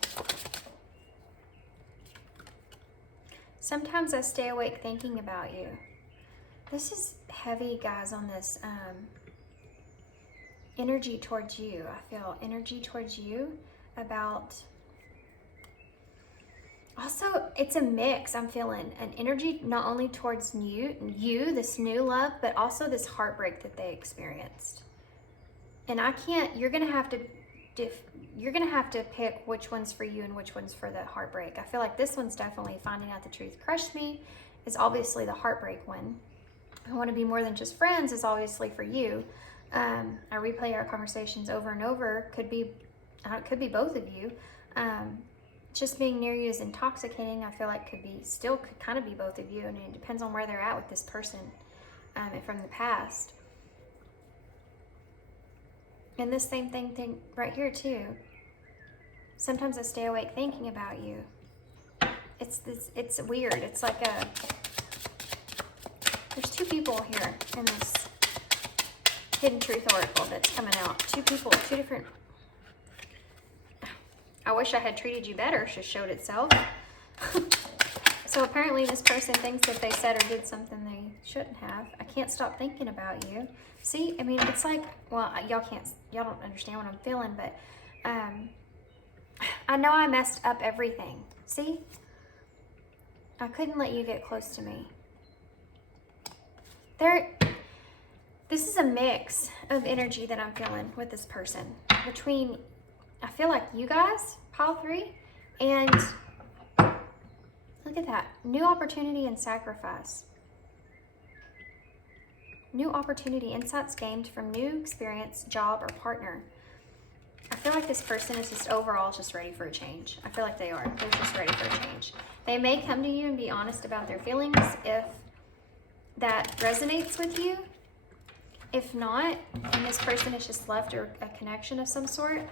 Sometimes I stay awake thinking about you. This is heavy, guys, on this energy towards you. I feel energy towards you about... Also, it's a mix. I'm feeling an energy not only towards you, this new love, but also this heartbreak that they experienced. And I can't, you're gonna have to pick which one's for you and which one's for the heartbreak. I feel like this one's definitely finding out the truth crushed me, is obviously the heartbreak one. I want to be more than just friends is obviously for you. I replay our conversations over and over. Could be both of you. Just being near you is intoxicating. I feel like could kind of be both of you, and it depends on where they're at with this person from the past. And this same thing right here too. Sometimes I stay awake thinking about you. It's weird. It's like there's two people here in this Hidden Truth Oracle that's coming out. Two people, two different... I wish I had treated you better, just showed itself. So apparently this person thinks that they said or did something they shouldn't have. I can't stop thinking about you. See, I mean, it's like, well, y'all don't understand what I'm feeling, but I know I messed up everything. See? I couldn't let you get close to me. This is a mix of energy that I'm feeling with this person. Between, I feel like you guys, pile 3, and look at that. New opportunity and sacrifice. New opportunity, insights gained from new experience, job, or partner. I feel like this person is just overall just ready for a change. I feel like they are. They're just ready for a change. They may come to you and be honest about their feelings if that resonates with you. If not, and this person has just left a connection of some sort,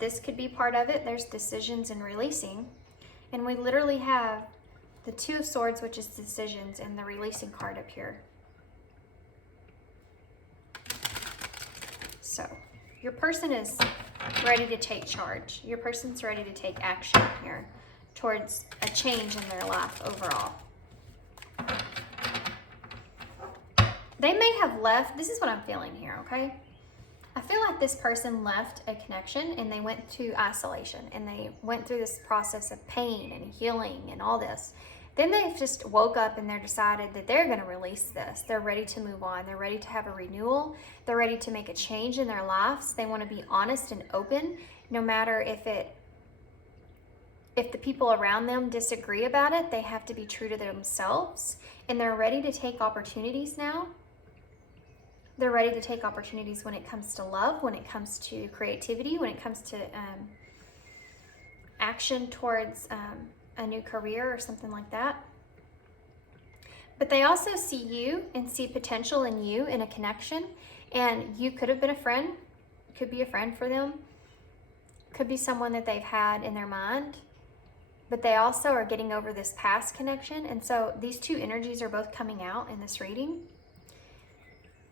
this could be part of it. There's decisions and releasing. And we literally have the 2 of Swords, which is decisions, and the releasing card up here. So your person is ready to take charge. Your person's ready to take action here towards a change in their life overall. They may have left, this is what I'm feeling here, okay? I feel like this person left a connection and they went to isolation and they went through this process of pain and healing and all this. Then they've just woke up and they're decided that they're going to release this. They're ready to move on. They're ready to have a renewal. They're ready to make a change in their lives. They want to be honest and open, no matter if the people around them disagree about it. They have to be true to themselves, and they're ready to take opportunities now. They're ready to take opportunities when it comes to love, when it comes to creativity, when it comes to action towards a new career or something like that. But they also see you and see potential in you in a connection. And you could have been a friend, could be a friend for them, could be someone that they've had in their mind. But they also are getting over this past connection. And so these 2 energies are both coming out in this reading.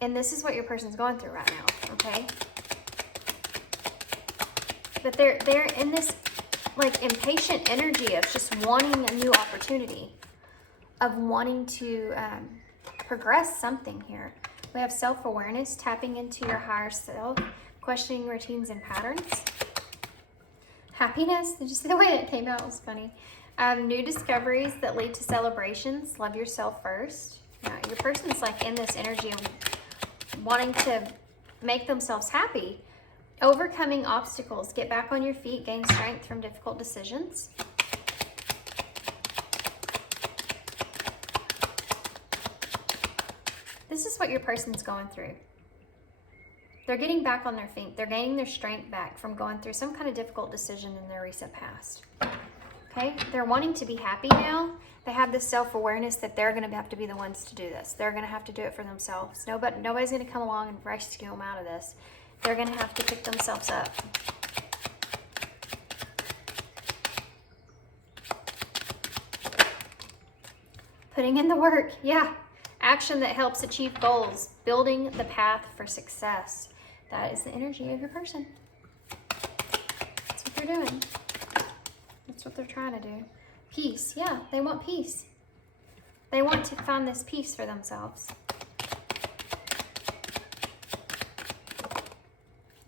And this is what your person's going through right now, okay? But they're in this like impatient energy of just wanting a new opportunity, of wanting to progress something here. We have self-awareness, tapping into your higher self, questioning routines and patterns. Happiness, did you see the way it came out? It was funny. New discoveries that lead to celebrations. Love yourself first. Your person's like in this energy of wanting to make themselves happy. Overcoming obstacles. Get back on your feet. Gain strength from difficult decisions. This is what your person's going through. They're getting back on their feet. They're gaining their strength back from going through some kind of difficult decision in their recent past. Okay? They're wanting to be happy now. They have this self-awareness that they're going to have to be the ones to do this. They're going to have to do it for themselves. Nobody's going to come along and rescue them out of this. They're going to have to pick themselves up. Putting in the work. Yeah. Action that helps achieve goals. Building the path for success. That is the energy of your person. That's what they're doing. That's what they're trying to do. Peace. Yeah, they want peace. They want to find this peace for themselves.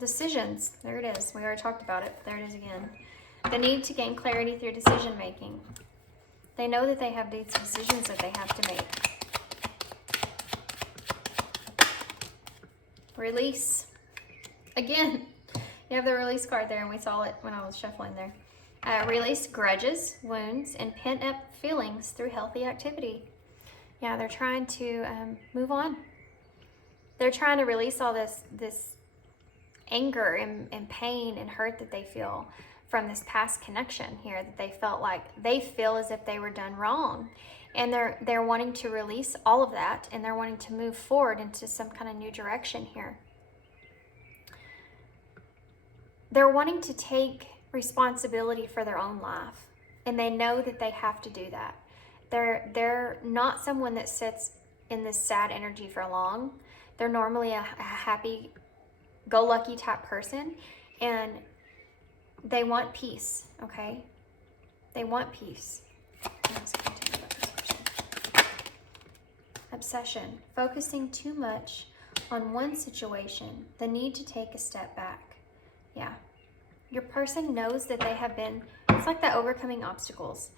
Decisions. There it is. We already talked about it. There it is again. The need to gain clarity through decision making. They know that they have these decisions that they have to make. Release. Again, you have the release card there, and we saw it when I was shuffling there. Release grudges, wounds, and pent-up feelings through healthy activity. Yeah, they're trying to move on. They're trying to release all this anger and pain and hurt that they feel from this past connection here, that they felt like they feel as if they were done wrong. And they're wanting to release all of that, and they're wanting to move forward into some kind of new direction here. They're wanting to take responsibility for their own life, and they know that they have to do that. They're not someone that sits in this sad energy for long. They're normally a happy-go-lucky type person, and they want peace, okay? They want peace. Let's continue about this person. Obsession, focusing too much on one situation, the need to take a step back. Yeah. Your person knows that they have been, it's like the overcoming obstacles.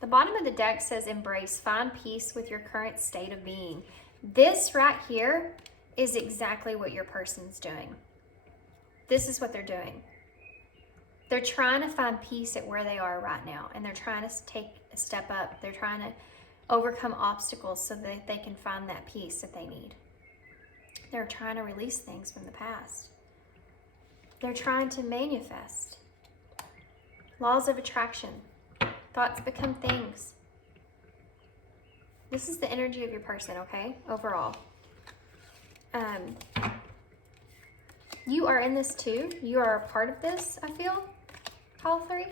The bottom of the deck says embrace, find peace with your current state of being. This right here is exactly what your person's doing. This is what they're doing. They're trying to find peace at where they are right now, and they're trying to take a step up. They're trying to overcome obstacles so that they can find that peace that they need. They're trying to release things from the past. They're trying to manifest. Laws of attraction. Thoughts become things. This is the energy of your person, okay? Overall. You are in this too. You are a part of this, I feel. Pile 3.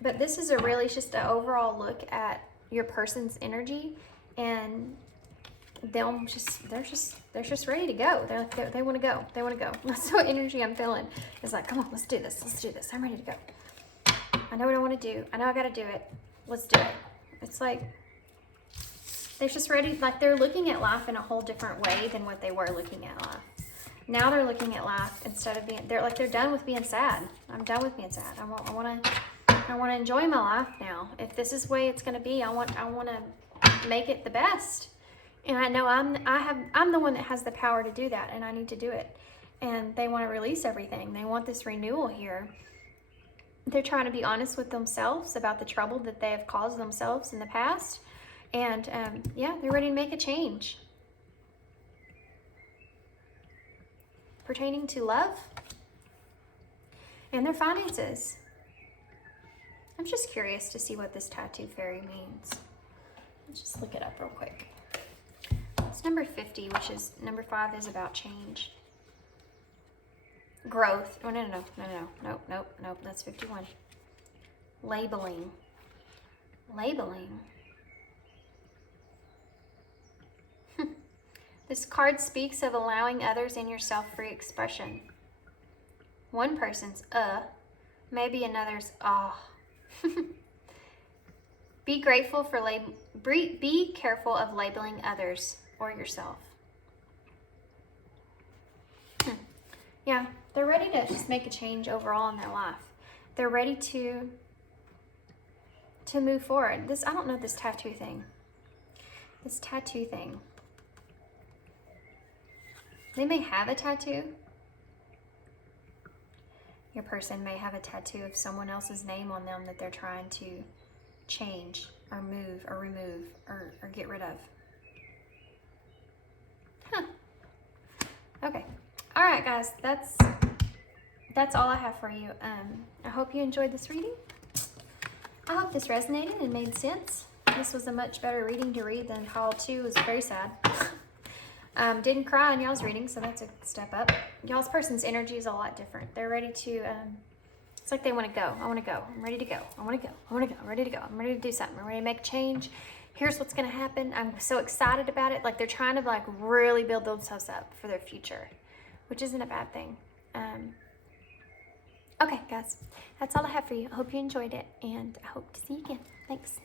But this is really just an overall look at your person's energy, and they're just ready to go. They want to go. They want to go. That's what energy I'm feeling. It's like, come on, let's do this. Let's do this. I'm ready to go. I know what I want to do. I know I got to do it. Let's do it. It's like they're just ready. Like they're looking at life in a whole different way than what they were looking at life. Now they're looking at life instead of being. They're done with being sad. I'm done with being sad. I want to enjoy my life now. If this is the way it's going to be, I want to make it the best. And I know I'm the one that has the power to do that, and I need to do it. And they want to release everything. They want this renewal here. They're trying to be honest with themselves about the trouble that they have caused themselves in the past. And yeah, they're ready to make a change. Pertaining to love and their finances. I'm just curious to see what this tattoo fairy means. Let's just look it up real quick. It's number 50, which is number 5 is about change. Growth. Oh, nope. That's 51. Labeling. This card speaks of allowing others in yourself free expression. One person's maybe another's ah. Be grateful for be careful of labeling others or yourself. Yeah, they're ready to just make a change overall in their life. They're ready to move forward. I don't know this tattoo thing. They may have a tattoo. Your person may have a tattoo of someone else's name on them that they're trying to change or move or remove or get rid of. Okay. All right, guys. That's all I have for you. I hope you enjoyed this reading. I hope this resonated and made sense. This was a much better reading to read than Pile 2. It was very sad. Didn't cry in y'all's reading, so that's a step up. Y'all's person's energy is a lot different. They're ready to, it's like they want to go. I want to go. I'm ready to go. I want to go. I'm ready to go. I'm ready to do something. I'm ready to make a change. Here's what's going to happen. I'm so excited about it. Like they're trying to really build themselves up for their future, which isn't a bad thing. Okay, guys, that's all I have for you. I hope you enjoyed it, and I hope to see you again. Thanks.